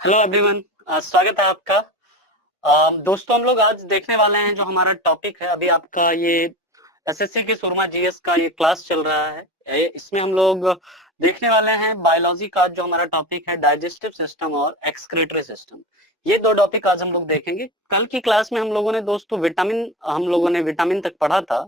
Hello everyone, स्वागत है आपका। दोस्तों, हम लोग आज देखने वाले हैं जो हमारा टॉपिक है। अभी आपका ये एसएससी के सुरमा जीएस का ये क्लास चल रहा है। इसमें हम लोग देखने वाले हैं बायोलॉजी का जो हमारा टॉपिक है, डाइजेस्टिव सिस्टम और एक्सक्रीटरी सिस्टम। ये दो टॉपिक आज हम लोग देखेंगे। कल की क्लास में हम लोगों ने दोस्तों विटामिन तक पढ़ा था।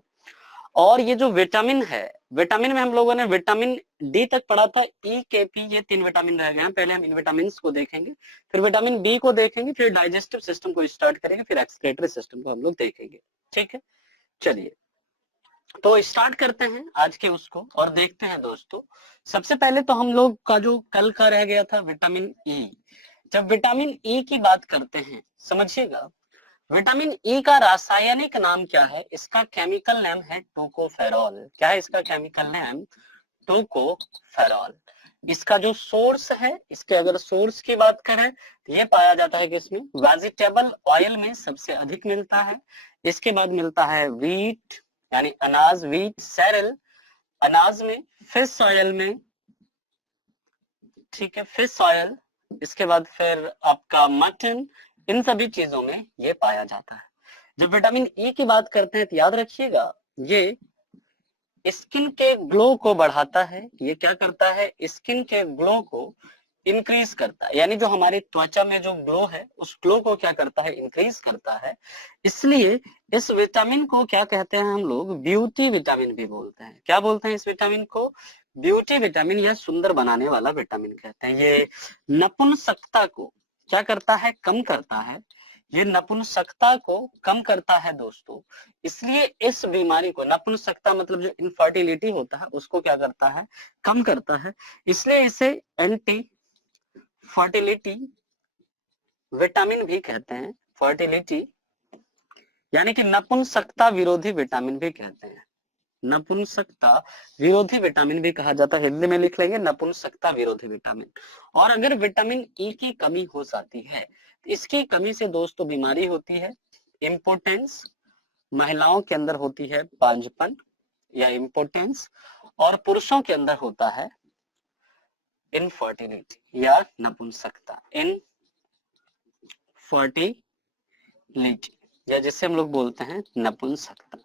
और ये जो विटामिन है, विटामिन में हम लोगों ने विटामिन डी तक पढ़ा था। ई के पी ये 3 विटामिन रह गए हैं। पहले हम इन विटामिन को देखेंगे, फिर विटामिन बी को देखेंगे, फिर डाइजेस्टिव सिस्टम को स्टार्ट करेंगे, फिर एक्सक्रीटरी सिस्टम को हम लोग देखेंगे। ठीक है, चलिए तो स्टार्ट करते हैं आज के उसको और देखते हैं दोस्तों। सबसे पहले तो हम लोग का जो कल का रह गया था विटामिन ई। जब विटामिन ई की बात करते हैं, समझिएगा, विटामिन ई का रासायनिक नाम क्या है? इसका केमिकल नेम है टोकोफेरॉल। क्या है इसका केमिकल नेम? टोकोफेरॉल। इसका जो सोर्स है, इसके अगर सोर्स की बात करें तो ये पाया जाता है कि इसमें वेजिटेबल ऑयल में सबसे अधिक मिलता है। इसके बाद मिलता है व्हीट यानी अनाज, व्हीट सेरेल अनाज में, फिश ऑयल में, ठीक है, फिश ऑयल। इसके बाद फिर आपका मटन, इन सभी चीजों में ये पाया जाता है। जब विटामिन ई की बात करते हैं तो याद रखिएगा, ये स्किन के ग्लो को बढ़ाता है। ये क्या करता है? स्किन के ग्लो को इंक्रीज करता है, यानी जो हमारी त्वचा में जो ग्लो है उस ग्लो को क्या करता है? इंक्रीज करता है। इसलिए इस विटामिन को क्या कहते हैं हम लोग? ब्यूटी विटामिन भी बोलते हैं। क्या बोलते हैं इस विटामिन को? ब्यूटी विटामिन या सुंदर बनाने वाला विटामिन कहते हैं। ये नपुंसकता को क्या करता है? कम करता है। ये नपुंसकता को कम करता है दोस्तों। इसलिए इस बीमारी को, नपुंसकता मतलब जो इनफर्टिलिटी होता है उसको क्या करता है? कम करता है। इसलिए इसे एंटी फर्टिलिटी विटामिन भी कहते हैं। फर्टिलिटी यानी कि नपुंसकता विरोधी विटामिन भी कहते हैं। नपुंसकता विरोधी विटामिन भी कहा जाता है। हिंदी में लिख लेंगे नपुंसकता विरोधी विटामिन। और अगर विटामिन ई की कमी हो जाती है, इसकी कमी से दोस्तों बीमारी होती है इम्पोर्टेंस। महिलाओं के अंदर होती है बांझपन या इम्पोर्टेंस, और पुरुषों के अंदर होता है इनफर्टिलिटी या नपुंसकता, इनफर्टिलिटी, या जिसे हम लोग बोलते हैं नपुंसकता।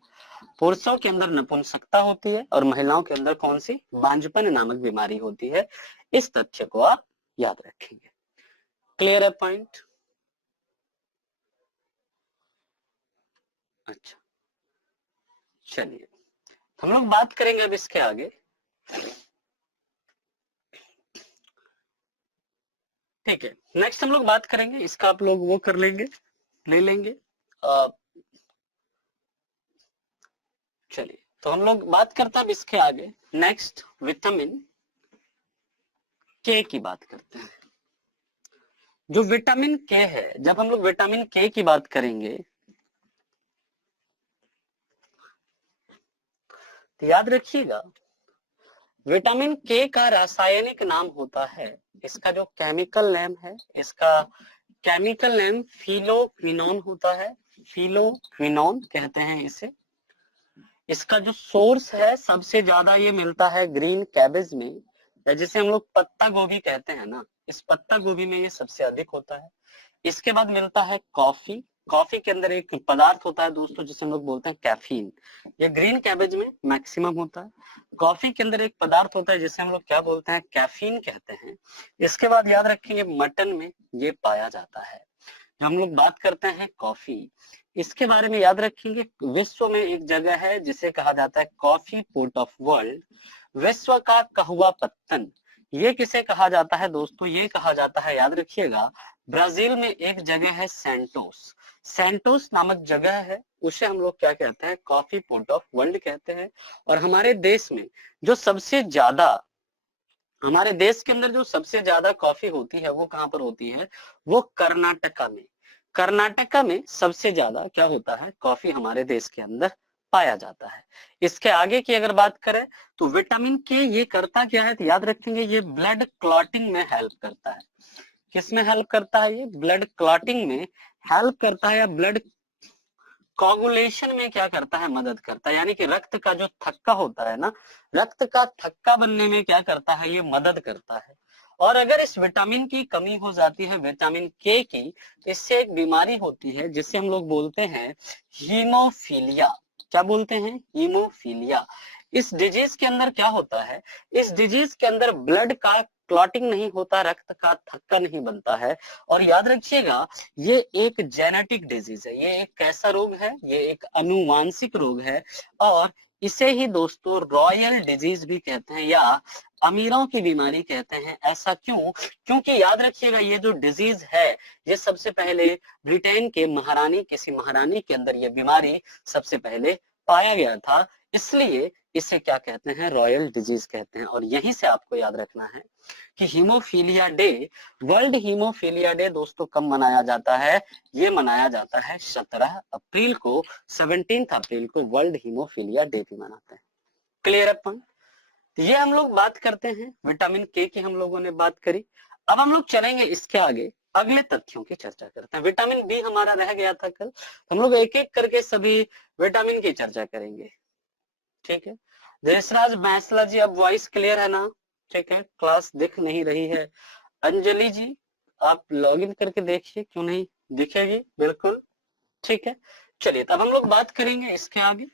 पुरुषों के अंदर नपुंसकता होती है और महिलाओं के अंदर कौन सी? बांझपन नामक बीमारी होती है। इस तथ्य को आप याद रखेंगे। क्लियर है पॉइंट? अच्छा, चलिए हम लोग बात करेंगे अब इसके आगे। ठीक है, नेक्स्ट हम लोग बात करेंगे इसका, आप लोग वो कर लेंगे, ले लेंगे। चलिए तो हम लोग बात करते हैं अब इसके आगे। नेक्स्ट विटामिन के की बात करते हैं। जो विटामिन के है, जब हम लोग विटामिन के की बात करेंगे तो याद रखिएगा, विटामिन के का रासायनिक नाम होता है, इसका जो केमिकल नेम है, इसका केमिकल नेम फिलोक्विनोन होता है। फिलोक्विनोन कहते हैं इसे। इसका जो सोर्स है सबसे ज्यादा ये मिलता है ग्रीन कैबेज में, या जिसे हम लोग पत्ता गोभी कहते हैं ना, इस पत्ता गोभी में ये सबसे अधिक होता है। इसके बाद मिलता है कॉफी। कॉफी के अंदर एक पदार्थ होता है दोस्तों जिसे हम लोग बोलते हैं कैफीन। ये ग्रीन कैबेज में मैक्सिमम होता है। कॉफी के अंदर एक पदार्थ होता है जिसे हम लोग क्या बोलते हैं? कैफीन कहते हैं। इसके बाद याद रखेंगे मटन में ये पाया जाता है। जब हम लोग बात करते हैं कॉफी, इसके बारे में याद रखेंगे, विश्व में एक जगह है जिसे कहा जाता है कॉफी पोर्ट ऑफ वर्ल्ड, विश्व का कहुआ पत्तन। ये किसे कहा जाता है दोस्तों? ये कहा जाता है, याद रखिएगा, ब्राजील में एक जगह है सेंटोस। सेंटोस नामक जगह है, उसे हम लोग क्या कहते हैं? कॉफी पोर्ट ऑफ वर्ल्ड कहते हैं। और हमारे देश में जो सबसे ज्यादा, हमारे देश के अंदर जो सबसे ज्यादा कॉफी होती है वो कहां पर होती है? वो कर्नाटका में। कर्नाटका में सबसे ज्यादा क्या होता है? कॉफी हमारे देश के अंदर पाया जाता है। इसके आगे की अगर बात करें तो विटामिन के ये करता क्या है तो याद रखेंगे, ये ब्लड क्लॉटिंग में हेल्प करता है। किस में हेल्प करता है? ये ब्लड क्लॉटिंग में हेल्प करता है, या ब्लड कोगुलेशन में क्या करता है? मदद करता है। यानी कि रक्त का जो थक्का होता है ना, रक्त का थक्का बनने में क्या करता है? ये मदद करता है। और अगर इस विटामिन की कमी हो जाती है, विटामिन के की, इससे एक बीमारी होती है जिसे हम लोग बोलते हैं हीमोफीलिया। क्या बोलते हैं? हीमोफीलिया। इस डिजीज के अंदर क्या होता है, इस डिजीज के अंदर ब्लड का क्लॉटिंग नहीं होता, रक्त का थक्का नहीं बनता है। और याद रखिएगा, ये एक जेनेटिक डिजीज है। ये एक कैसा रोग है? ये एक अनुवांशिक रोग है। और इसे ही दोस्तों रॉयल डिजीज भी कहते हैं या अमीरों की बीमारी कहते हैं। ऐसा क्यों? क्योंकि याद रखिएगा, ये जो डिजीज है, ये सबसे पहले ब्रिटेन के महारानी, किसी महारानी के अंदर ये बीमारी सबसे पहले पाया गया था, इसलिए इसे क्या कहते हैं? रॉयल डिजीज कहते हैं। और यहीं से आपको याद रखना है कि haemophilia day, world haemophilia day दोस्तों कब मनाया जाता है? ये मनाया जाता है 17 अप्रैल को, 17 अप्रैल को वर्ल्ड हीमोफीलिया डे भी मनाते हैं। क्लियर अपन? ये हम लोग बात करते हैं विटामिन के की, हम लोगों ने बात करी। अब हम लोग चलेंगे इसके आगे, अगले तथ्यों की चर्चा करते हैं। विटामिन बी हमारा रह गया था कल, हम लोग एक एक करके सभी विटामिन की चर्चा करेंगे। ठीक है, देशराज बैंसला जी, अब वॉइस क्लियर है ना? ठीक है, क्लास दिख नहीं रही है। अंजलि जी, आप लॉगिन करके देखिए, क्यों नहीं दिखेगी? बिल्कुल ठीक है। चलिए, तब हम लोग बात करेंगे इसके आगे।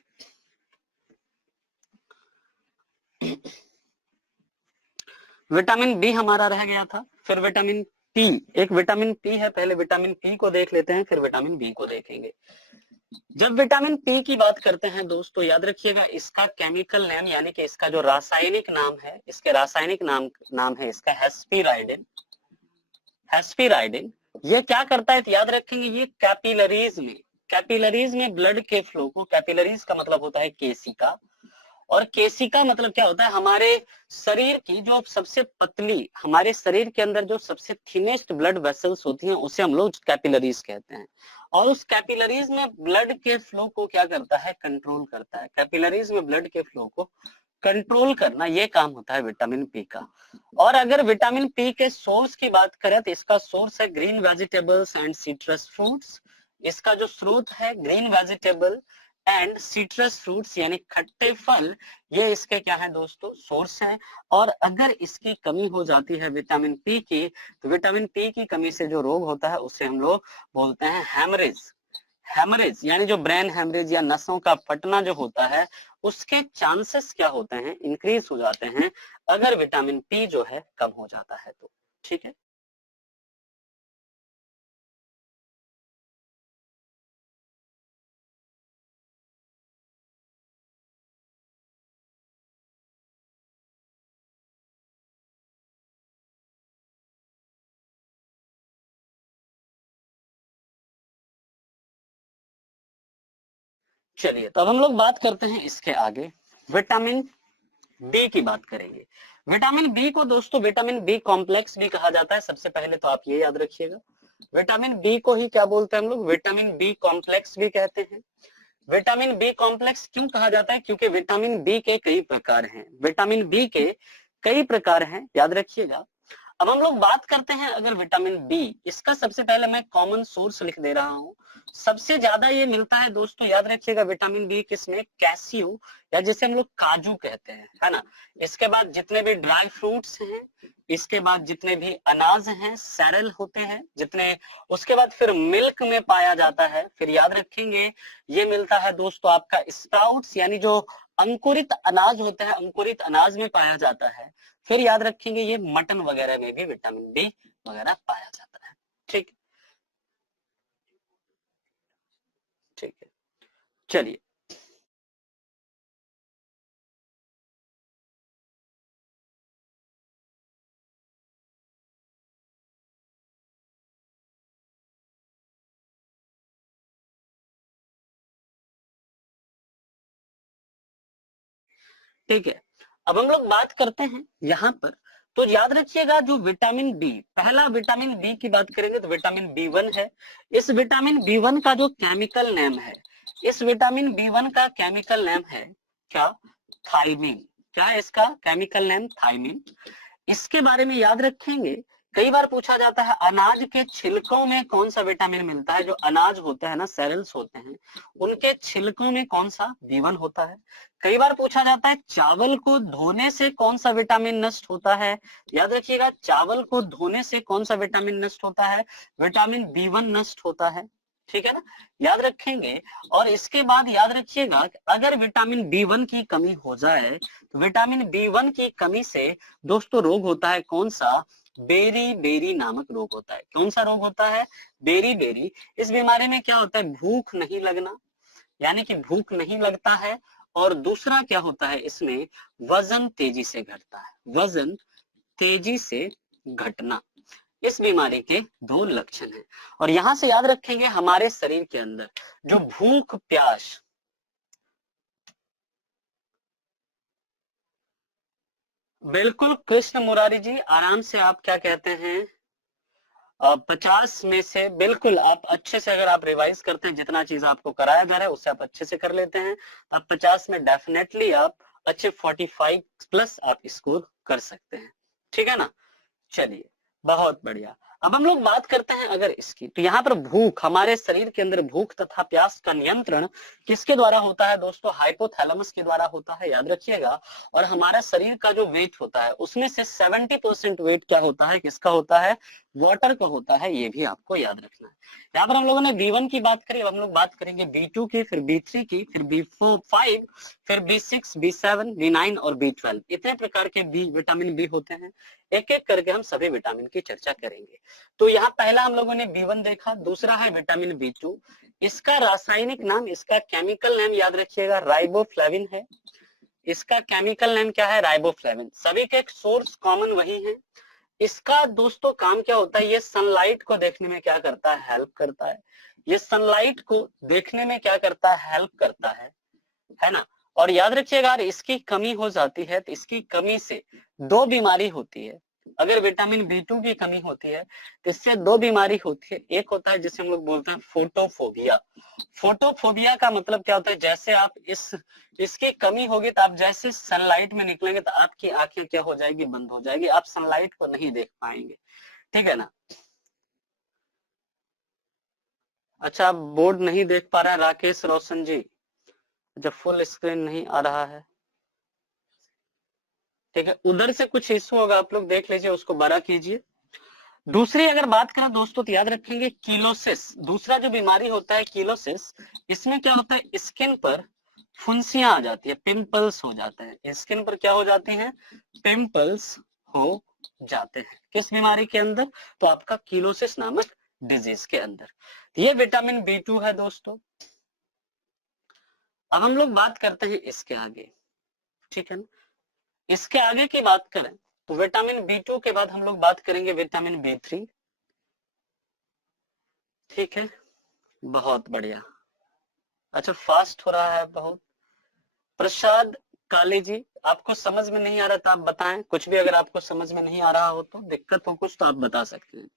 विटामिन बी हमारा रह गया था, फिर विटामिन पी, एक विटामिन पी है, पहले विटामिन पी को देख लेते हैं, फिर विटामिन बी को देखेंगे। जब विटामिन पी की बात करते हैं दोस्तों, याद रखिएगा इसका केमिकल नेम, यानी कि इसका जो रासायनिक नाम है, इसके रासायनिक नाम है इसका हेस्पिराइडिन। हेस्पिराइडिन ये क्या करता है? तो याद रखेंगे, ये कैपिलरीज में ब्लड के फ्लो को, कैपिलरीज का मतलब होता है केशिका, और केशिका मतलब क्या होता है? हमारे शरीर की जो सबसे पतली, हमारे शरीर के अंदर जो सबसे थिनेस्ट ब्लड वेसल्स होती हैं, उसे हम लोग कैपिलरीज कहते हैं। और उस कैपिलरीज में ब्लड के फ्लो को क्या करता है? कंट्रोल करता है। कैपिलरीज में ब्लड के फ्लो को कंट्रोल करना, ये काम होता है विटामिन पी का। और अगर विटामिन पी के सोर्स की बात करें तो इसका सोर्स है green vegetables and citrus fruits. इसका जो स्रोत है green vegetable and citrus fruits यानी खट्टे फल, ये इसके क्या है दोस्तों? सोर्स है। और अगर इसकी कमी हो जाती है विटामिन पी की, तो विटामिन पी की कमी से जो रोग होता है उसे हम लोग बोलते हैं हैमरेज। हैमरेज यानी जो ब्रेन हैमरेज या नसों का फटना जो होता है, उसके चांसेस क्या होते हैं? इंक्रीज हो जाते हैं अगर विटामिन पी जो है कम हो जाता है तो। ठीक है, चलिए तो अब हम लोग बात करते हैं इसके आगे, विटामिन बी की बात करेंगे। विटामिन बी को दोस्तों विटामिन बी कॉम्प्लेक्स भी कहा जाता है। सबसे पहले तो आप ये याद रखिएगा, विटामिन बी को ही क्या बोलते हैं हम लोग? विटामिन बी कॉम्प्लेक्स भी कहते हैं। विटामिन बी कॉम्प्लेक्स क्यों कहा जाता है? क्योंकि विटामिन बी के कई प्रकार हैं। विटामिन बी के कई प्रकार हैं, याद रखिएगा। अब हम लोग बात करते हैं अगर विटामिन बी, इसका सबसे पहले मैं कॉमन सोर्स लिख दे रहा हूं। सबसे ज्यादा ये मिलता है दोस्तों, याद रखिएगा विटामिन बी किसमें? कैसियो, या जिसे हम लोग काजू कहते हैं, है ना। इसके बाद जितने भी ड्राई फ्रूट्स हैं, इसके बाद जितने भी अनाज हैं, सैरल होते हैं जितने, उसके बाद फिर मिल्क में पाया जाता है। फिर याद रखेंगे ये मिलता है दोस्तों आपका स्प्राउट्स, यानी जो अंकुरित अनाज होते हैं, अंकुरित अनाज में पाया जाता है। फिर याद रखेंगे ये मटन वगैरह में भी विटामिन बी वगैरह पाया जाता है। ठीक, ठीक है, चलिए। ठीक है, अब हम लोग बात करते हैं यहाँ पर। तो याद रखिएगा जो विटामिन बी, पहला विटामिन बी की बात करेंगे तो विटामिन बी वन है। इस विटामिन बी वन का जो केमिकल नेम है, इस विटामिन बी वन का केमिकल नेम है क्या? थायमिन। क्या है इसका केमिकल नेम? थायमिन। इसके बारे में याद रखेंगे कई बार पूछा जाता है अनाज के छिलकों में कौन सा विटामिन मिलता है। जो अनाज होते हैं ना, सेरेल्स होते हैं, उनके छिलकों में कौन सा B1 होता है। कई बार पूछा जाता है चावल को धोने से कौन सा विटामिन नष्ट होता है। याद रखिएगा, चावल को धोने से कौन सा विटामिन नष्ट होता है, विटामिन B1 नष्ट होता है। ठीक है ना, याद रखेंगे। और इसके बाद याद रखिएगा कि अगर विटामिन B1 की कमी हो जाए तो विटामिन B1 की कमी से दोस्तों रोग होता है कौन सा, बेरी बेरी नामक रोग होता है। कौन सा रोग होता है, बेरी बेरी। इस बीमारी में क्या होता है, भूख नहीं लगना, यानी कि भूख नहीं लगता है। और दूसरा क्या होता है इसमें, वजन तेजी से घटता है, वजन तेजी से घटना। इस बीमारी के 2 लक्षण हैं। और यहां से याद रखेंगे हमारे शरीर के अंदर जो भूख प्यास, बिल्कुल कृष्ण मुरारी जी, आराम से आप क्या कहते हैं 50 में से बिल्कुल आप अच्छे से, अगर आप रिवाइज करते हैं जितना चीज आपको कराया जा रहा है उससे आप अच्छे से कर लेते हैं, आप 50 में डेफिनेटली आप अच्छे 45 प्लस आप स्कोर कर सकते हैं। ठीक है ना, चलिए बहुत बढ़िया। अब हम लोग बात करते हैं अगर इसकी, तो यहाँ पर भूख, हमारे शरीर के अंदर भूख तथा प्यास का नियंत्रण किसके द्वारा होता है दोस्तों, हाइपोथैलेमस के द्वारा होता है, याद रखिएगा। और हमारा शरीर का जो वेट होता है उसमें से 70% वेट क्या होता है, किसका होता है, वाटर का होता है। ये भी आपको याद रखना है। यहाँ पर हम लोगों ने B1 की बात करी, अब हम लोग बात करेंगे B2 की, फिर B3 की, फिर B5, फिर B6, B7, B9 और B12। इतने प्रकार के विटामिन बी होते हैं। एक एक करके हम सभी विटामिन की चर्चा करेंगे। तो यहाँ पहला हम लोगों ने B1 देखा, दूसरा है विटामिन B2। इसका रासायनिक नाम, इसका केमिकल नेम याद रखिएगा, राइबोफ्लेविन है। इसका केमिकल नेम क्या है, राइबोफ्लेविन। सभी के सोर्स कॉमन वही है। इसका दोस्तों काम क्या होता है, ये सनलाइट को देखने में क्या करता है, हेल्प करता है। ये सनलाइट को देखने में क्या करता है, हेल्प करता है ना। और याद रखिएगा इसकी कमी हो जाती है तो इसकी कमी से 2 बीमारी होती है। अगर विटामिन B2 की कमी होती है तो इससे 2 बीमारी होती है। एक होता है जिसे हम लोग बोलते हैं फोटोफोबिया। फोटोफोबिया का मतलब क्या होता है, जैसे आप इसकी कमी होगी तो आप जैसे सनलाइट में निकलेंगे तो आपकी आंखें क्या हो जाएगी, बंद हो जाएगी, आप सनलाइट को नहीं देख पाएंगे। ठीक है ना। अच्छा, आप बोर्ड नहीं देख पा रहे हैं राकेश रोशन जी, जब फुल स्क्रीन नहीं आ रहा है। ठीक है, उधर से कुछ इशू होगा, आप लोग देख लीजिए, उसको बड़ा कीजिए। दूसरी अगर बात करें दोस्तों तो याद रखेंगे कीलोसिस, दूसरा जो बीमारी होता है कीलोसिस। इसमें क्या होता है, स्किन पर फुंसियां आ जाती है, पिंपल्स हो जाते हैं। स्किन पर क्या हो जाते हैं, पिंपल्स हो जाते हैं। किस बीमारी के अंदर, तो आपका कीलोसिस नामक डिजीज के अंदर। ये विटामिन B2 है दोस्तों। अब हम लोग बात करते हैं इसके आगे। ठीक है ना, इसके आगे की बात करें तो विटामिन B2 के बाद हम लोग बात करेंगे विटामिन B3। ठीक है, बहुत बढ़िया। अच्छा, फास्ट हो रहा है बहुत। प्रसाद काले जी, आपको समझ में नहीं आ रहा था आप बताएं, कुछ भी अगर आपको समझ में नहीं आ रहा हो तो, दिक्कत हो कुछ तो आप बता सकते हैं।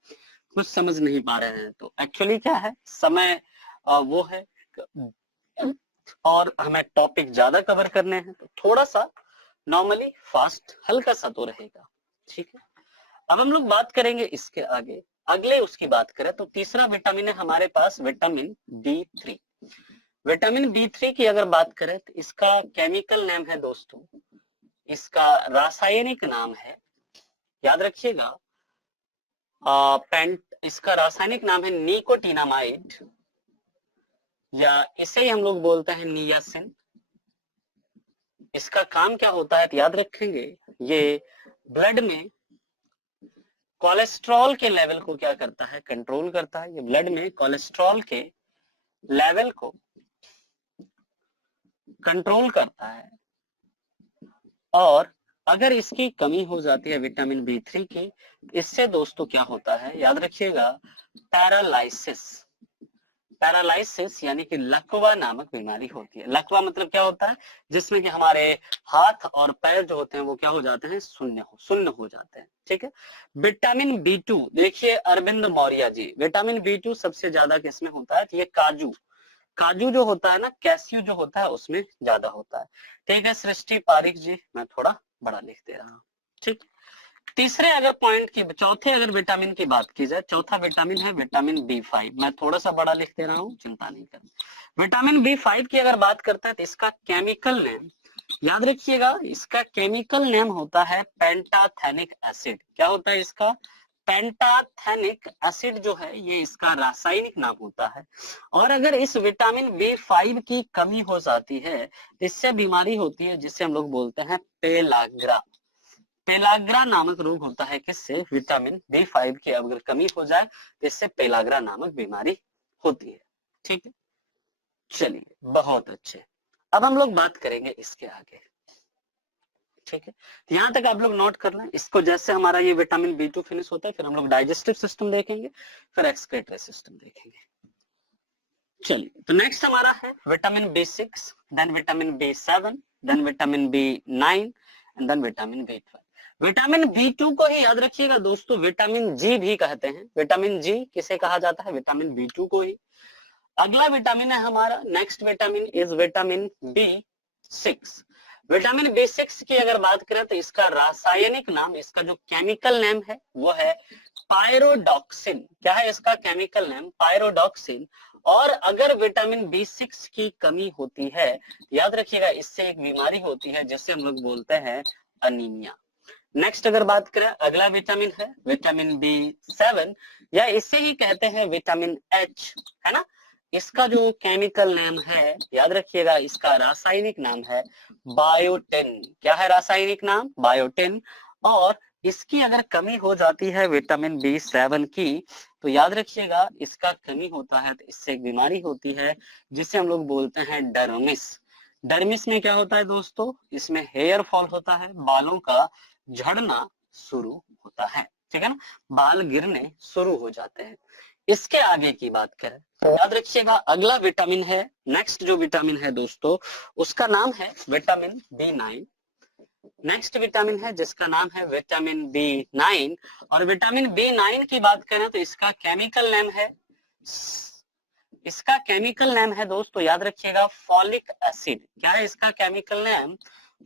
कुछ समझ नहीं पा रहे हैं तो एक्चुअली क्या है, समय वो है और हमें टॉपिक ज्यादा कवर करने हैं तो थोड़ा सा नॉर्मली फास्ट हल्का सा तो रहेगा। ठीक है, अब हम लोग बात करेंगे इसके आगे। अगले उसकी बात करें तो तीसरा विटामिन है हमारे पास विटामिन B3। विटामिन B3 की अगर बात करें तो इसका केमिकल नेम है दोस्तों, इसका रासायनिक नाम है, याद रखिएगा, इसका रासायनिक नाम है निकोटिनामाइड, या इसे ही हम लोग बोलते हैं नियासिन। इसका काम क्या होता है तो याद रखेंगे, ये ब्लड में कोलेस्ट्रॉल के लेवल को क्या करता है, कंट्रोल करता है। ये ब्लड में कोलेस्ट्रॉल के लेवल को कंट्रोल करता है। और अगर इसकी कमी हो जाती है विटामिन B3 की, इससे दोस्तों क्या होता है, याद रखिएगा, पैरालाइसिस। पैरालाइसिस यानी कि लकवा नामक बीमारी होती है। लकवा मतलब क्या होता है, जिसमें कि हमारे हाथ और पैर जो होते हैं वो क्या हो जाते हैं, शून्य हो जाते हैं। ठीक है, विटामिन B2 देखिए, अरविंद मौर्य जी, विटामिन B2 सबसे ज्यादा किसमें होता है, तो ये काजू जो होता है ना, कैस्यू जो होता है उसमें ज्यादा होता है। ठीक है, सृष्टि पारिक जी, मैं थोड़ा बड़ा लिख दे रहा हूँ। ठीक, तीसरे अगर पॉइंट की, चौथे अगर विटामिन की बात की जाए, चौथा विटामिन है विटामिन B5। मैं थोड़ा सा बड़ा लिख दे रहा हूं, चिंता नहीं करना। विटामिन B5 की अगर बात करते हैं तो इसका केमिकल नेम याद रखिएगा, इसका केमिकल नेम होता है पेंटाथेनिक एसिड। क्या होता है इसका? पेंटाथेनिक एसिड जो है ये इसका रासायनिक नाम होता है। और अगर इस विटामिन B5 की कमी हो जाती है, इससे बीमारी होती है जिससे हम लोग बोलते हैं पेलाग्रा। पेलाग्रा नामक रोग होता है किससे? विटामिन B5 की अगर कमी हो जाए तो इससे पेलाग्रा नामक बीमारी होती है। ठीक है, चलिए बहुत अच्छे। अब हम लोग बात करेंगे इसके आगे। ठीक है, यहां तक आप लोग नोट कर लें इसको। जैसे हमारा ये विटामिन B2 फिनिश होता है, फिर हम लोग डाइजेस्टिव सिस्टम देखेंगे, फिर एक्सक्रीटरी सिस्टम देखेंगे। चलिए, तो नेक्स्ट हमारा है vitamin B6, then vitamin B7, then vitamin B9 and then vitamin B12। Vitamin B2 को ही याद रखिएगा दोस्तों, विटामिन जी भी कहते हैं। विटामिन जी किसे कहा जाता है? विटामिन B2 को ही। अगला विटामिन है हमारा, next vitamin is vitamin B6। Vitamin B6 की अगर बात करें तो इसका रासायनिक नाम, इसका जो केमिकल नेम है वो है पायरोडॉक्सिन। क्या है इसका केमिकल नेम? पायरोडॉक्सिन। और अगर विटामिन B6 की कमी होती है, याद रखिएगा इससे एक बीमारी होती है जिससे हम लोग बोलते हैं अनीमिया। नेक्स्ट अगर बात करें, अगला विटामिन है विटामिन B7, या इसे ही कहते हैं विटामिन H, है ना। इसका जो केमिकल नेम है याद रखिएगा, इसका रासायनिक नाम है बायोटिन। क्या है रासायनिक नाम? बायोटिन। और इसकी अगर कमी हो जाती है विटामिन B7 की, तो याद रखिएगा इसका कमी होता है तो इससे एक बीमारी होती है जिसे हम लोग बोलते हैं डर्मिस। डर्मिस में क्या होता है दोस्तों? इसमें हेयर फॉल होता है, बालों का झड़ना शुरू होता है। ठीक है ना, बाल गिरने शुरू हो जाते हैं। इसके आगे की बात करें तो याद रखिएगा अगला विटामिन है, नेक्स्ट जो विटामिन है दोस्तों उसका नाम है विटामिन B9। नेक्स्ट विटामिन है जिसका नाम है विटामिन B9। और विटामिन B9 की बात करें तो इसका केमिकल नेम है, इसका केमिकल नेम है दोस्तों याद रखिएगा फॉलिक एसिड। क्या है इसका केमिकल नेम?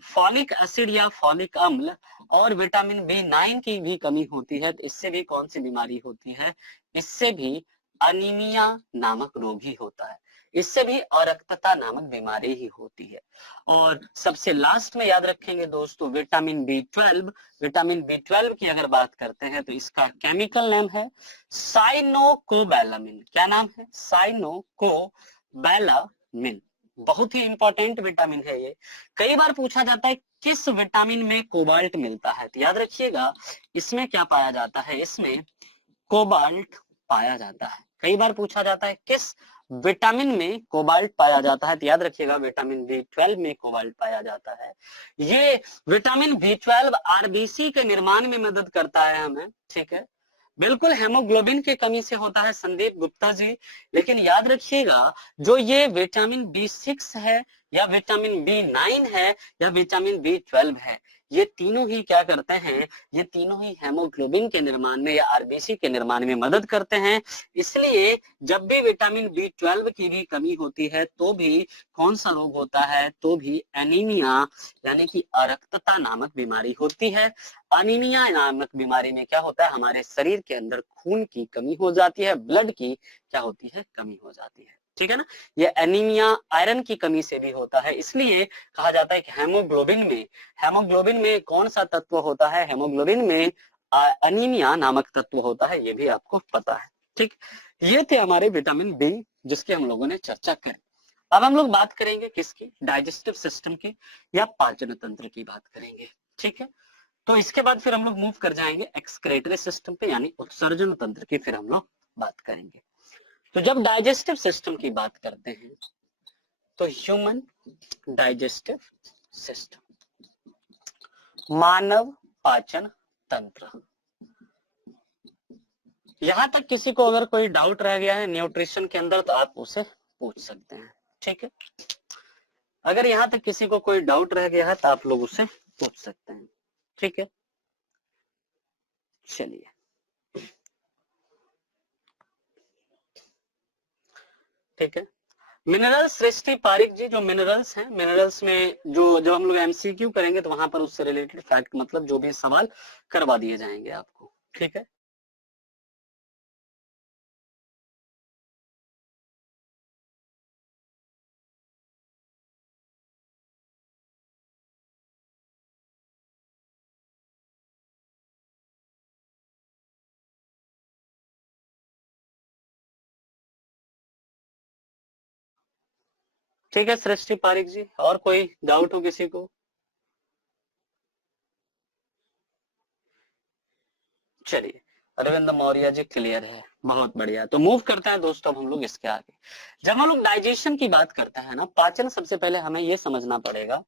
फॉलिक एसिड या फॉलिक अम्ल। और विटामिन B9 की भी कमी होती है तो इससे भी कौन सी बीमारी होती है? इससे भी अनीमिया नामक रोग ही होता है, इससे भी अरक्तता नामक बीमारी ही होती है। और सबसे लास्ट में याद रखेंगे दोस्तों विटामिन B12। विटामिन B12 की अगर बात करते हैं तो इसका केमिकल नेम है साइनोकोबैलामिन। क्या नाम है? साइनोकोबैलामिन। बहुत ही इंपॉर्टेंट विटामिन है ये। कई बार पूछा जाता है किस विटामिन में कोबाल्ट मिलता है, तो याद रखिएगा इसमें क्या पाया जाता है? इसमें कोबाल्ट पाया जाता है। कई बार पूछा जाता है किस विटामिन में कोबाल्ट पाया जाता है, तो याद रखिएगा विटामिन B12 में कोबाल्ट पाया जाता है। ये विटामिन B12 आरबीसी के निर्माण में मदद करता है हमें। ठीक है, बिल्कुल हेमोग्लोबिन की कमी से होता है संदीप गुप्ता जी। लेकिन याद रखिएगा जो ये विटामिन B6 है, या विटामिन B9 है, या विटामिन B12 है, ये तीनों ही क्या करते हैं? ये तीनों ही हेमोग्लोबिन के निर्माण में या आरबीसी के निर्माण में मदद करते हैं। इसलिए जब भी विटामिन B12 की भी कमी होती है तो भी कौन सा रोग होता है? तो भी एनीमिया यानी कि अरक्तता नामक बीमारी होती है। अनीमिया नामक बीमारी में क्या होता है? हमारे शरीर के अंदर खून की कमी हो जाती है, ब्लड की क्या होती है? कमी हो जाती है। ठीक है ना, ये एनीमिया आयरन की कमी से भी होता है। इसलिए कहा जाता है कि हेमोग्लोबिन में कौन सा तत्व होता है? हेमोग्लोबिन में अनीमिया नामक तत्व होता है, ये भी आपको पता है। ठीक, ये थे हमारे विटामिन बी जिसकी हम लोगों ने चर्चा करी। अब हम लोग बात करेंगे किसकी? डाइजेस्टिव सिस्टम की या पाचन तंत्र की बात करेंगे। ठीक है, तो इसके बाद फिर हम लोग मूव कर जाएंगे एक्सक्रेटरी सिस्टम पे, यानी उत्सर्जन तंत्र की फिर हम लोग बात करेंगे। तो जब डाइजेस्टिव सिस्टम की बात करते हैं तो ह्यूमन डाइजेस्टिव सिस्टम, मानव पाचन तंत्र। यहां तक किसी को अगर कोई डाउट रह गया है न्यूट्रिशन के अंदर तो आप उसे पूछ सकते हैं। ठीक है, अगर यहां तक किसी को कोई डाउट रह गया है तो आप लोग उसे पूछ सकते हैं। ठीक है, चलिए ठीक है। मिनरल्स, सृष्टि पारिक जी, जो मिनरल्स हैं, मिनरल्स में जो जब हम लोग एमसीक्यू करेंगे तो वहां पर उससे रिलेटेड फैक्ट मतलब जो भी सवाल करवा दिए जाएंगे आपको, ठीक है। ठीक है सृष्टि पारिक जी, और कोई डाउट हो किसी को? चलिए, अरविंद मौर्य जी क्लियर है, बहुत बढ़िया। तो मूव करते हैं दोस्तों अब हम लोग इसके आगे। जब हम लोग डाइजेशन की बात करते हैं ना, पाचन, सबसे पहले हमें ये समझना पड़ेगा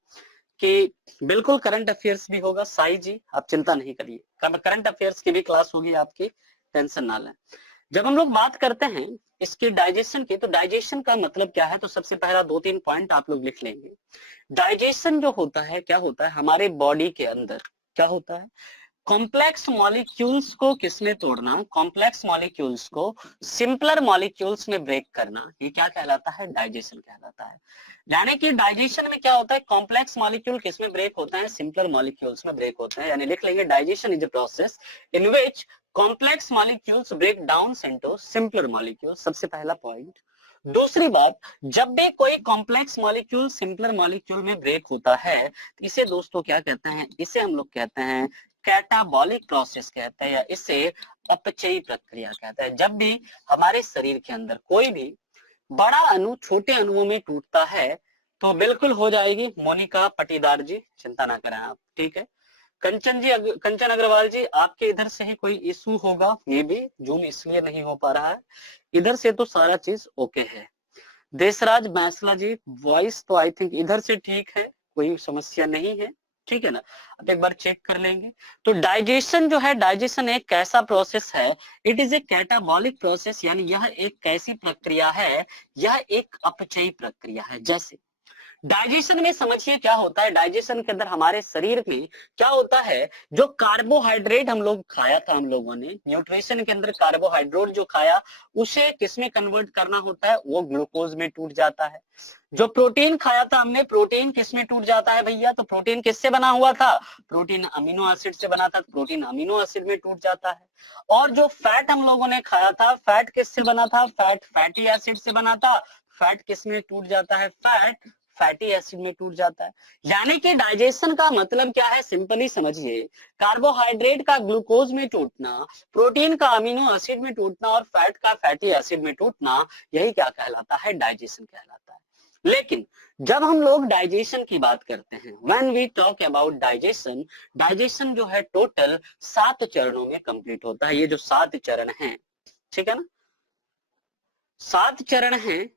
कि बिल्कुल करंट अफेयर्स भी होगा, साई जी आप चिंता नहीं करिए, करंट अफेयर्स की भी क्लास होगी आपकी, टेंशन ना लें। जब हम लोग बात करते हैं इसके डाइजेशन की, तो डाइजेशन का मतलब क्या है, तो सबसे पहला 2-3 पॉइंट आप लोग लिख लेंगे। डाइजेशन जो होता है, क्या होता है हमारे बॉडी के अंदर, क्या होता है, कॉम्प्लेक्स मॉलिक्यूल्स को किसमें तोड़ना, कॉम्प्लेक्स मॉलिक्यूल्स को सिंपलर मॉलिक्यूल्स में ब्रेक करना, ये क्या कहलाता है, डाइजेशन कहलाता है। यानी कि डाइजेशन में क्या होता है, कॉम्प्लेक्स मॉलिक्यूल किसमें ब्रेक होता है, सिंपलर मॉलिक्यूल्स में ब्रेक होते हैं। यानी लिख लेंगे digestion is a process in which complex molecules break down into simpler molecules, सबसे पहला पॉइंट। दूसरी बात, जब भी कोई कॉम्प्लेक्स मॉलिक्यूल सिंपलर मॉलिक्यूल में ब्रेक होता है, इसे दोस्तों क्या कहते हैं, इसे हम लोग कहते हैं कैटाबॉलिक प्रोसेस कहते हैं, या इसे अपचयी प्रक्रिया कहते हैं। जब भी हमारे शरीर के अंदर कोई भी बड़ा अणु छोटे अणुओं में टूटता है तो बिल्कुल हो जाएगी मोनिका पटीदार जी, चिंता ना करें आप, ठीक है। कंचन जी, कंचन अग्रवाल जी, आपके इधर से ही कोई इशू होगा, ये भी जूम इसलिए नहीं हो पा रहा है, इधर से तो सारा चीज ओके है। देशराज बैंसला जी, वॉइस तो आई थिंक इधर से ठीक है, कोई समस्या नहीं है, ठीक है ना। अब एक बार चेक कर लेंगे। तो डाइजेशन जो है, डाइजेशन एक कैसा प्रोसेस है, it is a catabolic process, यानी यह एक कैसी प्रक्रिया है, यह एक अपचयी प्रक्रिया है। जैसे डाइजेशन में समझिए क्या होता है, डाइजेशन के अंदर हमारे शरीर में क्या होता है, जो कार्बोहाइड्रेट हम लोग खाया था, हम लोगों ने न्यूट्रिशन के अंदर कार्बोहाइड्रेट जो खाया, उसे किसमें कन्वर्ट करना होता है, वो ग्लूकोज में टूट जाता है। जो प्रोटीन खाया था हमने, प्रोटीन किसमें टूट जाता है भैया, तो प्रोटीन किससे बना हुआ था, प्रोटीन अमीनो एसिड से बना था, प्रोटीन अमीनो एसिड में टूट जाता है। और जो फैट हम लोगों ने खाया था, फैट किससे बना था, फैट फैटी एसिड से बना था, फैट किसमें टूट जाता है, फैट फैटी एसिड में टूट जाता है। यानी कि डाइजेशन का मतलब क्या है, सिंपली समझिए, कार्बोहाइड्रेट का ग्लूकोज में टूटना, प्रोटीन का अमीनो एसिड में टूटना और फैट का फैटी एसिड में टूटना, यही क्या कहलाता है, डाइजेशन कहलाता है। लेकिन जब हम लोग डाइजेशन की बात करते हैं, when we talk about digestion, digestion जो है टोटल 7 चरणों में कंप्लीट होता है। ये जो 7 चरण हैं, ठीक है ना, 7 चरण हैं।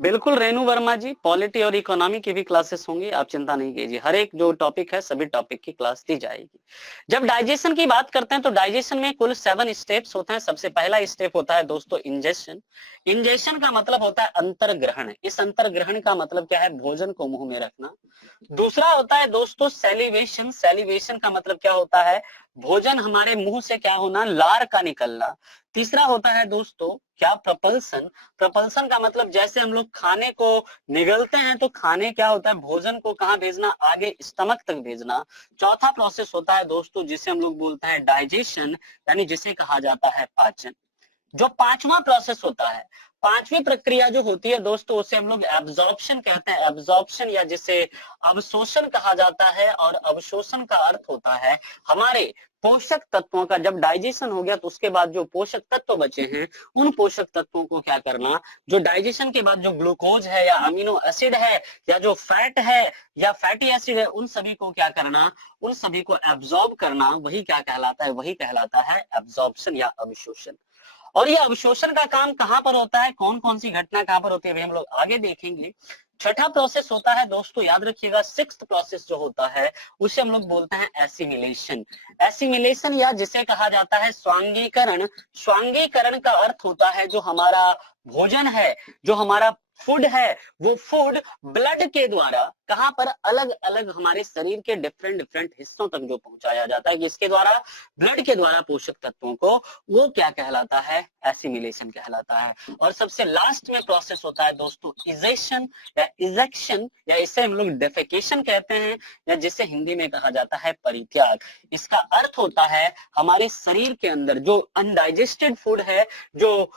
बिल्कुल रेणु वर्मा जी, पॉलिटी और इकोनॉमी की भी क्लासेस होंगी, आप चिंता नहीं कीजिए, हर एक जो टॉपिक है सभी टॉपिक की क्लास दी जाएगी। जब डाइजेशन की बात करते हैं तो डाइजेशन में कुल 7 स्टेप्स होते हैं। सबसे पहला स्टेप होता है दोस्तों इंजेशन। इंजेशन का मतलब होता है अंतर्ग्रहण। इस अंतर्ग्रहण का मतलब क्या है, भोजन को मुंह में रखना। दूसरा होता है दोस्तों सैलिवेशन। सैलिवेशन का मतलब क्या होता है, भोजन हमारे मुंह से क्या होना, लार का निकलना। तीसरा होता है दोस्तों क्या, प्रपल्सन। प्रपल्सन का मतलब जैसे हम लोग खाने को निगलते हैं तो खाने क्या होता है, भोजन को कहाँ भेजना, आगे स्टमक तक भेजना। चौथा प्रोसेस होता है दोस्तों जिसे हम लोग बोलते हैं डाइजेशन, यानी जिसे कहा जाता है पाचन। जो पांचवा प्रोसेस होता है, पांचवी प्रक्रिया जो होती है दोस्तों, उसे हम लोग एब्जॉर्प्शन कहते हैं। एब्जॉर्प्शन या जिसे अवशोषण कहा जाता है, और अवशोषण का अर्थ होता है हमारे पोषक तत्वों का, जब डाइजेशन हो गया तो उसके बाद जो पोषक तत्व बचे हैं, उन पोषक तत्वों को क्या करना, जो डाइजेशन के बाद जो ग्लूकोज है या अमीनो एसिड है या जो फैट है या फैटी एसिड है, उन सभी को क्या करना, उन सभी को एब्जॉर्ब करना, वही क्या कहलाता है, वही कहलाता है एब्जॉर्प्शन या अवशोषण। और ये अवशोषण का काम कहां पर होता है, कौन कौन सी घटना कहां पर होती है, हम लोग आगे देखेंगे। छठा प्रोसेस होता है दोस्तों, याद रखिएगा, सिक्स्थ प्रोसेस जो होता है उसे हम लोग बोलते हैं एसिमिलेशन। एसिमिलेशन या जिसे कहा जाता है स्वांगीकरण। स्वांगीकरण का अर्थ होता है जो हमारा भोजन है, जो हमारा फूड है वो फूड ब्लड के द्वारा कहां पर अलग अलग हमारे शरीर के डिफरेंट डिफरेंट हिस्सों तक जो पहुंचाया जाता है, किसके द्वारा, ब्लड के द्वारा पोषक तत्वों को, वो क्या कहलाता है, एसिमिलेशन कहलाता है। और सबसे लास्ट में प्रोसेस होता है दोस्तों इजेशन या इजेक्शन, या इसे हम लोग डेफेकेशन कहते हैं, या जिसे हिंदी में कहा जाता है परित्याग। इसका अर्थ होता है हमारे शरीर के अंदर जो अनडाइजेस्टेड फूड है, जो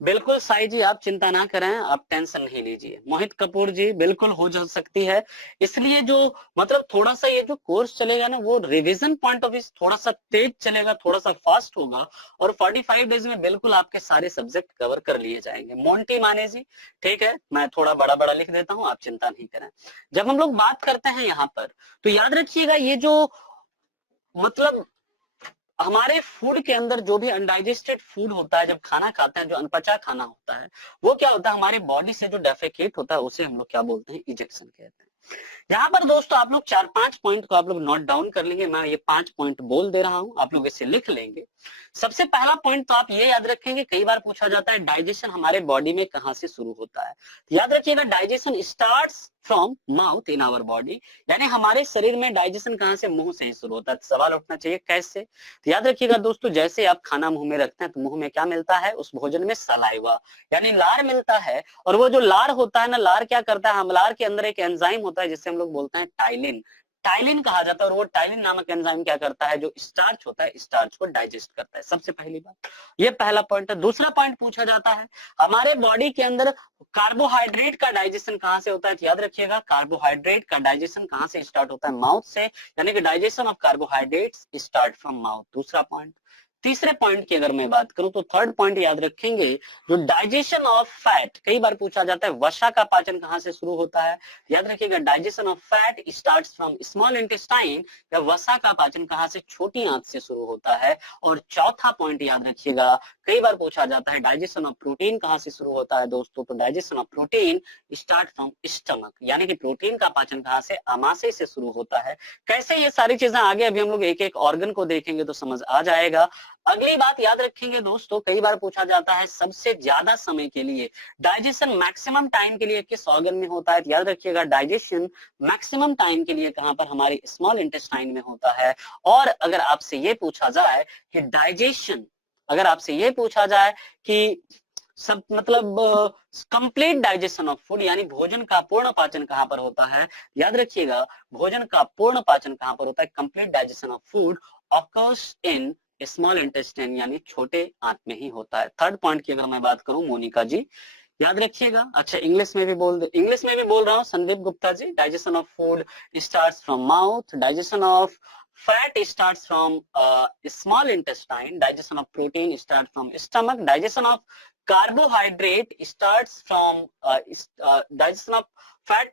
बिल्कुल साई जी आप चिंता ना करें, आप टेंशन नहीं लीजिए। मोहित कपूर जी बिल्कुल हो जा सकती है, इसलिए जो मतलब थोड़ा सा ये जो कोर्स चलेगा ना वो रिवीजन पॉइंट ऑफ व्यू थोड़ा सा तेज चलेगा, थोड़ा सा फास्ट होगा, और 45 डेज में बिल्कुल आपके सारे सब्जेक्ट कवर कर लिए जाएंगे। मोंटी माने जी ठीक है, मैं थोड़ा बड़ा बड़ा लिख देता हूँ, आप चिंता नहीं करें। जब हम लोग बात करते हैं यहाँ पर तो याद रखिएगा ये जो मतलब हमारे फूड के अंदर जो भी अनडाइजेस्टेड फूड होता है, जब खाना खाते हैं, जो अनपचा खाना होता है, वो क्या होता है हमारे बॉडी से जो डेफेकेट होता है उसे हम लोग क्या बोलते हैं, इजेक्शन कहते हैं। यहाँ पर दोस्तों आप लोग 4-5 पॉइंट को आप लोग नोट डाउन कर लेंगे, मैं ये 5 पॉइंट बोल दे रहा हूं, आप लोग इसे लिख लेंगे। सबसे पहला पॉइंट तो आप ये याद रखेंगे, कई बार पूछा जाता है डाइजेशन हमारे बॉडी में कहां से शुरू होता है। याद रखिएगा digestion starts from mouth in our body, यानी हमारे शरीर में डाइजेशन कहां से, मुंह से ही शुरू होता है। सवाल उठना चाहिए कैसे, तो याद रखिएगा दोस्तों जैसे आप खाना मुंह में रखते हैं तो मुंह में क्या मिलता है, उस भोजन में सलाइवा यानी लार मिलता है, और वो जो लार होता है ना, लार क्या करता है, हम लार के अंदर एक एंजाइम होता है जिसे हम लोग बोलते हैं टाइलिन, टाइलिन कहा जाता है, और वो टाइलिन नामक एंजाइम क्या करता है, जो स्टार्च होता है स्टार्च को डाइजेस्ट करता है। सबसे पहली बात ये पहला पॉइंट है। दूसरा पॉइंट पूछा जाता है हमारे बॉडी के अंदर कार्बोहाइड्रेट का डाइजेशन कहां से होता है, तो याद रखिएगा कार्बोहाइड्रेट का डाइजेशन कहां से स्टार्ट होता है, माउथ से, यानी कि digestion of carbohydrates start from mouth. दूसरा पॉइंट। तीसरे पॉइंट की अगर मैं बात करूं तो थर्ड पॉइंट याद रखेंगे, जो डाइजेशन ऑफ फैट, कई बार पूछा जाता है वसा का पाचन कहां से शुरू होता है, याद रखिएगा digestion of fat starts from small intestine, या वसा का पाचन कहां से, छोटी आंत से शुरू होता है। और चौथा पॉइंट याद रखिएगा, कई बार पूछा जाता है डाइजेशन ऑफ प्रोटीन कहां से शुरू होता है दोस्तों, तो digestion of protein start from stomach, यानी कि प्रोटीन का पाचन कहां से, आमाशय से शुरू होता है। कैसे ये सारी चीजें आगे अभी हम लोग एक एक ऑर्गन को देखेंगे तो समझ आ जाएगा। अगली बात याद रखेंगे दोस्तों, कई बार पूछा जाता है सबसे ज्यादा समय के लिए डाइजेशन मैक्सिमम टाइम के लिए किस ऑर्गन में होता है, तो याद रखिएगा डाइजेशन मैक्सिमम टाइम के लिए कहां पर, हमारे स्मॉल इंटेस्टाइन में होता है। और अगर आपसे ये पूछा जाए कि डाइजेशन, अगर आपसे ये पूछा जाए कि सब मतलब कंप्लीट डाइजेशन ऑफ फूड यानी भोजन का पूर्ण पाचन कहां पर होता है, याद रखिएगा भोजन का पूर्ण पाचन कहां पर होता है, complete digestion of food occurs in small intestine यानी छोटे आंत में ही होता है। थर्ड पॉइंट की अगर मैं बात करूं मोनिका जी याद रखिएगा, अच्छा इंग्लिश में भी बोल रहा हूं Sandeep Gupta ji, digestion of food starts from mouth, digestion of fat starts from small intestine, digestion of protein start from stomach, digestion of carbohydrate starts from digestion of fat,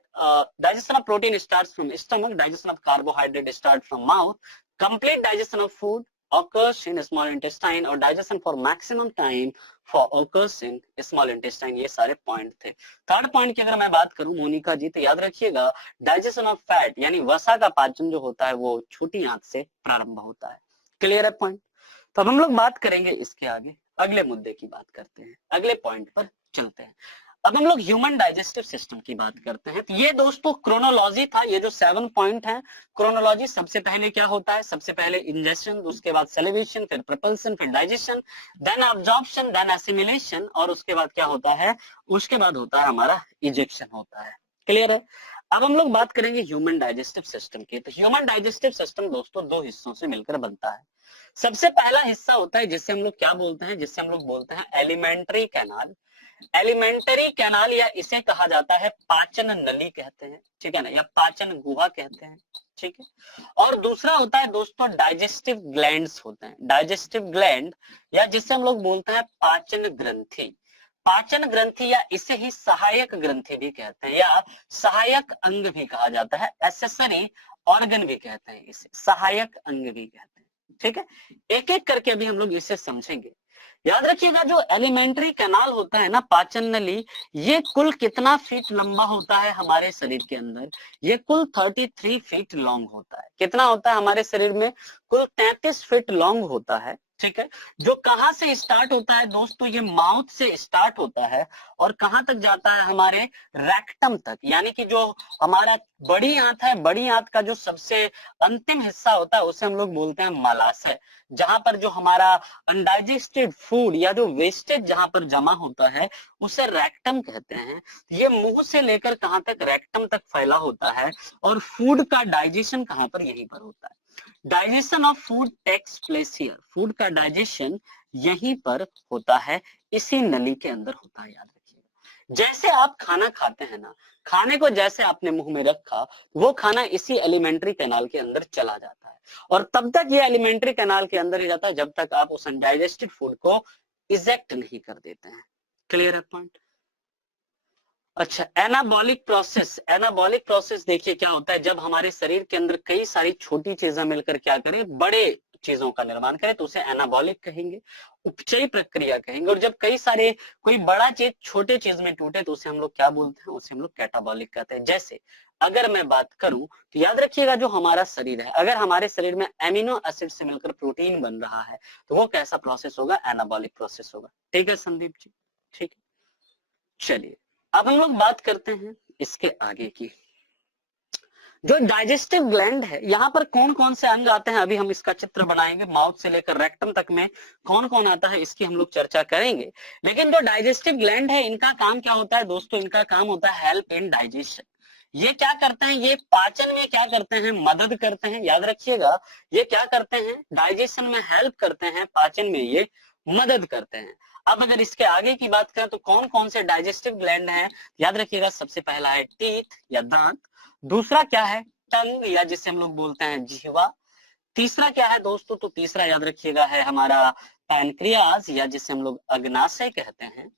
digestion of protein starts from stomach, digestion of carbohydrate starts from mouth, complete digestion of food occurs in small intestine, और digestion for maximum time for occurs in small intestine। ये सारे point थे। Third point की अगर मैं बात करूं मोनिका जी तो याद रखिएगा डाइजेशन ऑफ फैट यानी वसा का पाचन जो होता है वो छोटी आंत से प्रारंभ होता है। क्लियर है पॉइंट। तो अब हम लोग बात करेंगे इसके आगे, अगले मुद्दे की बात करते हैं, अगले पॉइंट पर चलते हैं। अब हम लोग ह्यूमन डाइजेस्टिव सिस्टम की बात करते हैं। तो ये दोस्तों क्रोनोलॉजी था, ये जो 7 पॉइंट है क्रोनोलॉजी। सबसे पहले क्या होता है, सबसे पहले इंजेक्शन, उसके बाद सेलिब्रेशन, फिर प्रपल्सन, फिर digestion, then absorption, then assimilation, और उसके बाद क्या होता है, उसके बाद होता है हमारा इजेक्शन होता है। क्लियर है। अब हम लोग बात करेंगे ह्यूमन डाइजेस्टिव सिस्टम की। तो ह्यूमन डाइजेस्टिव सिस्टम दोस्तों 2 हिस्सों से मिलकर बनता है। सबसे पहला हिस्सा होता है जिससे हम लोग क्या बोलते हैं, जिससे हम लोग बोलते हैं एलिमेंट्री कैनाल। एलिमेंट्री कैनाल या इसे कहा जाता है पाचन नली कहते हैं, ठीक है ना, या पाचन गुहा कहते हैं, ठीक है। और दूसरा होता है दोस्तों डाइजेस्टिव ग्लैंड्स होते हैं, डाइजेस्टिव ग्लैंड, या जिससे हम लोग बोलते हैं पाचन ग्रंथि। पाचन ग्रंथि या इसे ही सहायक ग्रंथि भी कहते हैं, या सहायक अंग भी कहा जाता है, एसेसरी ऑर्गन भी कहते हैं, इसे सहायक अंग भी कहते हैं। ठीक है, एक एक करके अभी हम लोग इसे समझेंगे। याद रखिएगा जो एलिमेंट्री कैनाल होता है ना, पाचन नली, ये कुल कितना फीट लंबा होता है हमारे शरीर के अंदर, ये कुल 33 फीट लॉन्ग होता है। कितना होता है हमारे शरीर में, कुल 33 फीट लॉन्ग होता है। ठीक है, जो कहां से स्टार्ट होता है दोस्तों, ये माउथ से स्टार्ट होता है और कहां तक जाता है, हमारे रेक्टम तक, यानी कि जो हमारा बड़ी आंत है, बड़ी आंत का जो सबसे अंतिम हिस्सा होता है उसे हम लोग बोलते हैं मलाशय, जहां पर जो हमारा अनडाइजेस्टेड फूड या जो वेस्टेज जहां पर जमा होता है उसे रेक्टम कहते हैं। ये मुंह से लेकर कहां तक, रेक्टम तक फैला होता है और फूड का डाइजेशन कहां पर, यहीं पर होता है। Digestion of food takes place here, food का डाइजेशन यहीं पर होता है, इसी नली के अंदर होता है, याद रखिएगा। जैसे आप खाना खाते हैं ना, खाने को जैसे आपने मुंह में रखा, वो खाना इसी एलिमेंट्री कैनाल के अंदर चला जाता है और तब तक ये एलिमेंट्री कैनाल के अंदर ही जाता है जब तक आप उस अनडाइजेस्टेड फूड को इजेक्ट नहीं कर देते हैं। क्लियर है पॉइंट? अच्छा, एनाबॉलिक प्रोसेस, एनाबॉलिक प्रोसेस देखिए क्या होता है, जब हमारे शरीर के अंदर कई सारी छोटी चीजें मिलकर क्या करें, बड़े चीजों का निर्माण करें, तो उसे एनाबॉलिक कहेंगे, उपचयी प्रक्रिया कहेंगे। और जब कई सारे कोई बड़ा चीज छोटे चीज में टूटे तो उसे हम लोग क्या बोलते हैं, उसे हम लोग कैटाबॉलिक कहते हैं। जैसे अगर मैं बात करूं तो याद रखिएगा, जो हमारा शरीर है, अगर हमारे शरीर में एमिनो एसिड से मिलकर प्रोटीन बन रहा है तो वो कैसा प्रोसेस होगा, एनाबॉलिक प्रोसेस होगा। ठीक है संदीप जी? ठीक है, चलिए अब हम लोग बात करते हैं इसके आगे की। जो डाइजेस्टिव ग्लैंड है, यहाँ पर कौन कौन से अंग आते हैं, अभी हम इसका चित्र बनाएंगे, माउथ से लेकर रेक्टम तक में कौन कौन आता है इसकी हम लोग चर्चा करेंगे। लेकिन जो डाइजेस्टिव ग्लैंड है, इनका काम क्या होता है दोस्तों, इनका काम होता है हेल्प इन डाइजेशन। ये क्या करते हैं, ये पाचन में क्या करते हैं, मदद करते हैं। याद रखिएगा, ये क्या करते हैं, डाइजेशन में हेल्प करते हैं, पाचन में ये मदद करते हैं। अब अगर इसके आगे की बात करें तो कौन कौन से डाइजेस्टिव ग्लैंड हैं, याद रखिएगा, सबसे पहला है टीथ या दांत, दूसरा क्या है, टंग या जिसे हम लोग बोलते हैं जिह्वा, तीसरा क्या है दोस्तों, तो तीसरा याद रखिएगा है हमारा पैनक्रियाज या जिसे हम लोग अग्नाशय कहते हैं,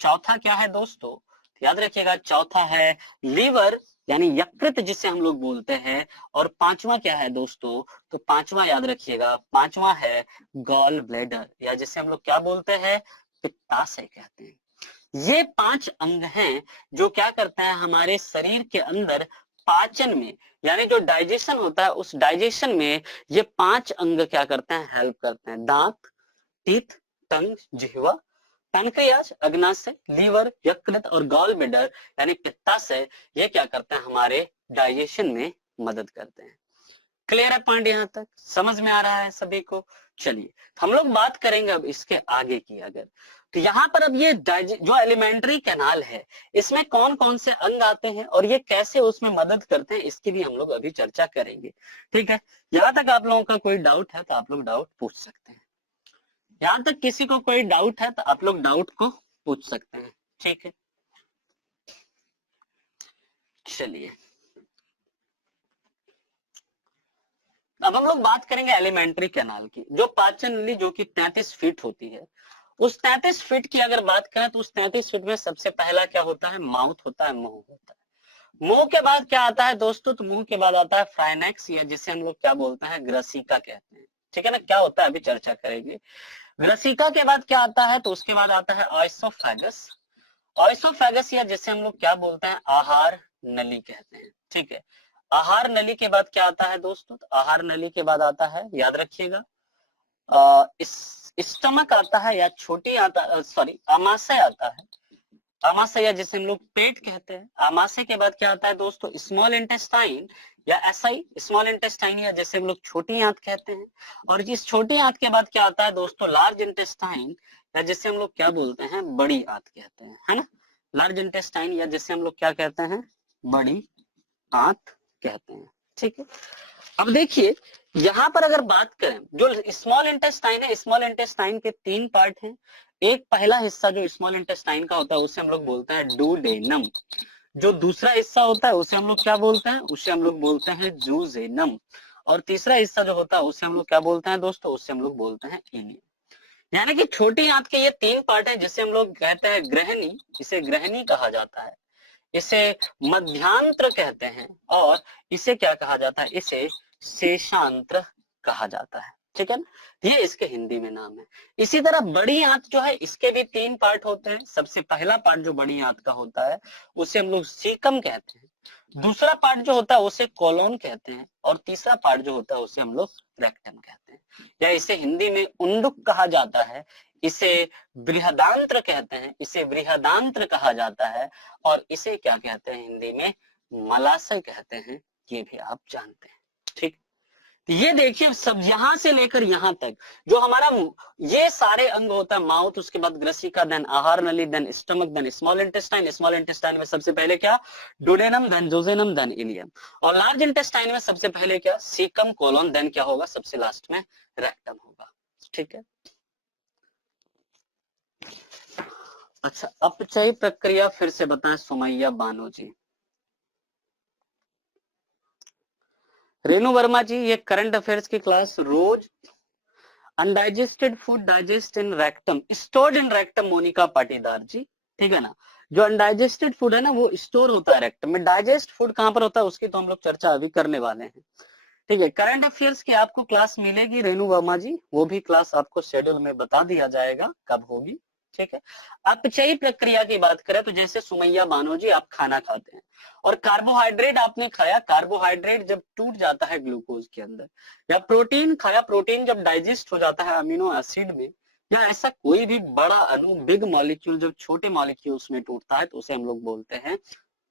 चौथा क्या है दोस्तों, याद रखिएगा चौथा है लीवर यानी यकृत जिसे हम लोग बोलते हैं, और पांचवा क्या है दोस्तों, तो पांचवा याद रखिएगा, पांचवा है गॉल ब्लैडर या जिसे हम लोग क्या बोलते हैं, पित्ताशय कहते हैं। ये 5 अंग हैं जो क्या करते हैं, हमारे शरीर के अंदर पाचन में, यानी जो डाइजेशन होता है उस डाइजेशन में ये 5 अंग क्या करते हैं, हेल्प करते हैं। दांत, टीथ, टंग, जिह्वा, पैनक्रियाज, अग्नाशय, लीवर, यकृत और गॉल ब्लैडर यानी पित्ताशय, ये क्या करते हैं, हमारे डाइजेशन में मदद करते हैं। क्लियर है पॉइंट, यहां तक समझ में आ रहा है सभी को? चलिए हम लोग बात करेंगे अब इसके आगे की। अगर तो यहाँ पर अब ये जो एलिमेंट्री कैनाल है, इसमें कौन कौन से अंग आते हैं और ये कैसे उसमें मदद करते हैं, इसकी भी हम लोग अभी चर्चा करेंगे। ठीक है, यहाँ तक आप लोगों का कोई डाउट है तो आप लोग डाउट पूछ सकते हैं। यहाँ तक किसी को कोई डाउट है तो आप लोग डाउट को पूछ सकते हैं। ठीक है, चलिए अब हम लोग बात करेंगे एलिमेंट्री कैनाल की। जो पाचन नली जो कि 33 फीट होती है, उस 33 फीट की अगर बात करें तो उस 33 फीट में सबसे पहला क्या होता है, माउथ होता है, मुंह होता है। मुंह के बाद क्या आता है दोस्तों, तो मुंह के बाद आता है फ्राइनेक्स या जिसे हम लोग क्या बोलते हैं, ग्रसिका कहते हैं। ठीक है ना, क्या होता है अभी चर्चा करेंगे। ग्रसिका के बाद क्या आता है, तो उसके बाद आता है ऑइसोफेगस। ऑइसोफेगस या जिसे हम लोग क्या बोलते हैं, आहार नली कहते हैं। ठीक है, आहार नली के बाद क्या आता है दोस्तों, तो आहार नली के बाद आता है, याद रखिएगा, इस स्टमक आता है या छोटी आता, सॉरी आमाशय आता है, आमाशय या जिसे हम लोग पेट कहते हैं। आमाशय के बाद क्या आता है दोस्तों, स्मॉल इंटेस्टाइन या एसआई, स्मॉल इंटेस्टाइन या जैसे हम लोग छोटी आंत कहते हैं। और इस छोटी आंत के बाद क्या आता है दोस्तों, लार्ज इंटेस्टाइन या जिसे हम लोग क्या बोलते हैं, बड़ी आंत कहते हैं, है ना। लार्ज इंटेस्टाइन या जिसे हम लोग क्या कहते हैं, बड़ी आंत कहते हैं। ठीक है, अब देखिए यहाँ पर अगर बात करें, जो स्मॉल इंटेस्टाइन है, स्मॉल इंटेस्टाइन के 3 पार्ट हैं। एक पहला हिस्सा जो स्मॉल इंटेस्टाइन का होता है उसे हम लोग बोलते हैं डुडेनम। जो दूसरा हिस्सा होता है उसे हम लोग क्या बोलते हैं, उसे हम लोग बोलते हैं जूजेनम। और तीसरा हिस्सा जो होता है उसे हम लोग क्या बोलते हैं दोस्तों, उसे हम लोग बोलते हैं इलियम। यानी कि छोटी आंत के ये 3 पार्ट है जिसे हम लोग कहते हैं ग्रहणी, इसे ग्रहणी कहा जाता है, इसे मध्यांत्र कहते हैं और इसे क्या कहा जाता है, इसे शेषांत्र कहा जाता है। ठीक है ना, ये इसके हिंदी में नाम है। इसी तरह बड़ी आंत जो है, इसके भी 3 पार्ट होते हैं। सबसे पहला पार्ट जो बड़ी आंत का होता है उसे हम लोग सीकम कहते हैं। दूसरा पार्ट जो होता है उसे कोलोन कहते हैं, और तीसरा पार्ट जो होता है उसे हम लोग रेक्टम कहते हैं, या इसे हिंदी में उंडुक कहा जाता है, इसे बृहदांत्र कहते हैं, इसे बृहदांत्र कहा जाता है, और इसे क्या कहते हैं हिंदी में, मलाशय कहते हैं, ये भी आप जानते हैं। ठीक, ये देखिए सब यहां से लेकर यहां तक जो हमारा ये सारे अंग होता है, माउथ, उसके बाद ग्रसिका, देन आहार नली, then stomach, then small intestine, small intestine में सबसे पहले क्या, duodenum, then jejunum, then ileum, और लार्ज इंटेस्टाइन में सबसे पहले क्या, सीकम, कोलोन, देन क्या होगा, सबसे लास्ट में रेक्टम होगा। ठीक है, अच्छा अपचयी प्रक्रिया फिर से बताएं सुमैया बानो जी। रेणु वर्मा जी, ये करंट अफेयर्स की क्लास रोज, undigested food digest in rectum, stored in rectum, Monika Patidar ji, ठीक है ना। जो अनडाइजेस्टेड फूड है ना वो स्टोर होता है रेक्टम में, डाइजेस्ट फूड कहां पर होता है उसकी तो हम लोग चर्चा अभी करने वाले हैं। ठीक है, करंट अफेयर्स की आपको क्लास मिलेगी रेणु वर्मा जी, वो भी क्लास आपको शेड्यूल में बता दिया जाएगा कब होगी। ठीक है, अपचयी प्रक्रिया की बात करें तो जैसे सुमैया बानो जी, आप खाना खाते हैं और कार्बोहाइड्रेट आपने खाया, कार्बोहाइड्रेट जब टूट जाता है ग्लूकोज के अंदर, या प्रोटीन खाया, प्रोटीन जब डाइजेस्ट हो जाता है अमीनो एसिड में, या ऐसा कोई भी बड़ा अणु, बिग मॉलिक्यूल जब छोटे मॉलिक्यूल्स में टूटता है तो उसे हम लोग बोलते हैं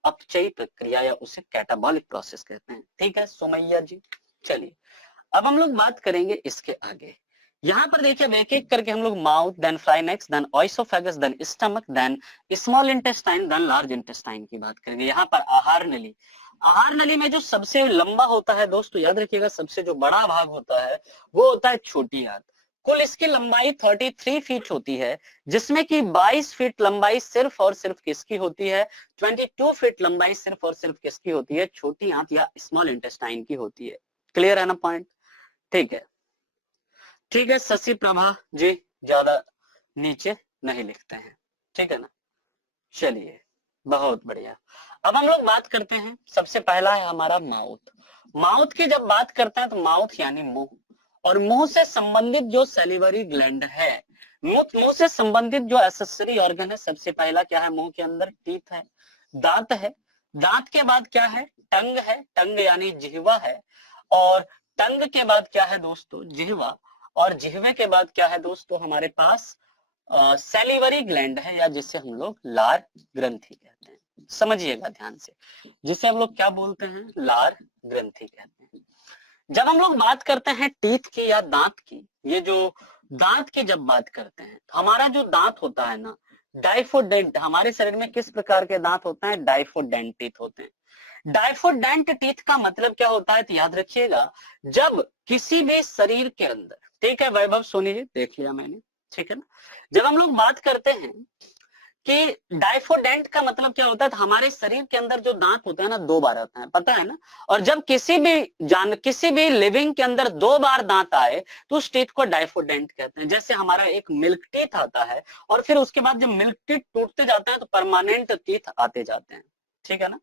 अपचयी प्रक्रिया, या उसे कैटाबॉलिक प्रोसेस कहते हैं। ठीक है सुमैया जी, चलिए अब हम लोग बात करेंगे इसके आगे। यहाँ पर देखिए अब एक एक करके हम लोग mouth, then pharynx, then oesophagus, then stomach, then small intestine, then large intestine की बात करेंगे। यहाँ पर आहार नली, आहार नली में जो सबसे लंबा होता है दोस्तों याद रखिएगा, सबसे जो बड़ा भाग होता है वो होता है छोटी आंत। कुल इसकी लंबाई 33 फीट होती है, जिसमें कि 22 फीट लंबाई सिर्फ और सिर्फ किसकी होती है, 22 फीट लंबाई सिर्फ और सिर्फ किसकी होती है, छोटी आंत या स्मॉल इंटेस्टाइन की होती है। क्लियर है ना पॉइंट? ठीक है, ठीक है शशि प्रभा जी, ज्यादा नीचे नहीं लिखते हैं, ठीक है ना। चलिए बहुत बढ़िया, अब हम लोग बात करते हैं, सबसे पहला है हमारा माउथ। माउथ की जब बात करते हैं तो माउथ यानी मुंह, और मुंह से संबंधित जो सैलिवरी ग्लैंड है, मुंह से संबंधित जो एसेसरी ऑर्गन है, सबसे पहला क्या है मुंह के अंदर, टीथ है, दांत है, दांत के बाद क्या है, टंग है, टंग यानी जिह्वा है, और टंग के बाद क्या है दोस्तों, जिह्वा, और जिह्वे के बाद क्या है दोस्तों हमारे पास सैलिवरी ग्लैंड है, या जिसे हम लोग लार ग्रंथि कहते हैं। समझिएगा ध्यान से, जिसे हम लोग क्या बोलते हैं, लार ग्रंथि कहते हैं। जब हम लोग बात करते हैं टीथ की या दांत की, ये जो दांत की जब बात करते हैं तो हमारा जो दांत होता है ना, डाइफोडेंट, हमारे शरीर में किस प्रकार के दांत होते हैं, डाइफोडेंट टीथ होते हैं। डाइफोडेंट टीथ का मतलब क्या होता है तो याद रखिएगा, जब किसी भी शरीर के अंदर, ठीक है वैभव सोनी जी देख लिया मैंने, ठीक है ना, जब हम लोग बात करते हैं कि डाइफोडेंट का मतलब क्या होता है, तो हमारे शरीर के अंदर जो दांत होते हैं ना 2 बार आते हैं, पता है ना, और जब किसी भी लिविंग के अंदर 2 बार दांत आए तो उस टीथ को डाइफोडेंट कहते हैं। जैसे हमारा एक मिल्क टीथ आता है, और फिर उसके बाद जब मिल्क टीथ टूटते जाते हैं तो परमानेंट टीथ आते जाते हैं, ठीक है ना।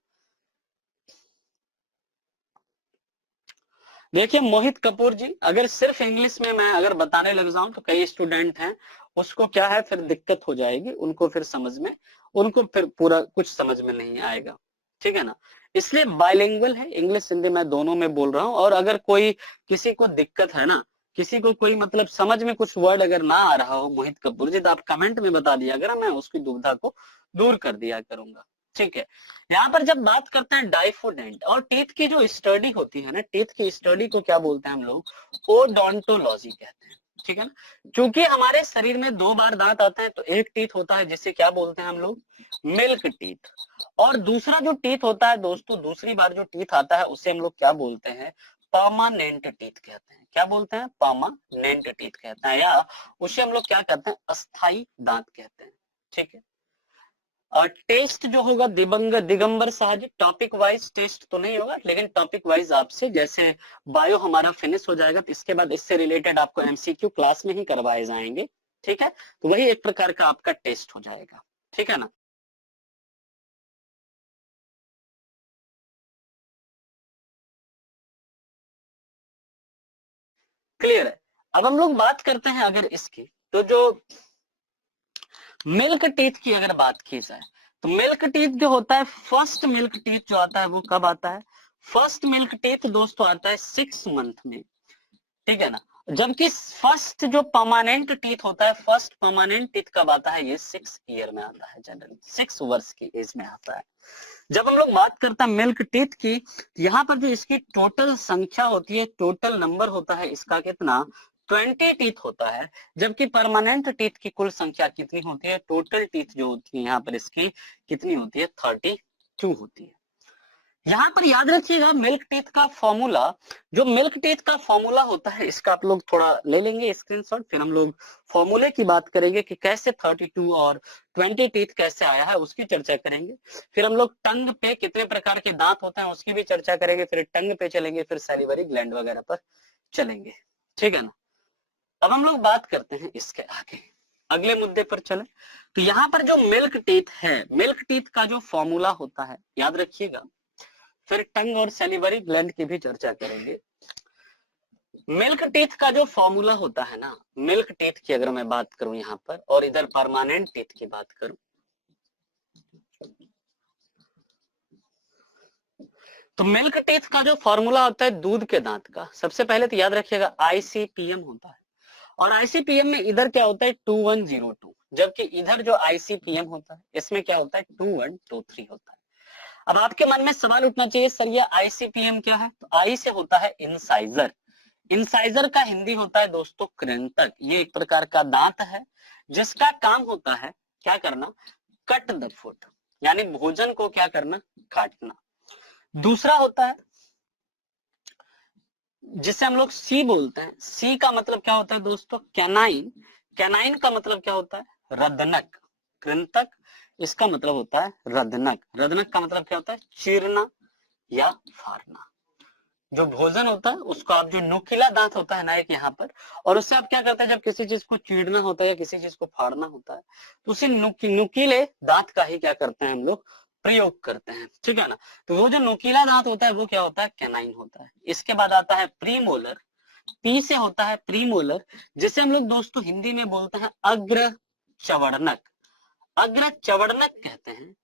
देखिए मोहित कपूर जी, अगर सिर्फ इंग्लिश में मैं अगर बताने लग जाऊं तो कई स्टूडेंट हैं उसको क्या है फिर दिक्कत हो जाएगी, उनको फिर समझ में, उनको फिर पूरा कुछ समझ में नहीं आएगा, ठीक है ना। इसलिए बाइलिंगुअल है, इंग्लिश हिंदी मैं दोनों में बोल रहा हूं, और अगर कोई किसी को दिक्कत है ना, किसी को कोई मतलब समझ में कुछ वर्ड अगर ना आ रहा हो मोहित कपूर जी, तो आप कमेंट में बता दिया अगर मैं उसकी दुविधा को दूर कर दिया करूंगा, ठीक है। यहाँ पर जब बात करते हैं डाइफोडेंट और टीथ की जो स्टडी होती है ना, टीथ की स्टडी को क्या बोलते हैं हम लोग, ओडोंटोलॉजी कहते हैं, ठीक है ना। क्योंकि हमारे शरीर में 2 बार दांत आते हैं तो एक टीथ होता है जिसे क्या बोलते हैं हम लोग, मिल्क टीथ, और दूसरा जो टीथ होता है दोस्तों, दूसरी बार जो टीथ आता है उसे हम लोग क्या बोलते हैं, परमानेंट टीथ कहते हैं। क्या बोलते हैं, परमानेंट टीथ कहते हैं, या उसे हम लोग क्या कहते हैं, अस्थाई दांत कहते हैं, ठीक है। और टेस्ट जो होगा Digambar Shah ji, topic wise test तो नहीं होगा, लेकिन टॉपिक वाइज आपसे जैसे बायो हमारा फिनिश हो जाएगा तो इसके बाद इससे रिलेटेड आपको एमसीक्यू क्लास में ही करवाए जाएंगे, ठीक है। तो वही एक प्रकार का आपका टेस्ट हो जाएगा, ठीक है ना। क्लियर है। अब हम लोग बात करते हैं अगर इसकी, तो जो मिल्क टीथ की अगर बात की जाए तो मिल्क टीथ जो होता है, फर्स्ट मिल्क टीथ जो आता है वो कब आता है? फर्स्ट मिल्क टीथ दोस्तों आता है 6 मंथ में, ठीक है ना। जबकि फर्स्ट जो परमानेंट टीथ होता है, फर्स्ट परमानेंट टीथ कब आता है? ये 6 ईयर में आता है, जनरली 6 वर्ष की एज में आता है। जब हम लोग बात करते हैं मिल्क टीथ की, यहाँ पर जो इसकी टोटल संख्या होती है, टोटल नंबर होता है इसका कितना? 20 टीथ होता है। जबकि परमानेंट टीथ की कुल संख्या कितनी होती है? टोटल टीथ जो होती है यहाँ पर इसकी कितनी होती है? 32 होती है। यहाँ पर याद रखिएगा मिल्क टीथ का फॉर्मूला, जो मिल्क टीथ का फॉर्मूला होता है इसका आप लोग थोड़ा ले लेंगे स्क्रीनशॉट, फिर हम लोग फॉर्मूले की बात करेंगे कि कैसे 32 और 20 टीथ कैसे आया है उसकी चर्चा करेंगे। फिर हम लोग टंग पे कितने प्रकार के दांत होते हैं उसकी भी चर्चा करेंगे, फिर टंग पे चलेंगे, फिर सैलिवरी ग्लैंड वगैरह पर चलेंगे, ठीक है ना। अब हम लोग बात करते हैं इसके आगे, अगले मुद्दे पर चले। तो यहाँ पर जो मिल्क टीथ है, मिल्क टीथ का जो फॉर्मूला होता है याद रखिएगा, फिर टंग और सैलिवरी ग्लैंड की भी चर्चा करेंगे। मिल्क टीथ का जो फॉर्मूला होता है ना, मिल्क टीथ की अगर मैं बात करूं यहाँ पर, और इधर परमानेंट टीथ की बात करूं, तो मिल्क टीथ का जो फॉर्मूला होता है दूध के दांत का, सबसे पहले तो याद रखिएगा आईसीपीएम होता है। और आईसीपीएम में इधर क्या होता है? 2102, जबकि इधर जो आईसीपीएम होता है इसमें क्या होता है? 2123 होता है। अब आपके मन में सवाल उठना चाहिए, सर ये आईसीपीएम क्या है? तो आई से होता है इंसाइजर, इंसाइजर का हिंदी होता है दोस्तों कृंतक। ये एक प्रकार का दांत है जिसका काम होता है क्या करना? कट द फूड, यानी भोजन को क्या करना? काटना। दूसरा होता है जिसे हम लोग सी बोलते हैं, सी का मतलब क्या होता है दोस्तों? कैनाइन, कैनाइन का मतलब क्या होता है? रदनक, कृंतक इसका मतलब होता है रदनक, रदनक का मतलब क्या होता है? चीरना या फाड़ना। जो भोजन होता है उसको आप, जो नुकीला दांत होता है ना एक यहाँ पर, और उससे आप क्या करते हैं जब किसी चीज को चीरना होता है या किसी चीज को फाड़ना होता है तो उसे नुकीले दांत का ही क्या करते हैं हम लोग? प्रयोग करते हैं, ठीक है ना। तो वो जो नुकीला दांत होता है वो क्या होता है? कैनाइन होता है। इसके बाद आता है प्रीमोलर, पी से होता है प्रीमोलर, जिसे हम लोग दोस्तों हिंदी में बोलते हैं अग्र चवर्णक, अग्र चवर्णक कहते हैं।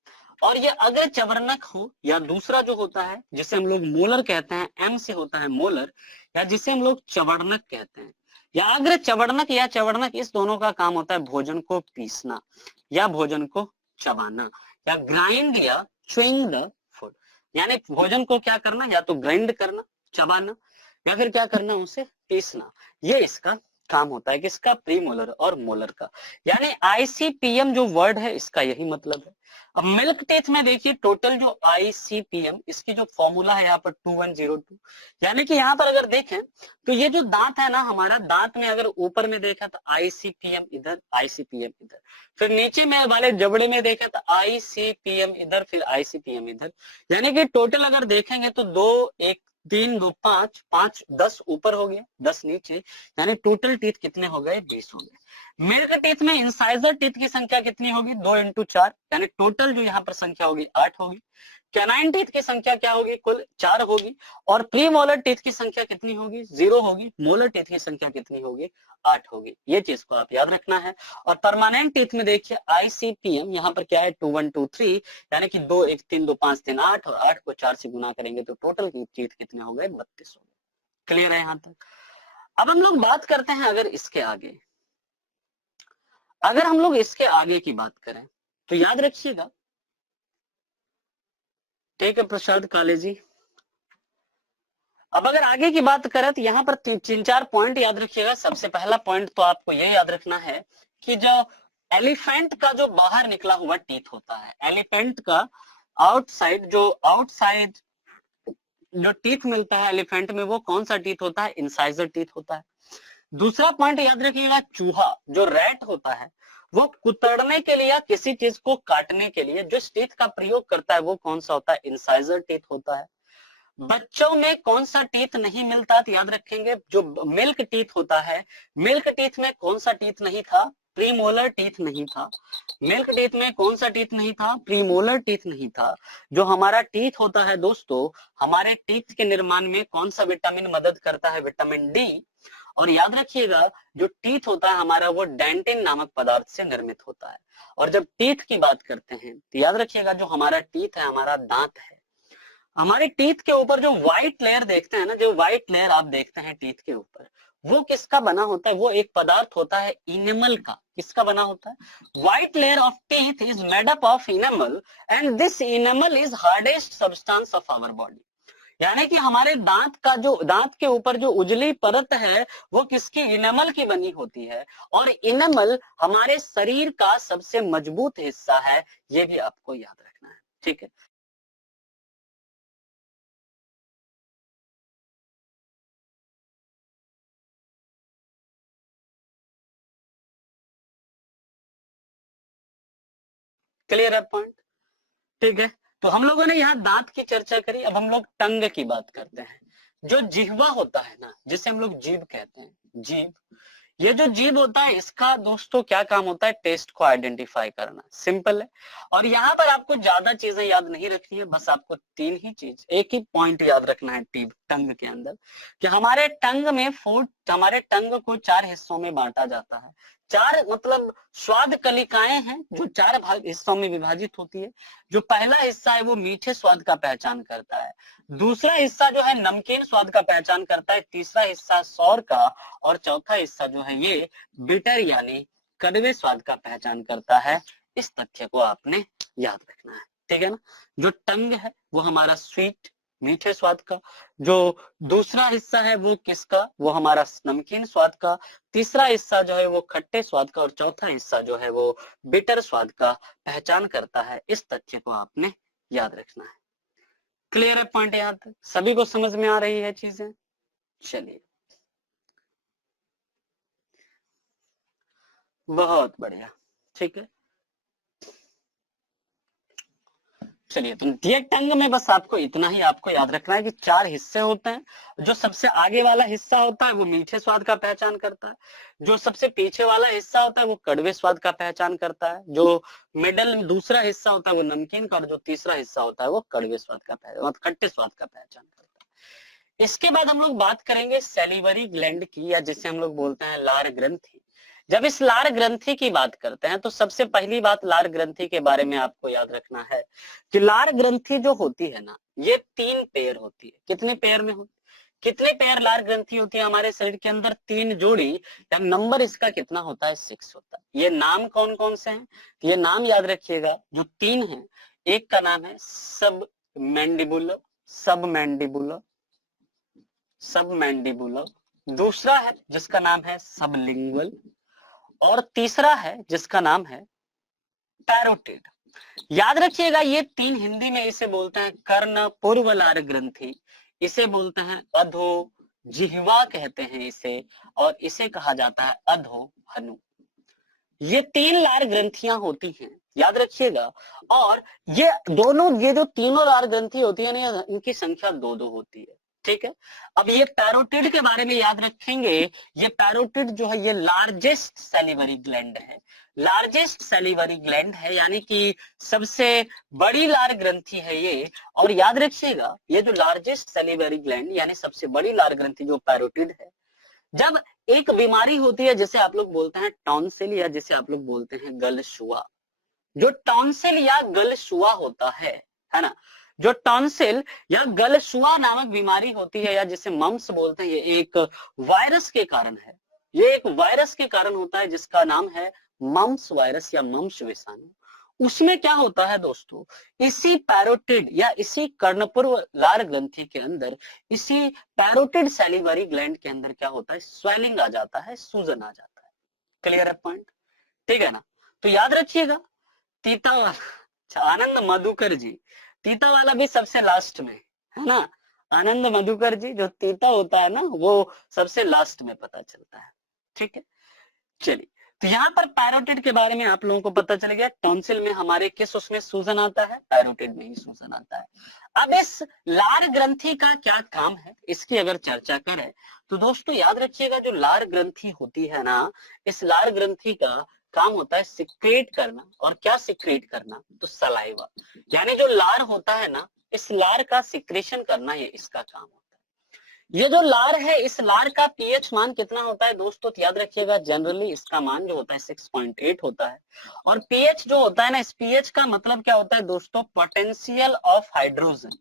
और ये अग्र चवर्णक हो या दूसरा जो होता है जिसे हम लोग मोलर कहते हैं, एम से होता है मोलर, या जिसे हम लोग चवर्णक कहते हैं, या अग्र चवर्णक या चवर्णक, इस दोनों का काम होता है भोजन को पीसना या भोजन को चबाना, या ग्राइंड या च्युइंग द फूड, यानी भोजन को क्या करना? या तो ग्राइंड करना, चबाना, या फिर क्या करना? उसे पीसना। ये इसका काम होता है, किसका? प्रीमोलर और मोलर का। यानी आईसीपीएम जो वर्ड है इसका यही मतलब है। अब मिल्क टीथ में देखिए टोटल जो आईसीपीएम, इसकी जो फॉर्मूला है यहाँ पर 2102, यानी कि यहाँ पर अगर देखें तो ये जो दांत है ना हमारा, दांत में अगर ऊपर में देखा तो आईसीपीएम इधर, आईसीपीएम इधर, फिर नीचे में वाले जबड़े में देखा तो आईसीपीएम इधर, फिर आईसीपीएम इधर, यानी कि टोटल अगर देखेंगे तो 2 1 3 2 5 5 10 ऊपर हो गया, 10 नीचे, यानी टोटल टीथ कितने हो गए? 20 हो गए। मिल्क टीथ में इंसाइजर टीथ की संख्या कितनी होगी? 2 × 4, यानी टोटल जो यहाँ पर संख्या होगी 8 होगी। कैनाइन टीथ की संख्या क्या होगी? कुल 4 होगी। और प्री मोलर टीथ की संख्या कितनी होगी? 0 होगी। मोलर टीथ की संख्या कितनी होगी? 8 होगी। ये चीज को आप याद रखना है। और परमानेंट टीथ में देखिए आईसीपीएम यहाँ पर क्या है? 2123, यानी कि 2 1 3 2 5 3 8, और 8 को 4 से गुना करेंगे तो टोटल टीथ कितने हो गए? 32 हो गए। क्लियर है यहाँ तक? अब हम लोग बात करते हैं अगर इसके आगे, अगर हम लोग इसके आगे की बात करें तो याद रखिएगा, ठीक है प्रसाद काले जी। अब अगर आगे की बात करें तो यहाँ पर 3-4 पॉइंट याद रखिएगा। सबसे पहला पॉइंट तो आपको ये याद रखना है कि जो एलिफेंट का जो बाहर निकला हुआ टीथ होता है, एलिफेंट का आउटसाइड जो टीथ मिलता है एलिफेंट में, वो कौन सा टीथ होता है? इंसाइजर टीथ होता है। दूसरा पॉइंट याद रखिएगा, चूहा जो रैट होता है वो कुतरने के लिए या किसी चीज को काटने के लिए जो टीथ का प्रयोग करता है वो कौन सा होता है? इंसाइजर टीथ होता है। बच्चों में कौन सा टीथ नहीं मिलता? तो याद रखेंगे जो मिल्क टीथ होता है, मिल्क टीथ में कौन सा टीथ नहीं था? प्रीमोलर टीथ नहीं था। मिल्क टीथ में कौन सा टीथ नहीं था? प्रीमोलर टीथ नहीं था। जो हमारा टीथ होता है दोस्तों, हमारे टीथ के निर्माण में कौन सा विटामिन मदद करता है? Vitamin D. और याद रखिएगा जो टीथ होता है हमारा वो डेंटिन नामक पदार्थ से निर्मित होता है। और जब टीथ की बात करते हैं तो याद रखिएगा जो हमारा टीथ है, हमारा दांत है, हमारे टीथ के ऊपर जो व्हाइट लेयर देखते हैं ना, जो व्हाइट लेयर आप देखते हैं टीथ के ऊपर, वो किसका बना होता है? वो एक पदार्थ होता है इनेमल का। किसका बना होता है? White layer of teeth is made up of enamel and this enamel is hardest substance of our body. यानी कि हमारे दांत का जो दांत के ऊपर जो उजली परत है वो किसकी? इनेमल की बनी होती है। और इनेमल हमारे शरीर का सबसे मजबूत हिस्सा है, ये भी आपको याद रखना है। ठीक है, क्लियर है पॉइंट? ठीक है, तो हम लोगों ने यहाँ दांत की चर्चा करी, अब हम लोग टंग की बात करते हैं। जो जिह्वा होता है ना, जिसे हम लोग जीभ कहते हैं, जीभ, ये जो जीभ होता है इसका दोस्तों क्या काम होता है? टेस्ट को आइडेंटिफाई करना। सिंपल है। और यहाँ पर आपको ज्यादा चीजें याद नहीं रखनी है, बस आपको तीन ही चीज, एक ही पॉइंट याद रखना है टीथ टंग के अंदर, कि हमारे टंग में हमारे टंग को चार हिस्सों में बांटा जाता है। चार मतलब स्वाद कलिकाएं हैं जो चार भाग हिस्सों में विभाजित होती है। जो पहला हिस्सा है वो मीठे स्वाद का पहचान करता है, दूसरा हिस्सा जो है नमकीन स्वाद का पहचान करता है, तीसरा हिस्सा सौर का, और चौथा हिस्सा जो है ये बिटर यानी कड़वे स्वाद का पहचान करता है। इस तथ्य को आपने याद रखना है। ठीक है ना? जो टंग है वो हमारा स्वीट मीठे स्वाद का, जो दूसरा हिस्सा है वो किसका? वो हमारा नमकीन स्वाद का, तीसरा हिस्सा जो है वो खट्टे स्वाद का, और चौथा हिस्सा जो है वो बिटर स्वाद का पहचान करता है। इस तथ्य को आपने याद रखना है। क्लियर है पॉइंट? यहाँ तक सभी को समझ में आ रही है चीजें? चलिए, बहुत बढ़िया। ठीक है, चलिए, तो ये टंग में बस आपको इतना ही आपको याद रखना है कि चार हिस्से होते हैं। जो सबसे आगे वाला हिस्सा होता है वो मीठे स्वाद का पहचान करता है, जो सबसे पीछे वाला हिस्सा होता है वो कड़वे स्वाद का पहचान करता है, जो मिडल दूसरा हिस्सा होता है वो नमकीन का, और जो तीसरा हिस्सा होता है वो कड़वे स्वाद का पहचान, खट्टे स्वाद का पहचान करता है। इसके बाद हम लोग बात करेंगे सैलिवरी ग्लैंड की, या जिसे हम लोग बोलते हैं लार ग्रंथि। जब इस लार ग्रंथि की बात करते हैं तो सबसे पहली बात लार ग्रंथि के बारे में आपको याद रखना है कि लार ग्रंथि जो होती है ना, ये तीन पेयर होती है। कितने पेयर में होती? कितने पेयर लार ग्रंथि होती है हमारे शरीर के अंदर? तीन जोड़ी, या नंबर इसका कितना होता है? 6 होता है। ये नाम कौन कौन से हैं? ये नाम याद रखिएगा, जो तीन हैं, एक का नाम है सब मैंडिबुलर, सब मैंडिबुलर, सब मैंडिबुलर, दूसरा है जिसका नाम है सबलिंगुअल, और तीसरा है जिसका नाम है पैरोटिड। याद रखिएगा ये तीन हिंदी में इसे बोलते हैं कर्ण पूर्व लार ग्रंथि, इसे बोलते हैं अधो जिह्वा कहते हैं इसे, और इसे कहा जाता है अधो हनु। ये तीन लार ग्रंथियां होती हैं, याद रखिएगा। और ये जो तीनों लार ग्रंथि होती है ना, इनकी संख्या दो दो होती है। ठीक है, अब ये पैरोटिड के बारे में याद रखेंगे। ये पैरोटिड जो है ये लार्जेस्ट सैलिवरी ग्लैंड है, लार्जेस्ट सैलिवरी ग्लैंड है, यानी कि सबसे बड़ी लार ग्रंथि है ये। और याद रखिएगा ये जो लार्जेस्ट सैलिवरी ग्लैंड यानी सबसे बड़ी लार ग्रंथि जो पैरोटिड है, जब एक बीमारी होती है जिसे आप लोग बोलते हैं टॉन्सिल, या जिसे आप लोग बोलते हैं गलशुआ, जो टॉन्सिल या गलशुआ होता है ना, जो टॉन्सिल या गलशुआ नामक बीमारी होती है, या जिसे मम्स बोलते हैं, ये एक वायरस के कारण है। ये एक वायरस के कारण होता है जिसका नाम है मम्स वायरस या मम्स विषाणु। उसमें क्या होता है दोस्तों, इसी पैरोटिड या इसी कर्णपूर्व लार ग्रंथि के अंदर, इसी पैरोटिड सैलिवरी ग्लैंड के अंदर क्या होता है? स्वेलिंग आ जाता है, सूजन आ जाता है। क्लियर है पॉइंट? ठीक है ना? तो याद रखिएगा तीता वाला, अच्छा, आनंद मधुकर जी, तीता वाला भी सबसे लास्ट में है ना। आनंद मधुकर जी, जो तीता होता है ना वो सबसे लास्ट में पता चलता है। ठीक है, चलिए, तो यहाँ पर पैरोटिड के बारे में आप लोगों को पता चल गया। टॉन्सिल में हमारे किस उसमें सूजन आता है? पैरोटिड में ही सूजन आता है। अब इस लार ग्रंथि का क्या काम है, इसकी अगर चर्चा करें तो दोस्तों याद रखिएगा जो लार ग्रंथि होती है ना, इस लार ग्रंथि का काम होता है सिक्रेट करना। और क्या सिक्रेट करना? तो सलाइवा, यानी जो लार होता है ना, इस लार का सिक्रेशन करना, ये इसका काम होता है। ये जो लार है, इस लार का पीएच मान कितना होता है दोस्तों, तो याद रखिएगा जनरली इसका मान जो होता है 6.8 होता है। और पीएच जो होता है ना, इस पीएच का मतलब क्या होता है दोस्तों, पोटेंशियल ऑफ हाइड्रोजन।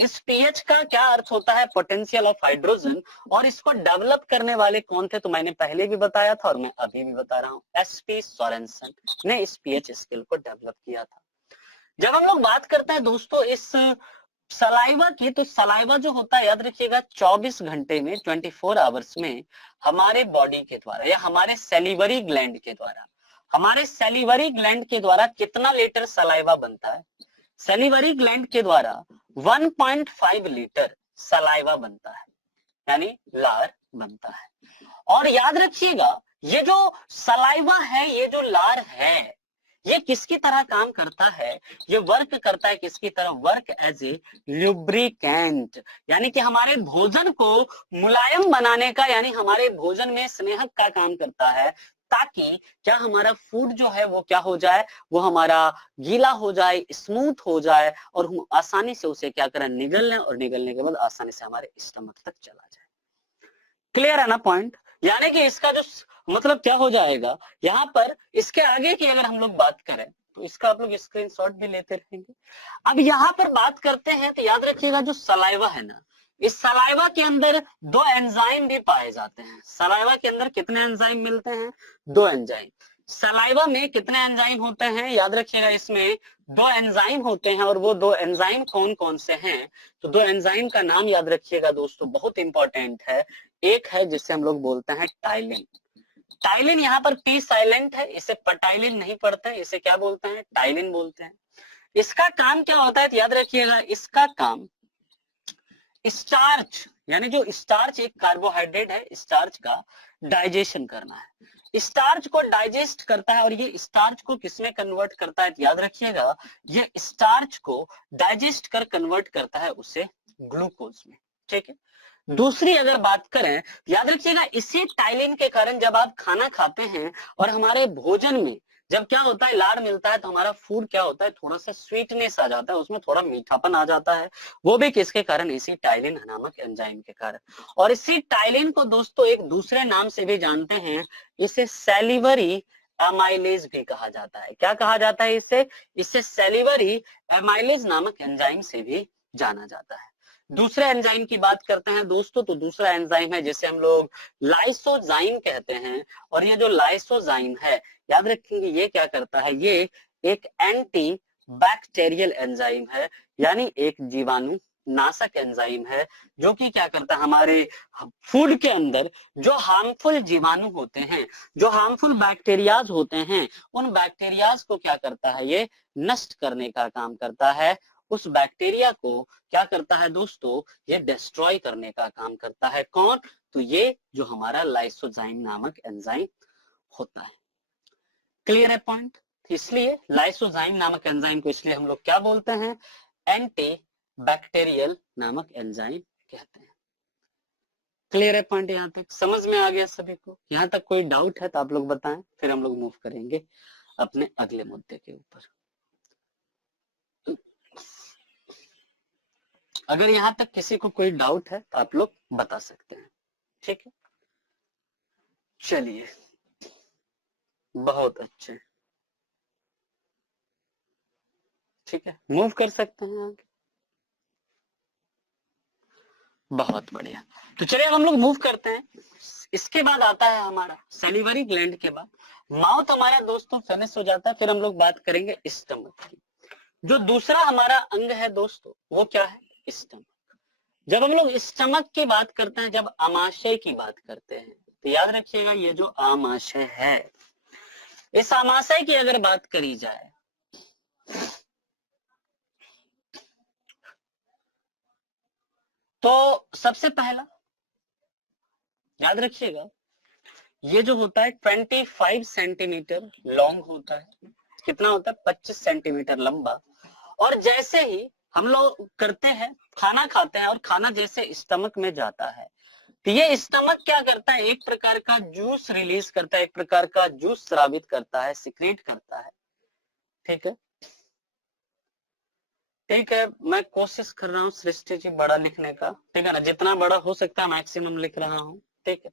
इस पीएच का क्या अर्थ होता है, पोटेंशियल ऑफ हाइड्रोजन। और इसको डेवलप करने वाले कौन थे, तो मैंने पहले भी बताया था और मैं अभी भी बता रहा हूँ, एसपी सोरेनसन ने इस पीएच स्केल को डेवलप किया था। जब हम लोग बात करते हैं दोस्तों इस सलाइवा की, तो सलाइवा जो होता है याद रखिएगा 24 घंटे में, 24 आवर्स में हमारे बॉडी के द्वारा या हमारे सेलिवरी ग्लैंड के द्वारा, हमारे सेलिवरी ग्लैंड के द्वारा कितना लीटर सलाइवा बनता है। सेलिवरी ग्लैंड के द्वारा 1.5 लीटर सलाइवा बनता है, यानी लार बनता है। और याद रखिएगा ये जो सलाइवा है, ये जो लार है, ये किसकी तरह काम करता है, ये वर्क करता है किसकी तरह, वर्क एज ए ल्यूब्रिकेंट, यानी कि हमारे भोजन को मुलायम बनाने का, यानी हमारे भोजन में स्नेहक का काम करता है, ताकि क्या हमारा फूड जो है वो क्या हो जाए, वो हमारा गीला हो जाए, स्मूथ हो जाए, और हम आसानी से उसे क्या करें, निगल लें, और निगलने के बाद आसानी से हमारे स्टमक तक चला जाए। क्लियर है ना पॉइंट, यानी कि इसका जो मतलब क्या हो जाएगा यहाँ पर, इसके आगे की अगर हम लोग बात करें तो इसका आप लोग स्क्रीनशॉट भी लेते रहेंगे। अब यहाँ पर बात करते हैं तो याद रखिएगा जो सलाइवा है ना, इस सलाइवा के अंदर 2 एंजाइम भी पाए जाते हैं। सलाइवा के अंदर कितने एंजाइम मिलते हैं, 2 एंजाइम। सलाइवा में कितने एंजाइम होते हैं, याद रखिएगा इसमें 2 एंजाइम होते हैं। और वो 2 एंजाइम कौन कौन से हैं, तो 2 एंजाइम का नाम याद रखिएगा दोस्तों, बहुत इंपॉर्टेंट है। एक है जिसे हम लोग बोलते हैं टाइलिन। टाइलिन यहाँ पर पी साइलेंट है, इसे पटाइलिन नहीं पढ़ते हैं, इसे क्या बोलते हैं, टाइलिन बोलते हैं। इसका काम क्या होता है, तो याद रखिएगा इसका काम स्टार्च, यानी जो स्टार्च एक कार्बोहाइड्रेट है, स्टार्च का डाइजेशन करना है। स्टार्च को डाइजेस्ट करता है, और ये स्टार्च को किसमें कन्वर्ट करता है, तो याद रखिएगा ये स्टार्च को डाइजेस्ट कर कन्वर्ट करता है उसे ग्लूकोज में। ठीक है, दूसरी अगर बात करें, याद रखिएगा इसी टाइलिन के कारण जब आप खाना खाते हैं और हमारे भोजन में जब क्या होता है, लार मिलता है, तो हमारा फूड क्या होता है, थोड़ा सा स्वीटनेस आ जाता है, उसमें थोड़ा मीठापन आ जाता है। वो भी किसके कारण, इसी टाइलिन नामक एंजाइम के कारण। और इसी टाइलिन को दोस्तों एक दूसरे नाम से भी जानते हैं, इसे सेलिवरी एमाइलेज भी कहा जाता है। क्या कहा जाता है इसे सेलिवरी एमाइलेज नामक एंजाइम से भी जाना जाता है। दूसरे एंजाइम की बात करते हैं दोस्तों, तो दूसरा एंजाइम है जिसे हम लोग लाइसोजाइम कहते हैं। और ये जो लाइसोजाइम है, याद रखेंगे ये क्या करता है, ये एक एंटी बैक्टीरियल एंजाइम है, यानी एक जीवाणु नाशक एंजाइम है, जो कि क्या करता है, हमारे फूड के अंदर जो हार्मफुल जीवाणु होते हैं, जो हार्मफुल बैक्टीरियाज होते हैं, उन बैक्टीरियाज को क्या करता है, ये नष्ट करने का काम करता है। उस बैक्टीरिया को क्या करता है दोस्तों, ये डिस्ट्रॉय करने का काम करता है। कौन, तो ये जो हमारा लाइसोजाइम नामक एंजाइम होता है। क्लियर है पॉइंट, इसलिए लाइसोजाइम नामक एंजाइम को इसलिए हम लोग क्या बोलते हैं, एंटी बैक्टीरियल नामक एंजाइम कहते हैं। क्लियर है पॉइंट, यहाँ तक समझ में आ गया सभी को, यहाँ तक कोई डाउट है तो आप लोग बताएं, फिर हम लोग मूव करेंगे अपने अगले मुद्दे के ऊपर। अगर यहाँ तक किसी को कोई डाउट है तो आप लोग बता सकते हैं। ठीक है, चलिए बहुत अच्छे, ठीक है मूव कर सकते हैं आगे। बहुत बढ़िया, तो चलिए हम लोग मूव करते हैं। इसके बाद आता है हमारा सेलिवरी ग्लैंड के बाद माउथ हमारा दोस्तों फिनिश हो जाता है। फिर हम लोग बात करेंगे स्टमक की। जो दूसरा हमारा अंग है दोस्तों, वो क्या है, स्टमक। जब हम लोग स्टमक की बात करते हैं, जब आमाशय की बात करते हैं, तो याद रखिएगा ये जो आमाशय है, इस आमाशय की अगर बात करी जाए तो सबसे पहला याद रखिएगा ये जो होता है 25 सेंटीमीटर लॉन्ग होता है। कितना होता है, 25 सेंटीमीटर लंबा। और जैसे ही हम लोग करते हैं, खाना खाते हैं, और खाना जैसे स्टमक में जाता है, तो ये स्टमक क्या करता है, एक प्रकार का जूस रिलीज करता है, एक प्रकार का जूस स्रावित करता है, सिक्रेट करता है। ठीक है, ठीक है, मैं कोशिश कर रहा हूँ सृष्टि जी बड़ा लिखने का, ठीक है ना, जितना बड़ा हो सकता है मैक्सिमम लिख रहा हूँ, ठीक है,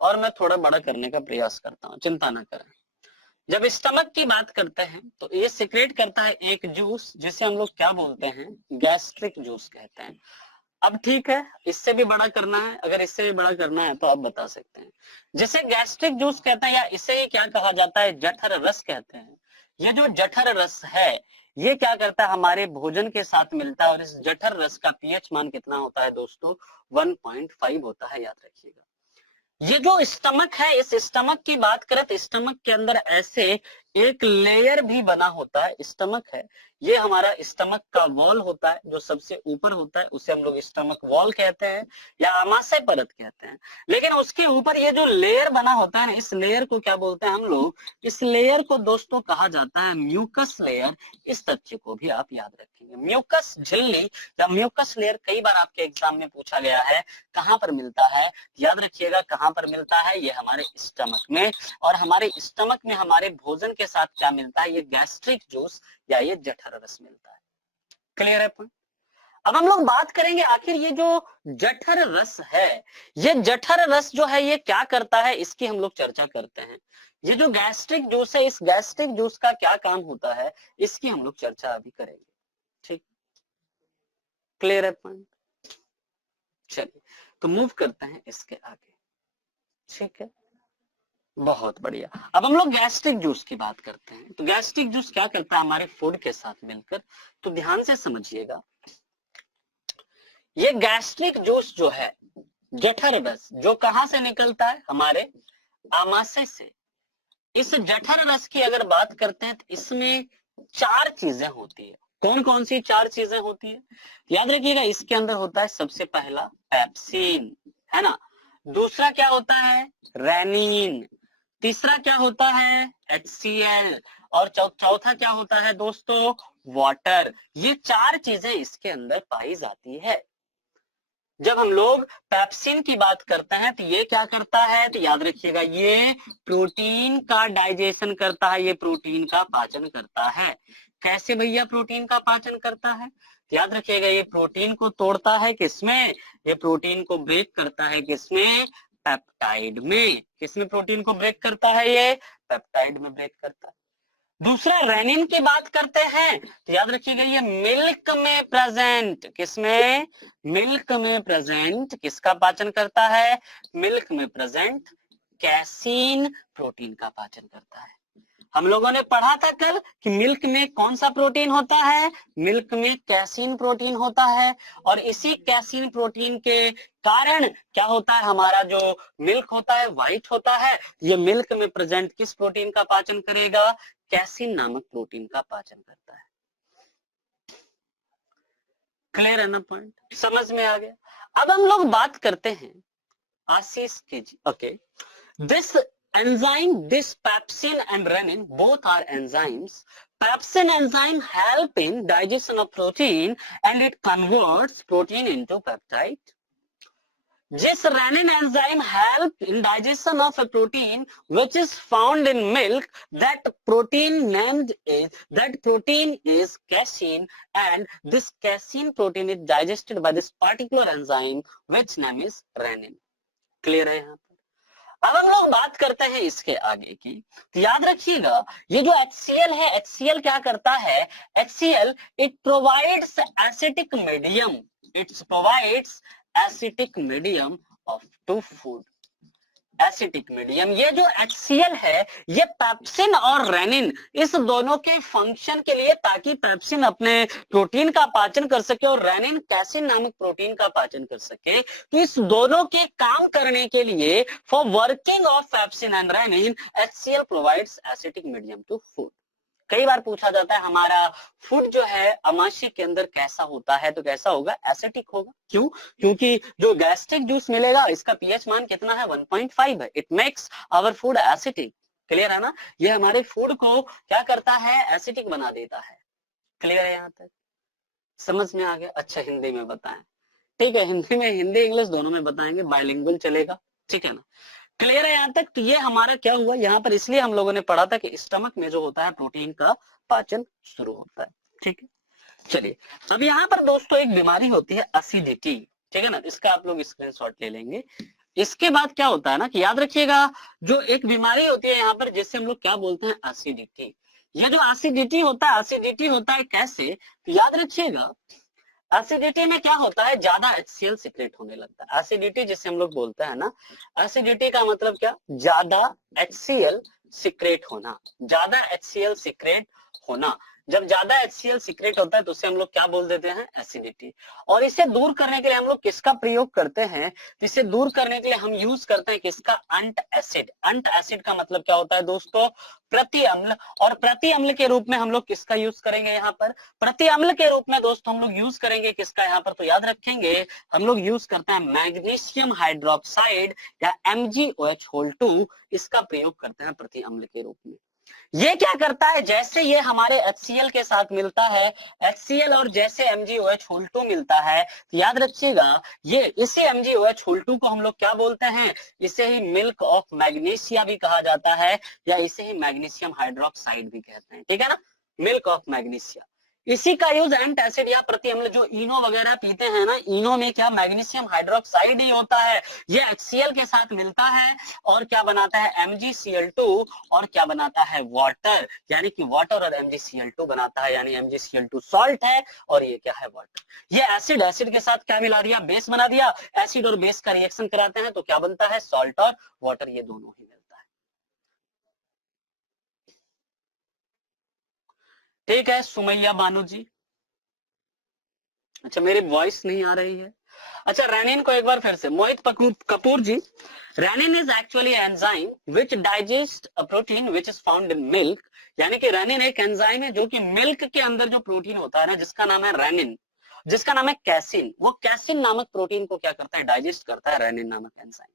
और मैं थोड़ा बड़ा करने का प्रयास करता हूँ, चिंता ना करें। जब स्टमक की बात करते हैं तो ये सिक्रेट करता है एक जूस जिसे हम लोग क्या बोलते हैं, गैस्ट्रिक जूस कहते हैं। अब ठीक है, इससे भी बड़ा करना है, अगर इससे भी बड़ा करना है तो आप बता सकते हैं। जिसे गैस्ट्रिक जूस कहते हैं या इसे ही क्या कहा जाता है, जठर रस कहते हैं। ये जो जठर रस है ये क्या करता है, हमारे भोजन के साथ मिलता है, और इस जठर रस का पीएच मान कितना होता है दोस्तों, 1.5 होता है, याद रखिएगा। ये जो स्टमक है, इस स्टमक की बात करें तो स्टमक के अंदर ऐसे एक लेयर भी बना होता है। स्टमक है, ये हमारा स्टमक का वॉल होता है, जो सबसे ऊपर होता है उसे हम लोग स्टमक वॉल कहते हैं या आमाशय परत कहते हैं। लेकिन उसके ऊपर ये जो लेयर बना होता है ना, इस लेयर को क्या बोलते हैं हम लोग, इस लेयर को दोस्तों कहा जाता है म्यूकस लेयर। इस तथ्य को भी आप याद रखेंगे। म्यूकस झिल्ली या म्यूकस लेयर कई बार आपके एग्जाम में पूछा गया है, कहां पर मिलता है, याद रखिएगा कहां पर मिलता है, ये हमारे स्टमक में। और हमारे स्टमक में हमारे भोजन के साथ क्या मिलता है, ये गैस्ट्रिक जूस या ये जठर रस मिलता है। क्लियर है पॉइंट? अब हम लोग बात करेंगे आखिर ये जो जठर रस है, ये जठर रस जो है ये क्या करता है, इसकी हम लोग चर्चा करते हैं। ये जो गैस्ट्रिक जूस है, इस गैस्ट्रिक जूस का क्या काम होता है, इसकी हम लोग चर्चा अभी करेंगे। ठीक, क्लियर है पॉइंट? चलिए तो मूव करते हैं इसके आगे। ठीक है, बहुत बढ़िया। अब हम लोग गैस्ट्रिक जूस की बात करते हैं। तो गैस्ट्रिक जूस क्या करता है हमारे फूड के साथ मिलकर, तो ध्यान से समझिएगा। ये गैस्ट्रिक जूस जो है, जठर रस, जो कहां से निकलता है, हमारे आमाशय से। इस जठर रस की अगर बात करते हैं तो इसमें 4 चीजें होती है। कौन कौन सी 4 चीजें होती है, याद रखिएगा। इसके अंदर होता है सबसे पहला पेप्सिन, है ना। दूसरा क्या होता है, रेनिन। तीसरा क्या होता है, HCl। और चौथा क्या होता है दोस्तों, वाटर। ये 4 चीजें इसके अंदर पाई जाती है। जब हम लोग पेप्सिन की बात करते हैं तो ये क्या करता है, तो याद रखिएगा ये प्रोटीन का डाइजेशन करता है, ये प्रोटीन का पाचन करता है। कैसे भैया प्रोटीन का पाचन करता है, तो याद रखिएगा ये प्रोटीन को तोड़ता है किसमें, ये प्रोटीन को ब्रेक करता है किसमें, पेप्टाइड में। किसमें प्रोटीन को ब्रेक करता है, ये पेप्टाइड में ब्रेक करता है। दूसरा रेनिन की बात करते हैं तो याद रखिएगा ये मिल्क में प्रेजेंट, किसमें, मिल्क में प्रेजेंट किसका पाचन करता है, मिल्क में प्रेजेंट कैसीन प्रोटीन का पाचन करता है। हम लोगों ने पढ़ा था कल कि मिल्क में कौन सा प्रोटीन होता है, मिल्क में कैसीन प्रोटीन होता है। और इसी कैसीन प्रोटीन के कारण क्या होता है, हमारा जो मिल्क होता है व्हाइट होता है। ये मिल्क में प्रेजेंट किस प्रोटीन का पाचन करेगा, कैसीन नामक प्रोटीन का पाचन करता है। क्लियर है ना पॉइंट, समझ में आ गया। अब हम लोग बात करते हैं Ashish K ji. Okay, this enzyme, this pepsin and renin, both are enzymes. Pepsin enzyme help in digestion of protein and it converts protein into peptide. This renin enzyme help in digestion of a protein which is found in milk. That protein is casein, and this casein protein is digested by this particular enzyme which name is renin. Clear है यहाँ? अब हम लोग बात करते हैं इसके आगे की। तो याद रखिएगा ये जो HCl है, HCl क्या करता है, HCl it provides acidic medium, its provides acidic medium of to food. Acidic medium, ये जो HCl है ये पेप्सिन और रेनिन इस दोनों के फंक्शन के लिए, ताकि पेप्सिन अपने प्रोटीन का पाचन कर सके और रेनिन कैसीन नामक प्रोटीन का पाचन कर सके। तो इस दोनों के काम करने के लिए, for working of pepsin and rennin, HCl provides acidic medium to food. कई बार पूछा जाता है हमारा फूड जो है अमाशय के अंदर कैसा होता है, तो कैसा होगा, एसिटिक होगा। क्यों, क्योंकि जो गैस्ट्रिक जूस मिलेगा इसका पीएच मान कितना है, 1.5 है। It makes our food acidic. Clear है ना, ये हमारे फूड को क्या करता है, एसिटिक बना देता है। क्लियर है यहाँ तक, समझ में आ गया? अच्छा हिंदी में बताएं, ठीक है, हिंदी में, हिंदी इंग्लिश दोनों में बताएंगे, बाइलिंगुअल चलेगा, ठीक है ना। क्लियर है यहाँ तक? तो ये हमारा क्या हुआ यहाँ पर, इसलिए हम लोगों ने पढ़ा था कि स्टमक में जो होता है प्रोटीन का पाचन शुरू होता है। ठीक है, चलिए, अब यहाँ पर दोस्तों एक बीमारी होती है एसिडिटी, ठीक है ना, इसका आप लोग स्क्रीनशॉट ले लेंगे। इसके बाद क्या होता है ना कि याद रखिएगा, जो एक बीमारी होती है यहाँ पर जिससे हम लोग क्या बोलते हैं, एसिडिटी। ये जो एसिडिटी होता है, एसिडिटी होता है कैसे, तो याद रखिएगा, एसिडिटी में क्या होता है, ज्यादा HCl सिक्रेट होने लगता है। एसिडिटी जिसे हम लोग बोलते हैं ना, एसिडिटी का मतलब क्या, ज्यादा HCl सिक्रेट होना, ज्यादा HCl सिक्रेट होना। जब ज्यादा HCl सिक्रेट होता है तो उसे हम लोग क्या बोल देते हैं, एसिडिटी। और इसे दूर करने के लिए हम लोग किसका प्रयोग करते हैं, तो इसे दूर करने के लिए हम यूज करते हैं किसका, अंट एसिड। अंट एसिड का मतलब क्या होता है दोस्तों, प्रति अम्ल। और प्रति अम्ल के रूप में हम लोग किसका यूज करेंगे यहाँ पर, प्रति अम्ल के रूप में दोस्तों हम लोग यूज करेंगे किसका यहाँ पर, तो याद रखेंगे हम लोग यूज करते हैं मैग्नीशियम हाइड्रोक्साइड या MgOH2, इसका प्रयोग करते हैं प्रति अम्ल के रूप में। ये क्या करता है, जैसे ये हमारे HCl के साथ मिलता है, HCl और जैसे MgOH2 मिलता है, तो याद रखिएगा ये इसी MgOH2 को हम लोग क्या बोलते हैं, इसे ही मिल्क ऑफ मैग्नीशिया भी कहा जाता है, या इसे ही मैग्नीशियम हाइड्रोक्साइड भी कहते हैं, ठीक है ना, मिल्क ऑफ मैग्नीशिया। इसी का यूज एंट एसिड या प्रति अम्ल, जो इनो वगैरह पीते हैं ना, इनो में क्या मैग्नीशियम हाइड्रोक्साइड ही होता है, ये HCl के साथ मिलता है और क्या बनाता है, MgCl2, और क्या बनाता है, वाटर, यानी कि वाटर और MgCl2 बनाता है, यानी MgCl2 सॉल्ट है और ये क्या है, वाटर। ये एसिड, एसिड के साथ क्या मिला दिया, बेस बना दिया, एसिड और बेस का रिएक्शन कराते हैं तो क्या बनता है, सॉल्ट और वाटर, ये दोनों ही मिलता है। ठीक है सुमैया बानू जी, अच्छा मेरी वॉइस नहीं आ रही है। अच्छा रेनिन को एक बार फिर से, Mohit Kapoor ji, rennin is actually enzyme which digest a protein which is found in milk, यानी कि रेनिन एक एंजाइम है जो कि मिल्क के अंदर जो प्रोटीन होता है ना, जिसका नाम है रेनिन, जिसका नाम है कैसिन, वो कैसिन नामक प्रोटीन को क्या करता है, डाइजेस्ट करता है रेनिन नामक एंजाइम।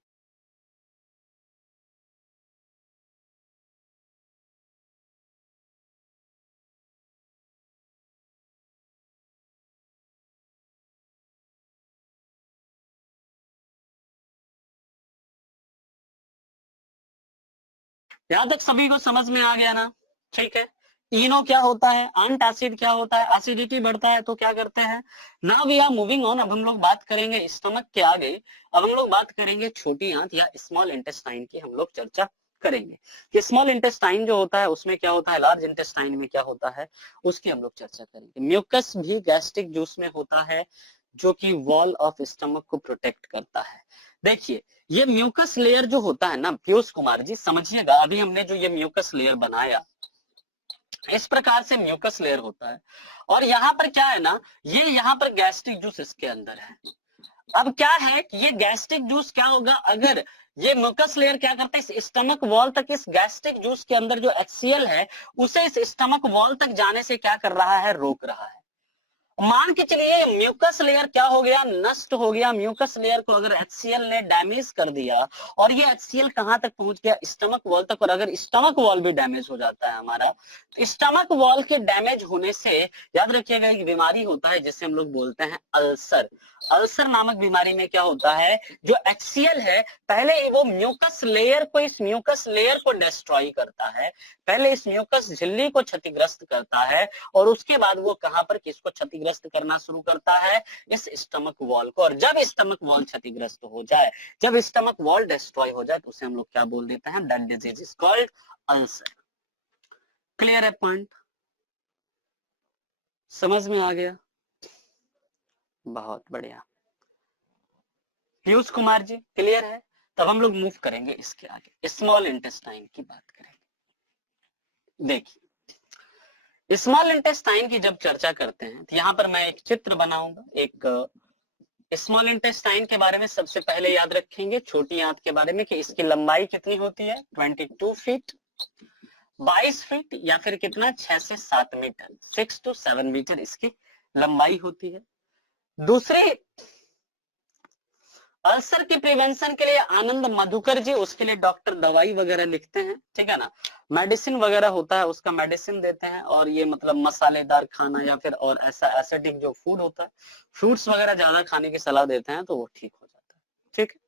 यहां तक सभी को समझ में आ गया ना, ठीक है। इनो क्या होता है, अंट एसिड क्या होता है, एसिडिटी बढ़ता है तो क्या करते हैं। Now we are moving on, अब हम लोग बात करेंगे स्टमक के आगे, अब हम लोग बात करेंगे छोटी आंत या स्मॉल इंटेस्टाइन की हम लोग चर्चा करेंगे कि स्मॉल इंटेस्टाइन जो होता है उसमें क्या होता है, लार्ज इंटेस्टाइन में क्या होता है, उसकी हम लोग चर्चा करेंगे। म्यूकस भी गैस्ट्रिक जूस में होता है जो कि वॉल ऑफ स्टमक को प्रोटेक्ट करता है। देखिए ये म्यूकस लेयर जो होता है ना, पीयूष कुमार जी समझिएगा, अभी हमने जो ये म्यूकस लेयर बनाया, इस प्रकार से म्यूकस लेयर होता है, और यहाँ पर क्या है ना, ये यहाँ पर गैस्ट्रिक जूस इसके अंदर है। अब क्या है कि ये गैस्ट्रिक जूस क्या होगा, अगर ये म्यूकस लेयर क्या करता है, इस स्टमक वॉल तक, इस गैस्ट्रिक जूस के अंदर जो HCl है उसे इस स्टमक वॉल तक जाने से क्या कर रहा है, रोक रहा है। मान के चलिए म्यूकस लेयर क्या हो गया, नष्ट हो गया, म्यूकस लेयर को अगर HCl ने डैमेज कर दिया, और ये HCl कहां तक पहुंच गया, स्टमक वॉल तक, और अगर स्टमक वॉल भी डैमेज हो जाता है हमारा, स्टमक वॉल के डैमेज होने से याद रखिएगा एक बीमारी होता है जिसे हम लोग बोलते हैं अल्सर। अल्सर नामक बीमारी में क्या होता है, जो HCl है पहले ही वो म्यूकस लेयर को, इस म्यूकस लेयर को डिस्ट्रॉय करता है, पहले इस म्यूकस झिल्ली को क्षतिग्रस्त करता है, और उसके बाद वो कहां पर किसको क्षतिग्रस्त करना शुरू करता है, इस स्टमक वॉल को। और जब स्टमक वॉल क्षतिग्रस्त हो जाए, जब स्टमक वॉल डिस्ट्रॉय हो जाए, तो उसे हम लोग क्या बोल देते हैं, that disease is called ulcer. Clear है पॉइंट, समझ में आ गया, बहुत बढ़िया। पीयूष कुमार जी क्लियर है, तब हम लोग मूव करेंगे इसके आगे, स्मॉल इंटेस्टाइन की बात करेंगे। देखिए स्मॉल इंटेस्टाइन की जब चर्चा करते हैं तो यहाँ पर मैं एक चित्र बनाऊंगा, एक स्मॉल इंटेस्टाइन के बारे में सबसे पहले याद रखेंगे, छोटी आंत के बारे में, कि इसकी लंबाई कितनी होती है, 22 फीट, 22 फीट, या फिर कितना, 6 से 7 मीटर, 6 to 7 मीटर इसकी लंबाई होती है। दूसरी, अल्सर की प्रिवेंशन के लिए आनंद मधुकर जी उसके लिए डॉक्टर दवाई वगैरह लिखते हैं, ठीक है ना, मेडिसिन वगैरह होता है उसका मेडिसिन देते हैं, और ये मतलब मसालेदार खाना या फिर और ऐसा एसिडिक जो फूड होता है, फ्रूट्स वगैरह ज्यादा खाने की सलाह देते हैं तो वो ठीक हो जाता है, ठीक है।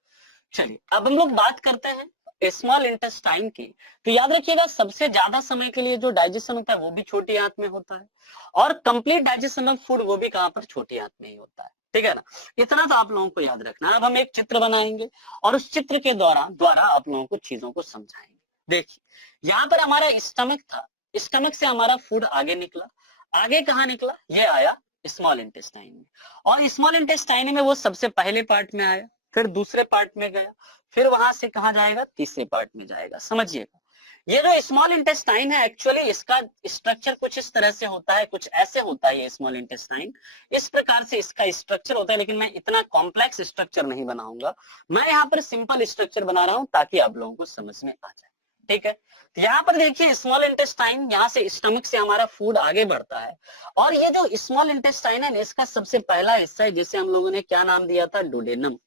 चलिए अब हम लोग बात करते हैं स्मॉल इंटेस्टाइन की, तो याद रखिएगा सबसे ज्यादा समय के लिए जो डाइजेशन होता है वो भी छोटी आंत में होता है, और कंप्लीट डाइजेशन ऑफ फूड वो भी कहां पर, छोटी आंत में ही होता है। ठीक है ना, इतना तो आप लोगों को याद रखना है। अब हम एक चित्र बनाएंगे और उस चित्र के द्वारा आप लोगों को चीजों को समझाएंगे। देखिए यहाँ पर हमारा स्टमक था, स्टमक से हमारा फूड आगे निकला, आगे कहाँ निकला, ये आया स्मॉल इंटेस्टाइन में, और स्मॉल इंटेस्टाइन में वो सबसे पहले पार्ट में आया, फिर दूसरे पार्ट में गया, फिर वहां से कहा जाएगा, तीसरे पार्ट में जाएगा। समझिएगा, ये जो स्मॉल इंटेस्टाइन है एक्चुअली इसका स्ट्रक्चर कुछ इस तरह से होता है, कुछ ऐसे होता है ये स्मॉल इंटेस्टाइन, इस प्रकार से इसका स्ट्रक्चर होता है, लेकिन मैं इतना कॉम्प्लेक्स स्ट्रक्चर नहीं बनाऊंगा, मैं यहाँ पर सिंपल स्ट्रक्चर बना रहा हूँ ताकि आप लोगों को समझ में आ जाए। ठीक है, तो यहाँ पर देखिए स्मॉल इंटेस्टाइन, यहाँ से स्टमक से हमारा फूड आगे बढ़ता है, और ये जो स्मॉल इंटेस्टाइन है इसका सबसे पहला हिस्सा है जिसे हम लोगों ने क्या नाम दिया था, डुडेनम।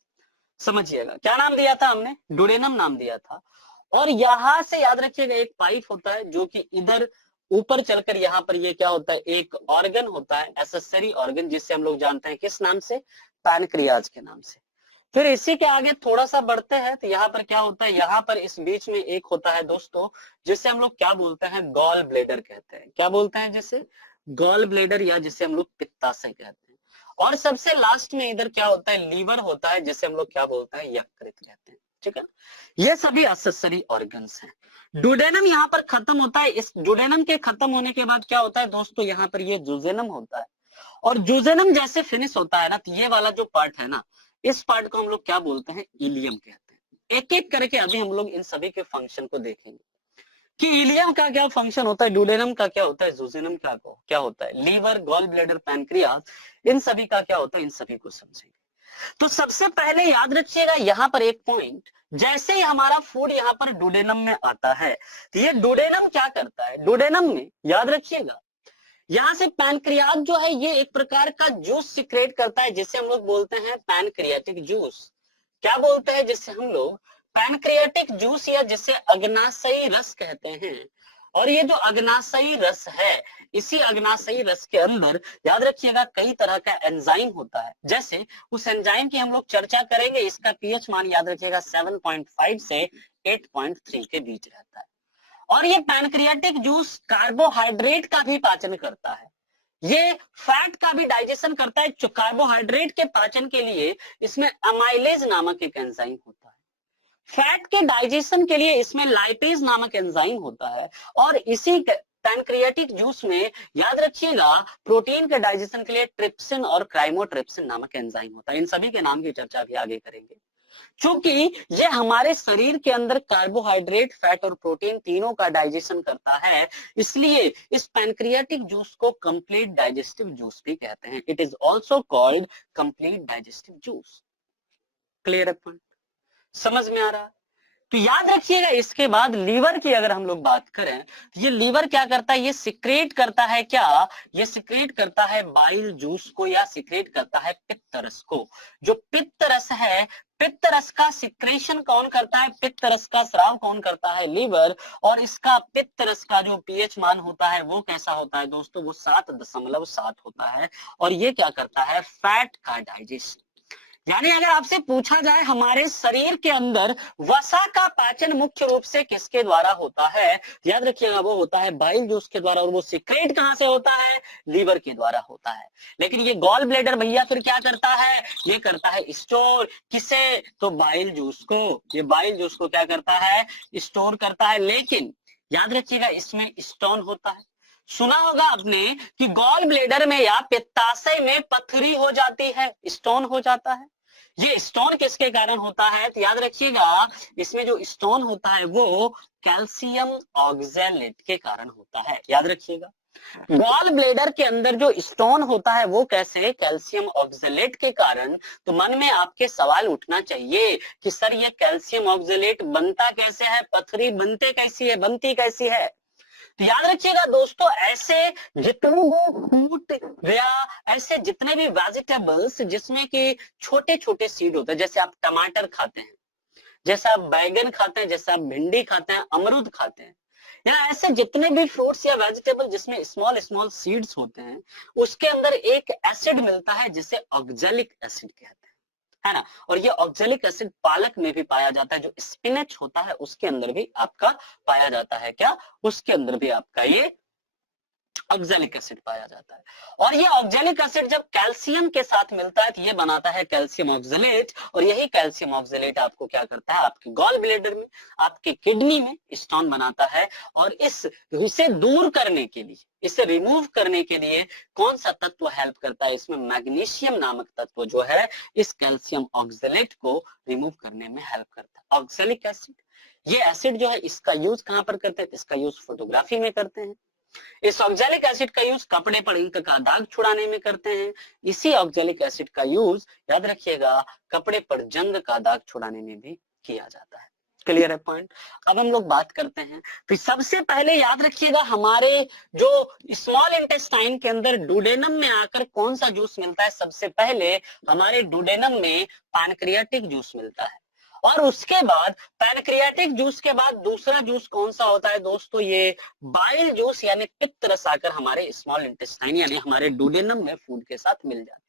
समझिएगा, क्या नाम दिया था हमने, डुडेनम नाम दिया था। और यहां से याद रखिएगा एक पाइप होता है जो कि इधर ऊपर चलकर यहाँ पर ये क्या होता है, एक ऑर्गन होता है, एसेसरी ऑर्गन, जिससे हम लोग जानते हैं किस नाम से, पैनक्रियाज के नाम से। फिर इसी के आगे थोड़ा सा बढ़ते हैं तो यहाँ पर क्या होता है, यहाँ पर इस बीच में एक होता है दोस्तों जिसे हम लोग क्या बोलते हैं, गॉल ब्लेडर कहते हैं। क्या बोलते हैं, जैसे गॉल ब्लेडर, या जिसे हम लोग पित्ताशय कहते हैं। और सबसे लास्ट में इधर क्या होता है, लीवर होता है, जिसे हम लोग क्या बोलते हैं, यकृत कहते हैं। ठीक है, ये सभी एक्सेसरी ऑर्गन्स हैं। डुडेनम यहाँ पर खत्म होता है, इस डुडेनम के खत्म होने के बाद क्या होता है दोस्तों, यहाँ पर ये जुजेनम होता है, और जुजेनम जैसे फिनिश होता है ना, तो ये वाला जो पार्ट है ना, इस पार्ट को हम लोग क्या बोलते हैं, इलियम कहते हैं। एक एक करके अभी हम लोग इन सभी के फंक्शन को देखेंगे कि इलियम का क्या फंक्शन होता है, डुडेनम का क्या होता है, जुजेनम का क्या होता है, लीवर, गॉल ब्लैडर, पैनक्रियाज, इन सभी का क्या होता है, इन सभी को समझेंगे। तो सबसे पहले याद रखिएगा यहाँ पर एक पॉइंट, जैसे ही हमारा फूड यहाँ पर डुडेनम में आता है, तो ये डुडेनम क्या करता है, डुडेनम में याद रखिएगा यहाँ से पैनक्रियाज जो है ये एक प्रकार का जूस सिक्रेट करता है, जिसे हम लोग बोलते हैं पैनक्रियाटिक जूस। क्या बोलते हैं, जिससे हम लोग पैनक्रियाटिक जूस, या जिसे अग्नाशयी रस कहते हैं। और ये जो अग्नाशयी रस है, इसी अग्नाशयी रस के अंदर याद रखिएगा कई तरह का एंजाइम होता है, जैसे उस एंजाइम की हम लोग चर्चा करेंगे। इसका पीएच मान याद रखिएगा 7.5 से 8.3 के बीच रहता है। और ये पैनक्रियाटिक जूस कार्बोहाइड्रेट का भी पाचन करता है, ये फैट का भी डाइजेशन करता है। कार्बोहाइड्रेट के पाचन के लिए इसमें अमाइलेज नामक एक एंजाइम होता है, फैट के डाइजेशन के लिए इसमें लाइपेज नामक एंजाइम होता है, और इसी पैनक्रियाटिक जूस में याद रखिएगा प्रोटीन के डाइजेशन के लिए ट्रिप्सिन और क्राइमोट्रिप्सिन नामक एंजाइम होता है। इन सभी के नाम की चर्चा भी आगे करेंगे। क्योंकि ये हमारे शरीर के अंदर कार्बोहाइड्रेट, फैट और प्रोटीन तीनों का डाइजेशन करता है, इसलिए इस पैनक्रियाटिक जूस को कंप्लीट डाइजेस्टिव जूस भी कहते हैं। It is also called complete digestive juice. Clear है, समझ में आ रहा है? तो याद रखिएगा इसके बाद लीवर की अगर हम लोग बात करें तो ये लीवर क्या करता है, ये सिक्रेट करता है क्या, ये सिक्रेट करता है बाइल जूस को, या सिक्रेट करता है पित्त रस को। जो पित्त रस है, पित्त रस का सिक्रेशन कौन करता है, पित्त रस का स्राव कौन करता है, लीवर। और इसका पित्त रस का जो पीएच मान होता है वो कैसा होता है दोस्तों, वो 7.7 होता है। और ये क्या करता है, फैट का डाइजेशन। यानी अगर आपसे पूछा जाए हमारे शरीर के अंदर वसा का पाचन मुख्य रूप से किसके द्वारा होता है, याद रखिएगा वो होता है बाइल जूस के द्वारा। और वो सिक्रेट कहां से होता है, लीवर के द्वारा होता है। लेकिन ये गॉल ब्लैडर भैया फिर क्या करता है, ये करता है स्टोर, किसे, तो बाइल जूस को। ये बाइल जूस को क्या करता है, स्टोर करता है। लेकिन याद रखिएगा इसमें स्टोन होता है। सुना होगा आपने कि गॉल ब्लैडर में या पित्ताशय में पथरी हो जाती है, स्टोन हो जाता है। ये स्टोन किसके कारण होता है, तो याद रखिएगा इसमें जो स्टोन होता है वो कैल्शियम ऑक्सैलेट के कारण होता है। याद रखिएगा गॉल ब्लैडर के अंदर जो स्टोन होता है वो कैसे, कैल्शियम ऑक्सैलेट के कारण। तो मन में आपके सवाल उठना चाहिए कि सर ये कैल्शियम ऑक्सैलेट बनता कैसे है, पथरी बनती कैसी है। तो याद रखिएगा दोस्तों, ऐसे जितने भी फ्रूट या ऐसे जितने भी वेजिटेबल्स जिसमें कि छोटे छोटे सीड होते हैं, जैसे आप टमाटर खाते हैं, जैसे आप बैगन खाते हैं, जैसे आप भिंडी खाते हैं, अमरूद खाते हैं, या ऐसे जितने भी फ्रूट्स या वेजिटेबल जिसमें स्मॉल स्मॉल सीड्स होते हैं, उसके अंदर एक एसिड मिलता है जिसे ऑक्सैलिक एसिड कहते हैं। है ना। और ये ऑक्जेलिक एसिड पालक में भी पाया जाता है, जो स्पिनच होता है उसके अंदर भी आपका पाया जाता है। क्या? उसके अंदर भी आपका ये ऑक्जेलिक एसिड पाया जाता है। और ये ऑक्जेलिक एसिड जब कैल्शियम के साथ मिलता है तो ये बनाता है कैल्शियम ऑक्जेलेट, और यही कैल्शियम ऑक्जेलेट आपको क्या करता है, आपके गॉल ब्लेडर में, आपके किडनी में स्टोन बनाता है। और इसे दूर करने के लिए, इसे रिमूव करने के लिए कौन सा तत्व हेल्प करता है? इसमें मैग्नीशियम नामक तत्व जो है इस कैल्शियम ऑक्जेलेट को रिमूव करने में हेल्प करता है। ऑक्जेलिक एसिड, ये एसिड जो है इसका यूज कहां पर करते हैं? इसका यूज फोटोग्राफी में करते हैं। इस ऑक्जेलिक एसिड का यूज कपड़े पर इंक का दाग छुड़ाने में करते हैं। इसी ऑक्जेलिक एसिड का यूज, याद रखिएगा, कपड़े पर जंग का दाग छुड़ाने में भी किया जाता है। क्लियर है पॉइंट? अब हम लोग बात करते हैं, तो सबसे पहले याद रखिएगा हमारे जो स्मॉल इंटेस्टाइन के अंदर डुडेनम में आकर कौन सा जूस मिलता है? सबसे पहले हमारे डुडेनम में पैनक्रियाटिक जूस मिलता है। और उसके बाद पैनक्रियाटिक जूस के बाद दूसरा जूस कौन सा होता है दोस्तों? ये बाइल जूस यानी पित्त रस आकर हमारे स्मॉल इंटेस्टाइन यानी हमारे डुडेनम में फूड के साथ मिल जाता है।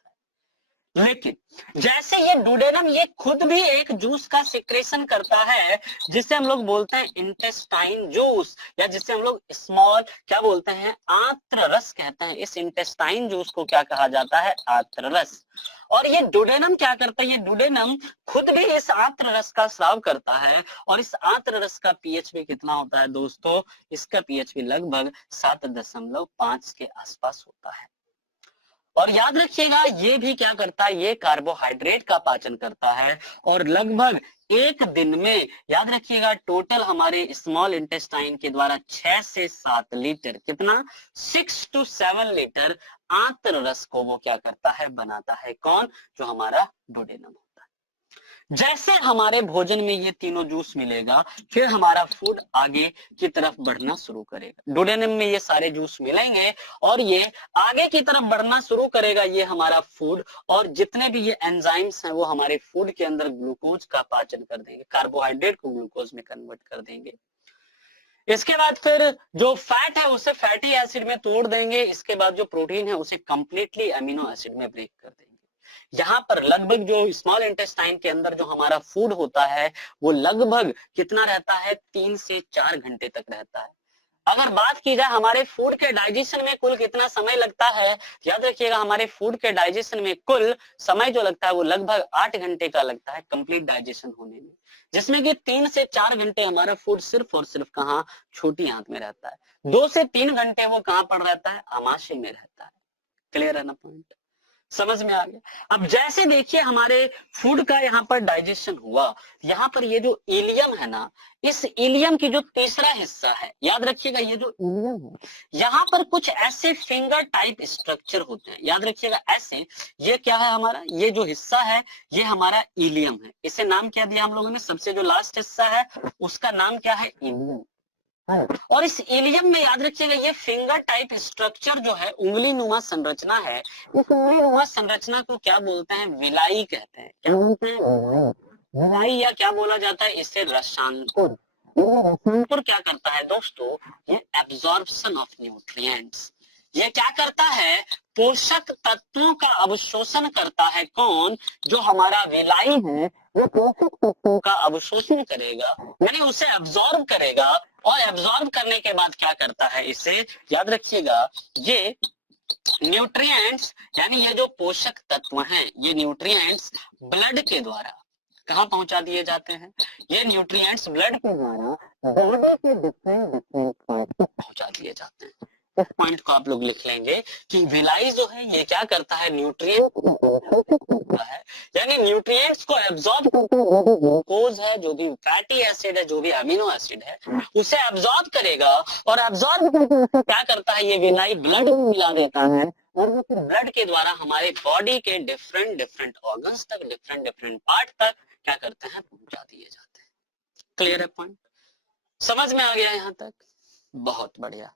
लेकिन जैसे ये डुडेनम ये खुद भी एक जूस का सिक्रेशन करता है, जिसे हम लोग बोलते हैं इंटेस्टाइन जूस, या जिसे हम लोग स्मॉल क्या बोलते हैं, आंत्र रस कहते हैं। इस इंटेस्टाइन जूस को क्या कहा जाता है? आंत्र रस। और ये डुडेनम क्या करता है? ये डुडेनम खुद भी इस आंत्र रस का स्राव करता है। और इस आंत्र रस का पीएच भी कितना होता है दोस्तों? इसका पीएच भी लगभग 7.5 के आसपास होता है। और याद रखिएगा ये भी क्या करता है? ये कार्बोहाइड्रेट का पाचन करता है। और लगभग एक दिन में, याद रखिएगा, टोटल हमारे स्मॉल इंटेस्टाइन के द्वारा 6 से 7 लीटर, कितना? 6 to 7 लीटर आंत्र रस को वो क्या करता है? बनाता है। कौन? जो हमारा डुडेनम होता है। जैसे हमारे भोजन में ये तीनों जूस मिलेगा, फिर हमारा फूड आगे की तरफ बढ़ना शुरू करेगा। डुडेनम में ये सारे जूस मिलेंगे और ये आगे की तरफ बढ़ना शुरू करेगा, ये हमारा फूड। और जितने भी ये एंजाइम्स हैं वो हमारे फूड के अंदर ग्लूकोज का पाचन कर देंगे, कार्बोहाइड्रेट को ग्लूकोज में कन्वर्ट कर देंगे। इसके बाद फिर जो फैट है उसे फैटी एसिड में तोड़ देंगे। इसके बाद जो प्रोटीन है उसे कंप्लीटली अमीनो एसिड में ब्रेक कर देंगे। यहाँ पर लगभग जो स्मॉल इंटेस्टाइन के अंदर जो हमारा फूड होता है वो लगभग कितना रहता है? 3 से 4 घंटे तक रहता है। अगर बात की जाए हमारे फूड के डाइजेशन में कुल कितना समय लगता है, याद रखिएगा हमारे फूड के डाइजेशन में कुल समय जो लगता है वो लगभग 8 घंटे का लगता है कंप्लीट डाइजेशन होने में, जिसमें कि 3 से 4 घंटे हमारा फूड सिर्फ और सिर्फ कहाँ? छोटी आंत में रहता है। 2 से 3 घंटे वो कहाँ पर रहता है? आमाशय में रहता है। क्लियर है ना पॉइंट? समझ में आ गया? अब जैसे देखिए हमारे फूड का यहाँ पर डाइजेशन हुआ, यहाँ पर ये जो इलियम है ना, इस इलियम की जो तीसरा हिस्सा है, याद रखिएगा ये जो इलियम है, यहाँ पर कुछ ऐसे फिंगर टाइप स्ट्रक्चर होते हैं। याद रखिएगा ऐसे, ये क्या है हमारा? ये जो हिस्सा है ये हमारा इलियम है। इसे नाम क्या दिया हम लोगों ने? सबसे जो लास्ट हिस्सा है उसका नाम क्या है? इलियम। और इस इलियम में याद रखिएगा ये फिंगर टाइप स्ट्रक्चर जो है, उंगली नुमा संरचना है, इस उंगली नुमा संरचना को क्या बोलते हैं? विलाई कहते हैं। क्या बोलते हैं? विलाई, या क्या बोला जाता है इसे? रसांकुर। रसांकुर क्या करता है दोस्तों? ये एब्जॉर्प्शन ऑफ न्यूट्रिएंट्स, ये क्या करता है? पोषक तत्वों का अवशोषण करता है। कौन? जो हमारा विलाई है वो पोषक तत्वों का अवशोषण करेगा, यानी उसे एब्जॉर्ब करेगा। और एब्जॉर्ब करने के बाद क्या करता है इसे? याद रखिएगा ये न्यूट्रिएंट्स यानी ये जो पोषक तत्व हैं, ये न्यूट्रिएंट्स ब्लड के द्वारा कहाँ पहुंचा दिए जाते हैं? ये न्यूट्रिएंट्स ब्लड के द्वारा बॉडी के डिफरेंट डिफरेंट पार्ट तक पहुंचा दिए जाते हैं। इस पॉइंट को आप लोग लिख लेंगे कि विलाई जो है ये क्या करता है? न्यूट्रिएंट करता है, यानी न्यूट्रिएंट्स को एब्जॉर्ब करके जो भी ग्लूकोज है, जो भी फैटी एसिड है, जो भी अमीनो एसिड है, उसे एब्जॉर्ब करेगा। और एब्जॉर्ब करके उसे क्या करता है? ये विलाई ब्लड में मिला देता है। और वो फिर ब्लड के द्वारा हमारे बॉडी के डिफरेंट डिफरेंट ऑर्गन्स तक, डिफरेंट डिफरेंट पार्ट तक क्या करते हैं? पहुंचा दिए जाते हैं। क्लियर है पॉइंट? समझ में आ गया यहाँ तक? बहुत बढ़िया।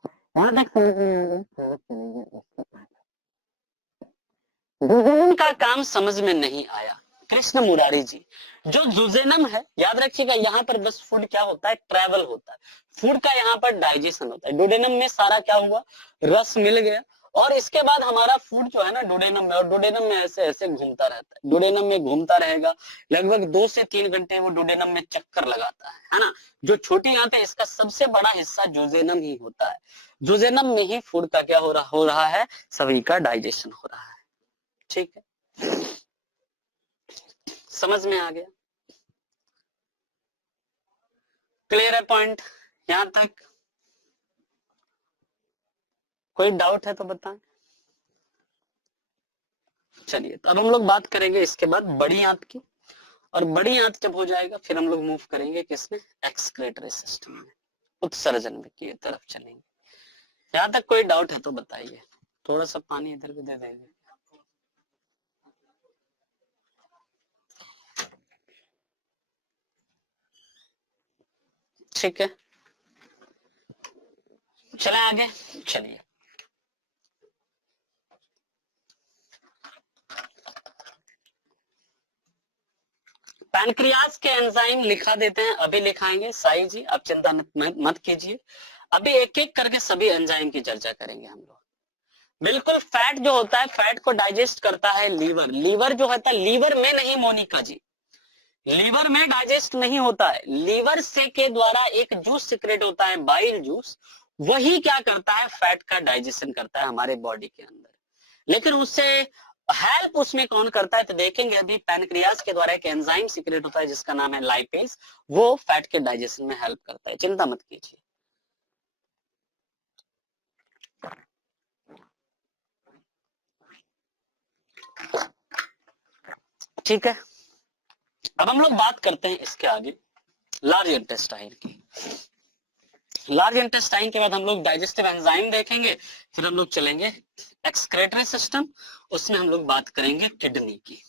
जुजेनम का काम समझ में नहीं आया कृष्ण मुरारी जी। जो जुजेनम है, याद रखिएगा यहाँ पर बस फूड क्या होता है? ट्रेवल होता है। फूड का यहाँ पर डाइजेशन होता है। डुडेनम में सारा क्या हुआ? रस मिल गया और इसके बाद हमारा फूड जो है ना डोडेनम में, और डोडेनम में ऐसे ऐसे घूमता रहता है, डोडेनम में घूमता रहेगा लगभग 2 से 3 घंटे वो डोडेनम में चक्कर लगाता है ना। जो छोटी आंत है इसका सबसे बड़ा हिस्सा जोजेनम ही होता है। जोजेनम में ही फूड का क्या हो रहा है, सभी का डाइजेशन हो रहा है। ठीक है, समझ में आ गया? क्लियर है पॉइंट यहां तक? कोई डाउट है तो बताएं। चलिए, तो अब हम लोग बात करेंगे इसके बाद बड़ी आंत की, और बड़ी आंत जब हो जाएगा फिर हम लोग मूव करेंगे किसमें, एक्सक्रेटरी सिस्टम में, उत्सर्जन में की तरफ चलेंगे। यहां तक कोई डाउट है तो बताइए। थोड़ा सा पानी इधर भी दे देंगे। ठीक है, चले आगे। चलिए, पैनक्रियाज के एंजाइम लिखा देते हैं, अभी लिखाएंगे साई जी, आप चिंता मत कीजिए। अभी एक एक करके सभी एंजाइम की चर्चा करेंगे हम लोग। बिल्कुल, फैट जो होता है, फैट को डाइजेस्ट करता है लीवर। लीवर जो होता है, लीवर में नहीं मोनिका जी, लीवर में डाइजेस्ट नहीं होता है, लीवर से के द्वारा एक जूस सिक्रेट होता है, बाइल जूस, वही क्या करता है, फैट का डाइजेशन करता है हमारे बॉडी के अंदर। लेकिन उससे हेल्प उसमें कौन करता है, तो देखेंगे अभी पैनक्रियाज के द्वारा एक एंजाइम सिक्रेट होता है जिसका नाम है लाइपेज, वो फैट के डाइजेशन में हेल्प करता है, चिंता मत कीजिए। ठीक है, अब हम लोग बात करते हैं इसके आगे लार्ज इंटेस्टाइन की। लार्ज इंटेस्टाइन के बाद हम लोग डाइजेस्टिव एंजाइम देखेंगे, फिर हम लोग चलेंगे एक्सक्रेटरी सिस्टम, उसमें हम लोग बात करेंगे किडनी की।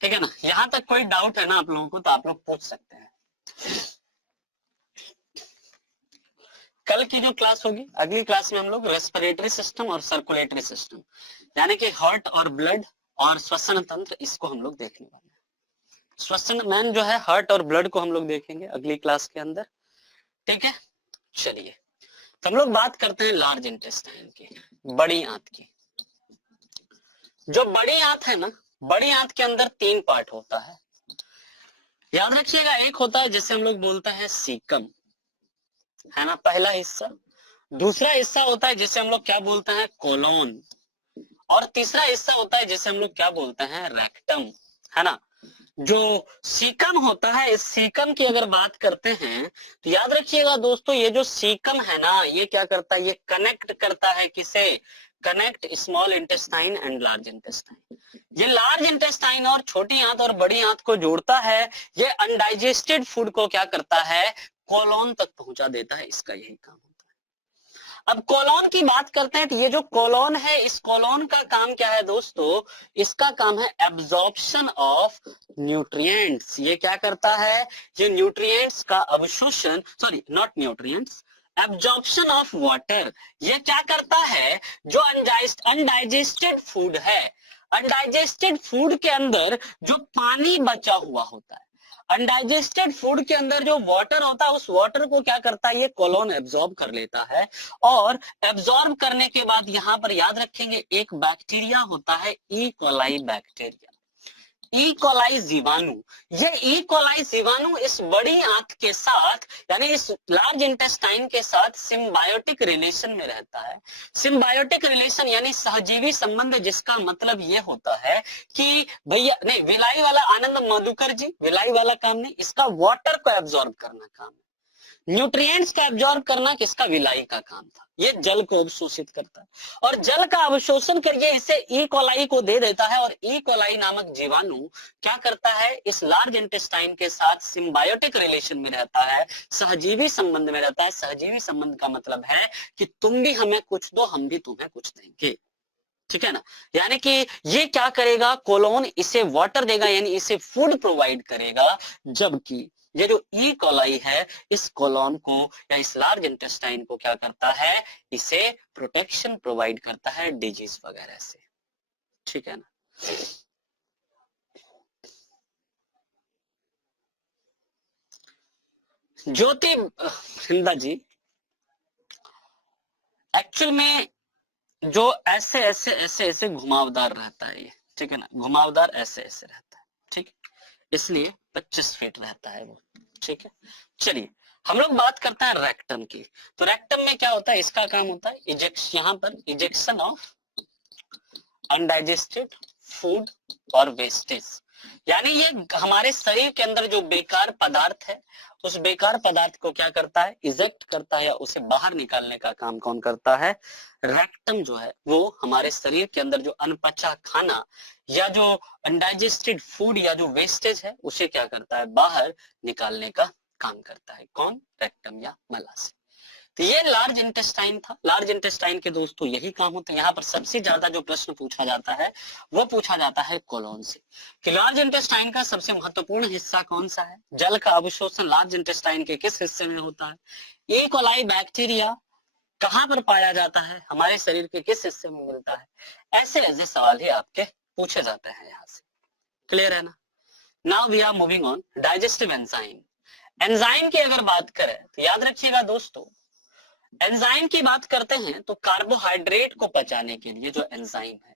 ठीक है ना, यहां तक कोई डाउट है ना आप लोगों को, तो आप लोग पूछ सकते हैं। कल की जो क्लास होगी, अगली क्लास में हम लोग रेस्पिरेटरी सिस्टम और सर्कुलेटरी सिस्टम, यानी कि हार्ट और ब्लड और श्वसन तंत्र, इसको हम लोग देखने वाले हैं। श्वसन मैन जो है, हार्ट और ब्लड को हम लोग देखेंगे अगली क्लास के अंदर। ठीक है, चलिए, तो हम लोग बात करते हैं लार्ज इंटेस्टाइन की, बड़ी आंत की। जो बड़ी आंत है ना, बड़ी आंत के अंदर 3 पार्ट होता है, याद रखिएगा। एक होता है जिसे हम लोग बोलते हैं सीकम, है ना, पहला हिस्सा। दूसरा हिस्सा होता है जिसे हम लोग क्या बोलते हैं, कोलोन। और तीसरा हिस्सा होता है जिसे हम लोग क्या बोलते हैं, रेक्टम, है ना। जो सीकम होता है, इस सीकम की अगर बात करते हैं तो याद रखिएगा दोस्तों, ये जो सीकम है ना, ये क्या करता है, ये कनेक्ट करता है किसे, connect small intestine and large intestine. ये लार्ज इंटेस्टाइन और छोटी आंत और बड़ी आंत को जोड़ता है। ये अनडाइजेस्टेड फूड को क्या करता है, कोलोन तक पहुंचा देता है, इसका यही काम है। अब कोलोन की बात करते हैं, तो ये जो कोलोन है, इस कोलोन का काम क्या है दोस्तों, इसका काम है एब्जॉर्प्शन ऑफ न्यूट्रिएंट्स। ये क्या करता है, ये न्यूट्रिएंट्स का अवशोषण, sorry not nutrients, absorption of water. ये क्या करता है, जो अनडाइजेस्टेड फूड है, अनडाइजेस्टेड फूड के अंदर जो पानी बचा हुआ होता है, अनडाइजेस्टेड फूड के अंदर जो वाटर होता है, उस वाटर को क्या करता है, ये कोलोन एब्जॉर्ब कर लेता है। और एब्जॉर्ब करने के बाद यहां पर याद रखेंगे एक बैक्टीरिया होता है, E coli bacteria, E coli जीवाणु। ये ई कोलाई जीवाणु इस बड़ी आंत के साथ, यानी इस लार्ज इंटेस्टाइन के साथ सिम्बायोटिक रिलेशन में रहता है। सिम्बायोटिक रिलेशन यानी सहजीवी संबंध, जिसका मतलब ये होता है कि भैया नहीं, विलाई वाला आनंद मधुकर जी, विलाई वाला काम नहीं, इसका वाटर को एब्जॉर्ब करना काम है। न्यूट्रिएंट्स का एब्जॉर्ब करना किसका, विलाई का काम था। ये जल को अवशोषित करता है, और जल का अवशोषण करके इसे ई कोलाई को दे देता है। और ई कोलाई नामक जीवाणु क्या करता है, इस लार्ज इंटेस्टाइन के साथ सिम्बायोटिक रिलेशन में रहता है, सहजीवी संबंध में रहता है। सहजीवी संबंध का मतलब है कि तुम भी हमें कुछ दो, हम भी तुम्हें कुछ देंगे। ठीक है ना, यानी कि ये क्या करेगा, कोलोन इसे वाटर देगा, यानी इसे फूड प्रोवाइड करेगा। जबकि ये जो ई कोलाई है, इस कोलोन को या इस लार्ज इंटेस्टाइन को क्या करता है, इसे प्रोटेक्शन प्रोवाइड करता है डिजीज वगैरह से। ठीक है ना, ज्योति हिंदा जी, एक्चुअल में जो ऐसे ऐसे ऐसे ऐसे घुमावदार रहता है ये, ठीक है ना, घुमावदार ऐसे ऐसे रहता है, ठीक है, इसलिए 25 फीट रहता है वो, ठीक है। चलिए हम लोग बात करते हैं रेक्टम की। तो रेक्टम में क्या होता है, इसका काम होता है इजेक्श, यहाँ पर इजेक्शन ऑफ अनडाइजेस्टेड फूड और वेस्टेज, यानी ये हमारे शरीर के अंदर जो बेकार पदार्थ है, उस बेकार पदार्थ को क्या करता है, इजेक्ट करता है, या उसे बाहर निकालने का काम कौन करता है, रेक्टम जो है वो हमारे शरीर के अंदर जो अनपचा खाना या जो अनडाइजेस्टेड फूड या जो वेस्टेज है उसे क्या करता है, बाहर निकालने का काम करता है, कौन, रेक्टम या मलाशय। तो ये लार्ज इंटेस्टाइन था। लार्ज इंटेस्टाइन के दोस्तों यही काम होता है। यहाँ पर सबसे ज्यादा जो प्रश्न पूछा जाता है वो पूछा जाता है कोलोन से, कि लार्ज इंटेस्टाइन का सबसे महत्वपूर्ण हिस्सा कौन सा है, जल का अवशोषण लार्ज इंटेस्टाइन के किस हिस्से में होता है, ई कोलाई बैक्टीरिया कहाँ पर पाया जाता है, हमारे शरीर के किस हिस्से में मिलता है, ऐसे ऐसे सवाल ही आपके पूछे जाते हैं यहाँ से। क्लियर है ना। Now we are moving on digestive enzyme. Enzyme की अगर बात करें तो याद रखिएगा दोस्तों, एंजाइम की बात करते हैं तो कार्बोहाइड्रेट को पचाने के लिए जो एंजाइम है,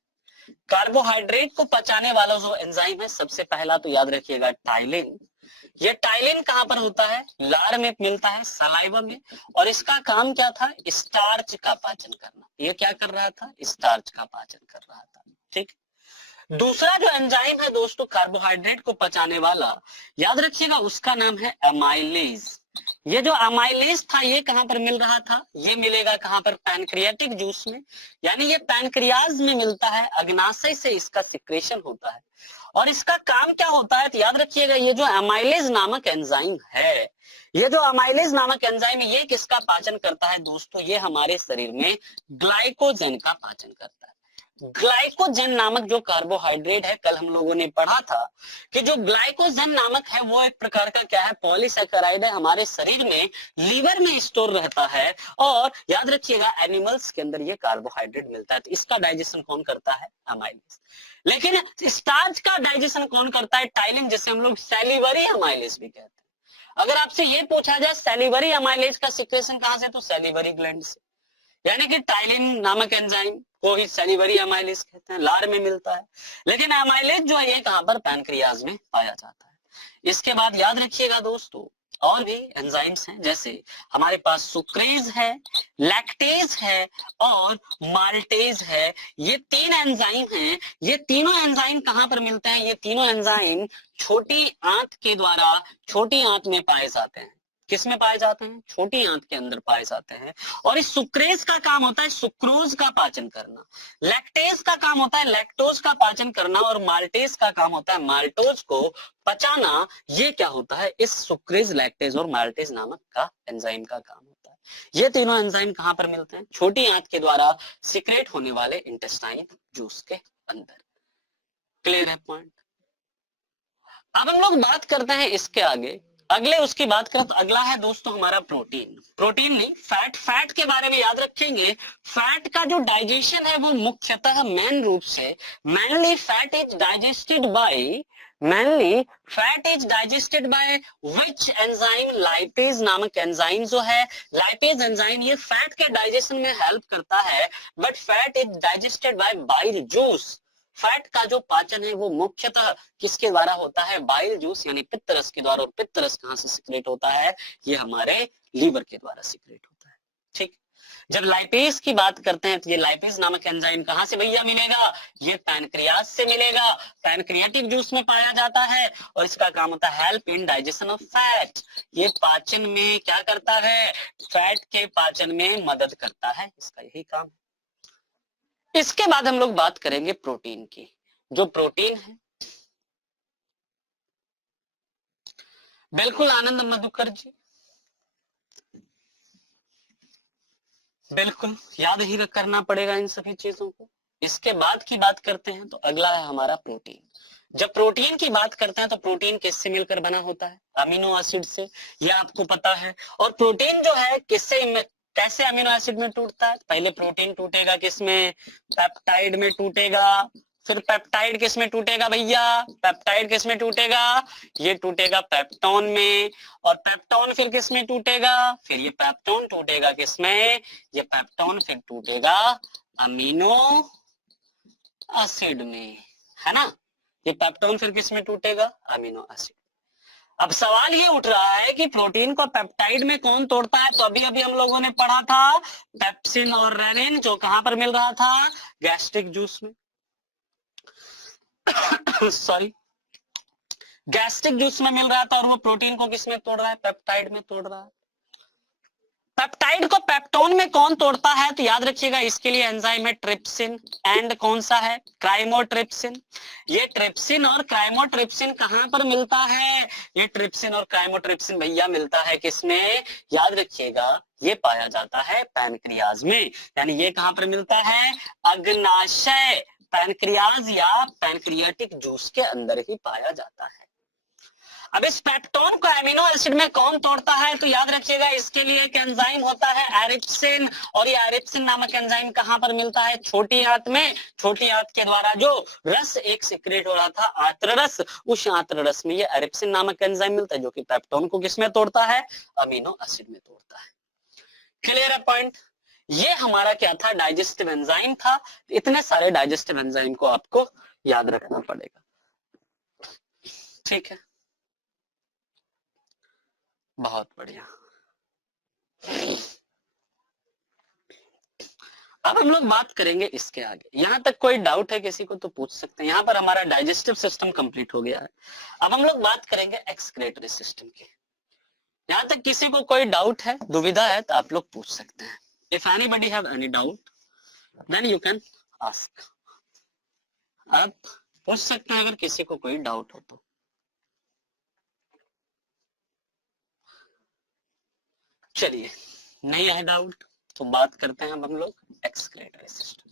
कार्बोहाइड्रेट को पचाने वाला जो एंजाइम है, सबसे पहला तो याद रखिएगा टाइलिन। ये टाइलिन कहां पर होता है, लार में मिलता है, सलाइवा में, और इसका काम क्या था, स्टार्च का पाचन करना। ये क्या कर रहा था, स्टार्च का पाचन कर रहा था, ठीक। दूसरा जो एंजाइम है दोस्तों कार्बोहाइड्रेट को पचाने वाला, याद रखिएगा उसका नाम है अमाइलेज। ये जो अमाइलेज था ये कहां पर मिल रहा था, ये मिलेगा कहां पर, पैनक्रियाटिक जूस में, यानी ये पैनक्रियाज में मिलता है, अग्नाशय से इसका सिक्रेशन होता है। और इसका काम क्या होता है, तो याद रखिएगा ये जो अमाइलेज नामक एंजाइम है, ये जो अमाइलेज नामक एंजाइम है, ये किसका पाचन करता है दोस्तों, ये हमारे शरीर में ग्लाइकोजन का पाचन करता है। ग्लाइकोजन नामक जो कार्बोहाइड्रेट है, कल हम लोगों ने पढ़ा था कि जो ग्लाइकोजन नामक है वो एक प्रकार का क्या है, पॉलीसैकेराइड है, हमारे शरीर में लीवर में स्टोर रहता है। और याद रखिएगा एनिमल्स के अंदर ये कार्बोहाइड्रेट मिलता है, तो इसका डाइजेशन कौन करता है, अमाइलेज। लेकिन स्टार्च का डाइजेशन कौन करता है, टाइलिन, जिसे हम लोग सैलिवरी अमाइलेज भी कहते हैं। अगर आपसे ये पूछा जाए सैलिवरी अमाइलेज का सिक्रेशन कहां से, तो सैलिवरी ग्लैंड से, यानी कि टाइलिन नामक एंजाइम को ही सैलिवरी अमाइलेज कहते हैं, लार में मिलता है। लेकिन अमाइलेज जो है ये कहां पर, पैनक्रियाज में पाया जाता है। इसके बाद याद रखिएगा दोस्तों और भी एंजाइम्स हैं, जैसे हमारे पास सुक्रेज है, लैक्टेज है और माल्टेज है। ये तीन एंजाइम हैं। ये तीनों एंजाइम कहां पर मिलते हैं, ये तीनों एंजाइम छोटी आंत के द्वारा छोटी आंत में पाए जाते हैं। किस में पाए जाते हैं, छोटी आंत के अंदर पाए जाते हैं। और इस सुक्रेज का काम होता है सुक्रोज का पाचन करना, लैक्टेज का काम होता है लैक्टोज का पाचन करना, और माल्टेज का काम होता है माल्टोज को पचाना। ये क्या होता है, इस सुक्रेज, लैक्टेज और माल्टेज नामक का एंजाइम का काम होता है। ये तीनों एंजाइम कहां पर मिलते हैं, छोटी आंत के द्वारा सिक्रेट होने वाले इंटेस्टाइन जूस के अंदर। क्लियर है पॉइंट। अब हम लोग बात करते हैं इसके आगे, अगले उसकी बात करें तो अगला है दोस्तों हमारा प्रोटीन। प्रोटीन नहीं, फैट। फैट के बारे में याद रखेंगे, फैट का जो डाइजेशन है वो मुख्यतः मेन रूप से mainly fat is digested by which enzyme, lipase नामक एंजाइम जो है, लाइपेज एंजाइम ये फैट के डाइजेशन में हेल्प करता है। But fat is digested by bile juice. Fat का जो पाचन है वो मुख्यतः किसके द्वारा होता है, बाइल जूस यानी पित्तरस के द्वारा। और पित्तरस कहां से सिक्रेट होता है, ये हमारे लीवर के द्वारा सिक्रेट होता है, ठीक। जब लाइपेज की बात करते हैं तो ये लाइपेज नामक एंजाइम कहां से भैया मिलेगा, ये पैनक्रियाज से मिलेगा, पैनक्रियाटिक जूस में पाया जाता है। और इसका काम होता है help in digestion of fat. ये पाचन में क्या करता है, फैट के पाचन में मदद करता है, इसका यही काम है। इसके बाद हम लोग बात करेंगे प्रोटीन की। जो प्रोटीन है, बिल्कुल आनंद मधुकर जी, बिल्कुल याद ही करना पड़ेगा इन सभी चीजों को। इसके बाद की बात करते हैं तो अगला है हमारा प्रोटीन। जब प्रोटीन की बात करते हैं तो प्रोटीन किससे मिलकर बना होता है, अमीनो एसिड से, ये आपको पता है। और प्रोटीन जो है किससे, कैसे अमीनो एसिड में टूटता है, पहले प्रोटीन टूटेगा किसमें, पेप्टाइड में टूटेगा। फिर पेप्टाइड किस में टूटेगा भैया, पेप्टाइड किस में टूटेगा, ये टूटेगा पेप्टोन में। और पेप्टोन फिर किस में टूटेगा, फिर ये पेप्टोन टूटेगा किसमें, ये पेप्टोन फिर टूटेगा अमीनो एसिड में, है ना। ये पेप्टोन फिर किस में टूटेगा, अमीनो एसिड। अब सवाल ये उठ रहा है कि प्रोटीन को पेप्टाइड में कौन तोड़ता है, तो अभी अभी हम लोगों ने पढ़ा था पेप्सिन और रेनिन, जो कहां पर मिल रहा था, गैस्ट्रिक जूस में सॉरी गैस्ट्रिक जूस में मिल रहा था, और वो प्रोटीन को किस में तोड़ रहा है, पेप्टाइड में तोड़ रहा है। पेप्टाइड को पेप्टोन में कौन तोड़ता है, तो याद रखिएगा इसके लिए एंजाइम है ट्रिप्सिन एंड कौन सा है, क्राइमोट्रिप्सिन। ये ट्रिप्सिन और क्राइमोट्रिप्सिन कहां पर मिलता है, ये ट्रिप्सिन और क्राइमोट्रिप्सिन भैया मिलता है किसमें, याद रखिएगा ये पाया जाता है पैनक्रियाज में। यानी ये कहां पर मिलता है, अग्नाशय पैनक्रियाज या पैनक्रियाटिक जूस के अंदर ही पाया जाता है। अब इस पेप्टोन को एमिनो एसिड में कौन तोड़ता है, तो याद रखिएगा इसके लिए एक एंजाइम होता है एरिप्सिन, और ये एरिप्सिन नामक एंजाइम कहां पर मिलता है, छोटी आंत में। छोटी आंत के द्वारा जो रस एक सिक्रेट हो रहा था, आंत्र रस, उस आंत्र रस में ये एरिप्सिन नामक एंजाइम मिलता है, जो कि पेप्टोन को किसमें तोड़ता है, अमीनो एसिड में तोड़ता है। क्लियर है पॉइंट। ये हमारा क्या था, डाइजेस्टिव एंजाइम था। इतने सारे डाइजेस्टिव एंजाइम को आपको याद रखना पड़ेगा, ठीक है, बहुत बढ़िया। अब हम लोग बात करेंगे इसके आगे। यहां तक कोई डाउट है किसी को तो पूछ सकते हैं। यहां पर हमारा डाइजेस्टिव सिस्टम कंप्लीट हो गया है। अब हम लोग बात करेंगे एक्सक्रेटरी सिस्टम की। यहां तक किसी को कोई डाउट है, दुविधा है, तो आप लोग पूछ सकते हैं। If anybody have any doubt then you can ask. आप पूछ सकते हैं अगर किसी को कोई डाउट हो तो। चलिए, नहीं है डाउट तो बात करते हैं अब हम लोग एक्सक्रेटरी सिस्टम।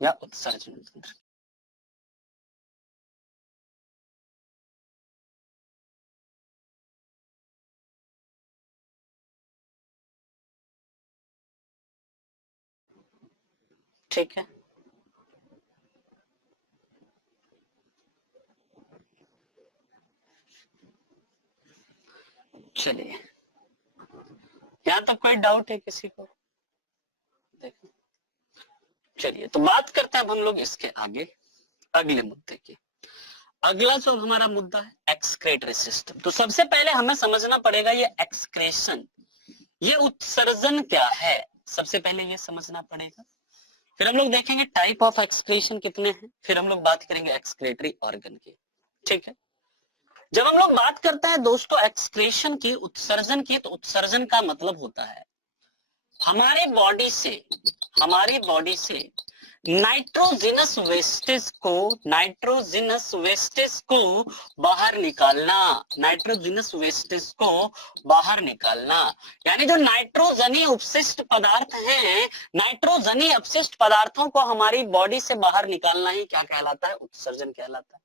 या उत्सर्जन तंत्र। ठीक है, चलिए, यहां तक कोई डाउट है किसी को, देखो। चलिए, तो बात करते हैं अब हम लोग इसके आगे अगले मुद्दे की। अगला जो हमारा मुद्दा है एक्सक्रेटरी सिस्टम। तो सबसे पहले हमें समझना पड़ेगा ये एक्सक्रेशन, ये उत्सर्जन क्या है, सबसे पहले ये समझना पड़ेगा। फिर हम लोग देखेंगे टाइप ऑफ एक्सक्रेशन कितने हैं, फिर हम लोग बात करेंगे एक्सक्रेटरी ऑर्गन की, ठीक है। जब हम लोग बात करते हैं दोस्तों एक्सक्रेशन की, उत्सर्जन की, तो उत्सर्जन का मतलब होता है हमारी बॉडी से नाइट्रोजिनस वेस्टेज को बाहर निकालना, नाइट्रोजिनस वेस्टेज को बाहर निकालना। यानी जो नाइट्रोजनी अपशिष्ट पदार्थ हैं, नाइट्रोजनी अपशिष्ट पदार्थों को हमारी बॉडी से बाहर निकालना ही क्या कहलाता है, उत्सर्जन कहलाता है।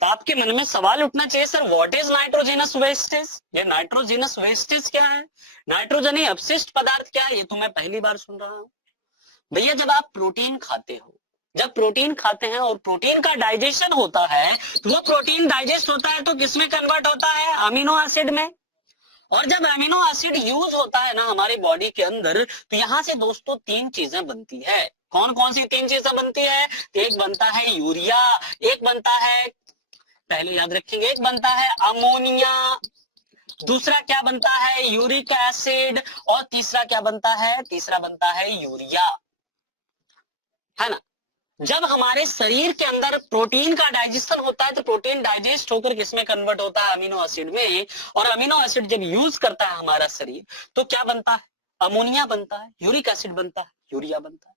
तो आपके मन में सवाल उठना चाहिए, sir what is nitrogenous wastage, ये नाइट्रोजिनस वेस्टेज क्या है, नाइट्रोजनी अपशिष्ट पदार्थ क्या है, ये तो मैं पहली बार सुन रहा हूं। भैया जब आप प्रोटीन खाते हो, जब प्रोटीन खाते हैं और प्रोटीन का डाइजेशन होता है, तो वो प्रोटीन डाइजेस्ट होता है तो किसमें कन्वर्ट होता है, अमीनो एसिड में। और जब अमीनो एसिड यूज होता है ना हमारी बॉडी के अंदर, तो यहां से दोस्तों तीन चीजें बनती है। कौन कौन सी तीन चीजें बनती है, एक बनता है यूरिया, एक बनता है, पहले याद रखेंगे, एक बनता है अमोनिया, दूसरा क्या बनता है, यूरिक एसिड, और तीसरा क्या बनता है, तीसरा बनता है यूरिया, है ना। जब हमारे शरीर के अंदर प्रोटीन का डाइजेशन होता है, तो प्रोटीन डाइजेस्ट होकर किसमें कन्वर्ट होता है, अमीनो एसिड में। और अमीनो एसिड जब यूज करता है हमारा शरीर, तो क्या बनता है, अमोनिया बनता है, यूरिक एसिड बनता है, यूरिया बनता है।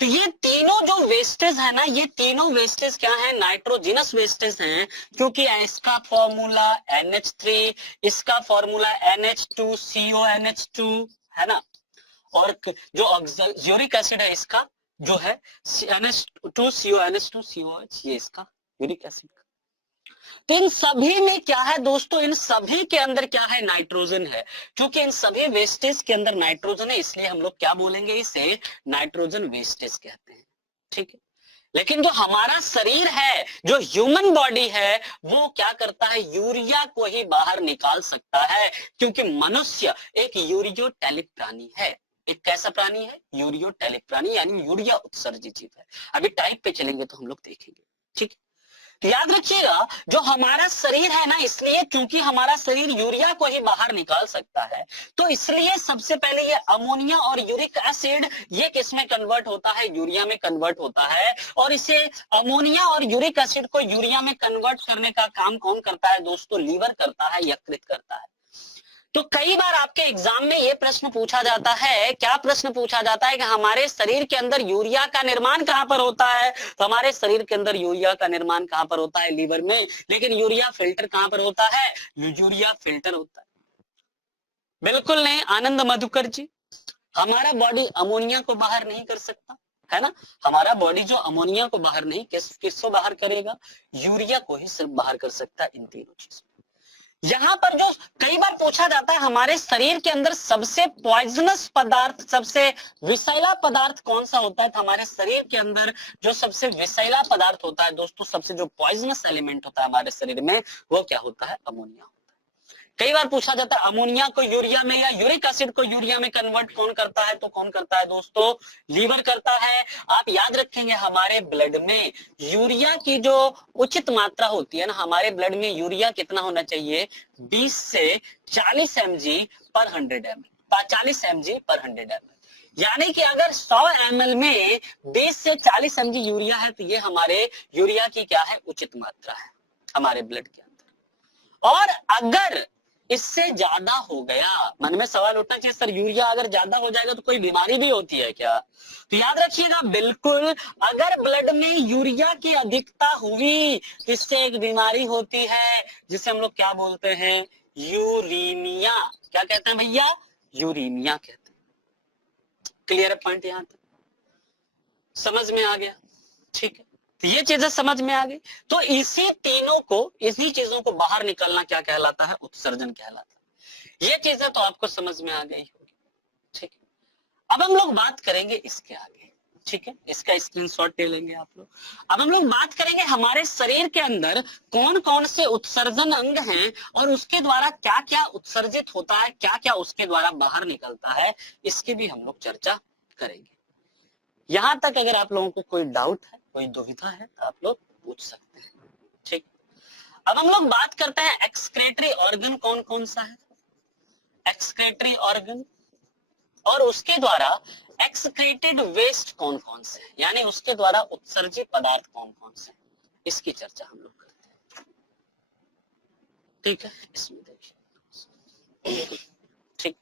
तो ये तीनों जो वेस्टेज है ना, ये तीनों वेस्टेज क्या है, नाइट्रोजिनस वेस्टेज हैं, क्योंकि इसका फॉर्मूला NH3, इसका फॉर्मूला NH2CONH2 है ना, और जो यूरिक एसिड है इसका जो है NH2CONH2COH, ये इसका यूरिक एसिड। तो इन सभी में क्या है दोस्तों, इन सभी के अंदर क्या है, नाइट्रोजन है। क्योंकि इन सभी वेस्टेज के अंदर नाइट्रोजन है, इसलिए हम लोग क्या बोलेंगे, इसे नाइट्रोजन वेस्टेज कहते हैं, ठीक है। लेकिन जो हमारा शरीर है, जो ह्यूमन बॉडी है, वो क्या करता है, यूरिया को ही बाहर निकाल सकता है, क्योंकि मनुष्य एक यूरियोटेलिक प्राणी है। एक कैसा प्राणी है, यूरियोटेलिक प्राणी, यानी यूरिया उत्सर्जित जीव है। अभी टाइप पे चलेंगे तो हम लोग देखेंगे, ठीक है। याद रखिएगा, जो हमारा शरीर है ना, इसलिए क्योंकि हमारा शरीर यूरिया को ही बाहर निकाल सकता है, तो इसलिए सबसे पहले ये अमोनिया और यूरिक एसिड ये किसमें कन्वर्ट होता है, यूरिया में कन्वर्ट होता है। और इसे अमोनिया और यूरिक एसिड को यूरिया में कन्वर्ट करने का काम कौन करता है दोस्तों, लीवर करता है, यकृत करता है। तो कई बार आपके एग्जाम में ये प्रश्न पूछा जाता है, क्या प्रश्न पूछा जाता है कि हमारे शरीर के अंदर यूरिया का निर्माण कहां पर होता है, तो हमारे शरीर के अंदर यूरिया का निर्माण कहां पर होता है, लीवर में। लेकिन यूरिया फिल्टर कहां पर होता है, यूरिया फिल्टर होता है। बिल्कुल नहीं आनंद मधुकर जी, हमारा बॉडी अमोनिया को बाहर नहीं कर सकता है ना। हमारा बॉडी जो अमोनिया को बाहर नहीं, किसको बाहर करेगा, यूरिया को ही सिर्फ बाहर कर सकता है, इन तीनों चीजों। यहां पर जो कई बार पूछा जाता है, हमारे शरीर के अंदर सबसे पॉइजनस पदार्थ, सबसे विषैला पदार्थ कौन सा होता है, तो हमारे शरीर के अंदर जो सबसे विषैला पदार्थ होता है दोस्तों, सबसे जो पॉइजनस एलिमेंट होता है हमारे शरीर में, वो क्या होता है, अमोनिया। कई बार पूछा जाता है अमोनिया को यूरिया में या यूरिक एसिड को यूरिया में कन्वर्ट कौन करता है, तो कौन करता है दोस्तों, लीवर करता है। आप याद रखेंगे, हमारे ब्लड में यूरिया की जो उचित मात्रा होती है ना, हमारे ब्लड में यूरिया कितना होना चाहिए, 20 से 40 mg पर 100 ml, 40 mg पर 100 ml। यानी कि अगर 100 ml में 20 से 40 mg यूरिया है, तो ये हमारे यूरिया की क्या है, उचित मात्रा है हमारे ब्लड के अंदर। और अगर इससे ज्यादा हो गया, मन में सवाल उठना चाहिए, सर यूरिया अगर ज्यादा हो जाएगा तो कोई बीमारी भी होती है क्या, तो याद रखिएगा बिल्कुल, अगर ब्लड में यूरिया की अधिकता हुई, इससे एक बीमारी होती है जिसे हम लोग क्या बोलते हैं, यूरीमिया। क्या कहते हैं भैया, यूरीमिया कहते हैं। क्लियर है पॉइंट, यहां तक समझ में आ गया, ठीक है। तो ये चीजें समझ में आ गई। तो इसी तीनों को, इसी चीजों को बाहर निकालना क्या कहलाता है, उत्सर्जन कहलाता है। ये चीजें तो आपको समझ में आ गई होगी, ठीक है। अब हम लोग बात करेंगे इसके आगे, ठीक है, इसका स्क्रीनशॉट ले लेंगे आप लोग। अब हम लोग बात करेंगे हमारे शरीर के अंदर कौन कौन से उत्सर्जन अंग हैं और उसके द्वारा क्या क्या उत्सर्जित होता है, क्या क्या उसके द्वारा बाहर निकलता है, इसकी भी हम लोग चर्चा करेंगे। यहां तक अगर आप लोगों को कोई डाउट है, कोई दुविधा है, तो आप लोग पूछ सकते हैं, ठीक। अब हम लोग बात करते हैं एक्सक्रेटरी ऑर्गन कौन कौन सा है, एक्सक्रेटरी ऑर्गन, और उसके द्वारा एक्सक्रेटेड वेस्ट कौन कौन से है, यानी उसके द्वारा उत्सर्जित पदार्थ कौन कौन से, इसकी चर्चा हम लोग करते हैं, ठीक है। इसमें देखिए, ठीक।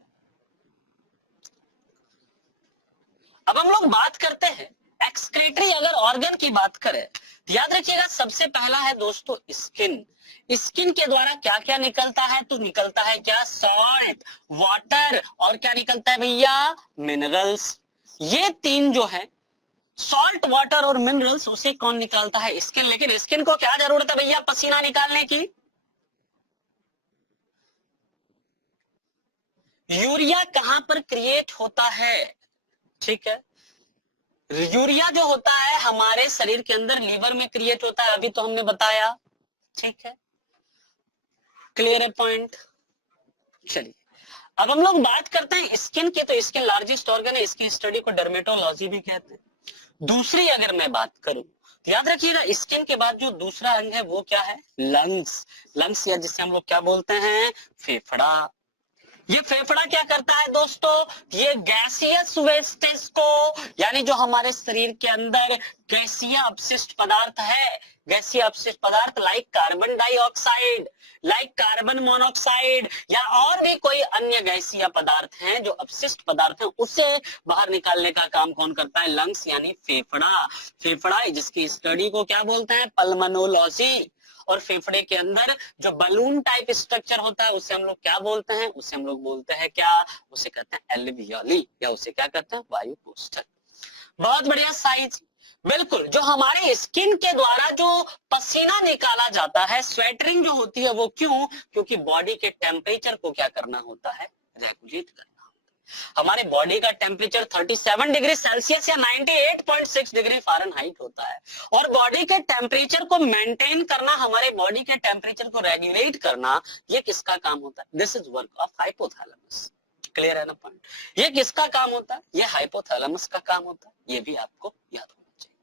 अब हम लोग बात करते हैं एक्सक्रेटरी, अगर ऑर्गन की बात करें तो याद रखिएगा सबसे पहला है दोस्तों स्किन। स्किन के द्वारा क्या क्या निकलता है, तो निकलता है क्या, सॉल्ट, वाटर, और क्या निकलता है भैया, मिनरल्स। ये तीन जो है, सॉल्ट, वाटर और मिनरल्स, उसे कौन निकालता है, स्किन। लेकिन स्किन को क्या जरूरत है भैया, पसीना निकालने की। यूरिया कहां पर क्रिएट होता है, ठीक है। यूरिया जो होता है हमारे शरीर के अंदर लीवर में क्रिएट होता है, अभी तो हमने बताया, ठीक है। क्लियर है पॉइंट। चलिए अब हम लोग बात करते हैं स्किन की, तो स्किन लार्जेस्ट ऑर्गन है, इसकी स्टडी को डर्मेटोलॉजी भी कहते हैं। दूसरी अगर मैं बात करूं तो याद रखिएगा स्किन के बाद जो दूसरा अंग है वो क्या है, लंग्स। लंग्स या जिसे हम लोग क्या बोलते हैं, फेफड़ा। ये फेफड़ा क्या करता है दोस्तों, ये गैसियस वेस्टेज को, यानी जो हमारे शरीर के अंदर गैसीय अपशिष्ट पदार्थ है, गैसीय अपशिष्ट पदार्थ like carbon dioxide, like carbon monoxide, या और भी कोई अन्य गैसीय पदार्थ हैं जो अपशिष्ट पदार्थ हैं, उसे बाहर निकालने का काम कौन करता है, लंग्स यानी फेफड़ा। फेफड़ा जिसकी स्टडी को क्या बोलते हैं, पल्मोनोलॉजी। और फेफड़े के अंदर जो बलून टाइप स्ट्रक्चर होता है उसे हम लोग क्या बोलते हैं, उसे हम लोग बोलते हैं क्या, उसे कहते हैं एल्वियोली, या उसे क्या कहते हैं, वायु कोष्ठक। बहुत बढ़िया साइज। बिल्कुल, जो हमारे स्किन के द्वारा जो पसीना निकाला जाता है, स्वेटरिंग जो होती है, वो क्यों, क्योंकि बॉडी के टेम्परेचर को क्या करना होता है, रेगुलेट करना। हमारे बॉडी का टेम्परेचर 37 डिग्री सेल्सियस या 98.6 डिग्री फ़ारेनहाइट होता है। और बॉडी के टेम्परेचर को मेंटेन करना, हमारे बॉडी के टेम्परेचर को रेगुलेट करना, ये किसका काम होता है? This is work of hypothalamus. Clear है ना पॉइंट? ये किसका काम होता है? ये हाइपोथैलेमस का काम होता है। ये भी आपको याद होना चाहिए।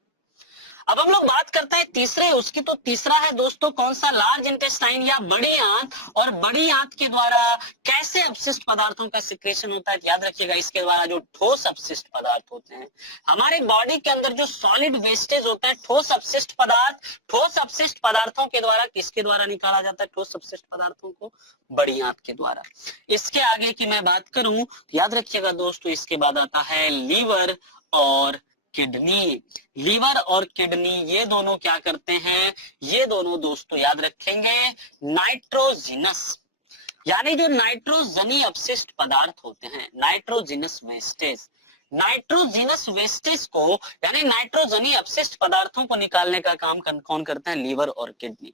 अब हम लोग बात करते हैं तीसरे उसकी। तो तीसरा है दोस्तों कौन सा? लार्ज इंटेस्टाइन या बड़ी आंत। और बड़ी आंत के द्वारा कैसे अपशिष्ट पदार्थों का सिक्रेशन होता है? याद रखिएगा, इसके द्वारा जो ठोस अपशिष्ट पदार्थ होते हैं हमारे बॉडी के अंदर, जो सॉलिड वेस्टेज होता है, ठोस अपशिष्ट पदार्थ, ठोस अपशिष्ट पदार्थों के द्वारा किसके द्वारा निकाला जाता है? ठोस अपशिष्ट पदार्थों को बड़ी आंत के द्वारा। इसके आगे की मैं बात करूं, याद रखिएगा दोस्तों, इसके बाद आता है लीवर और किडनी। लीवर और किडनी ये दोनों क्या करते हैं? ये दोनों दोस्तों याद रखेंगे नाइट्रोजिनस, यानी जो नाइट्रोजनी अपशिष्ट पदार्थ होते हैं, नाइट्रोजिनस वेस्टेज, नाइट्रोजिनस वेस्टेज को यानी नाइट्रोजनी अपशिष्ट पदार्थों को निकालने का काम कौन करता है? लीवर और किडनी।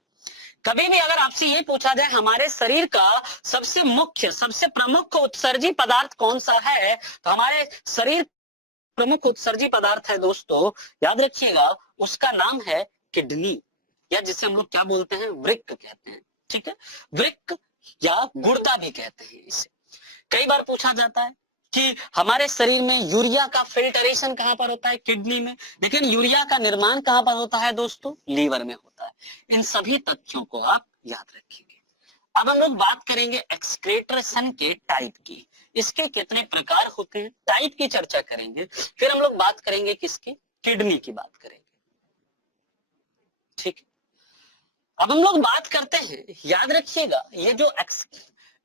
कभी भी अगर आपसे ये पूछा जाए हमारे शरीर का सबसे मुख्य, सबसे प्रमुख उत्सर्जी पदार्थ कौन सा है, तो हमारे शरीर प्रमुख उत्सर्जी पदार्थ है दोस्तों, याद रखिएगा, उसका नाम है किडनी, या जिसे हम लोग क्या बोलते हैं? वृक्क कहते हैं। ठीक है, वृक्क या गुर्दा भी कहते हैं इसे। कई बार पूछा जाता है कि हमारे शरीर में यूरिया का फिल्टरेशन कहां पर होता है? किडनी में। लेकिन यूरिया का निर्माण कहां पर होता है दोस्तों? लीवर में होता है। इन सभी तथ्यों को आप याद रखेंगे। अब हम लोग बात करेंगे एक्सक्रेटरेशन के टाइप की। इसके कितने प्रकार होते हैं, टाइप की चर्चा करेंगे। फिर हम लोग बात करेंगे किसकी? किडनी की बात करेंगे। ठीक है, अब हम लोग बात करते हैं, याद रखिएगा, ये जो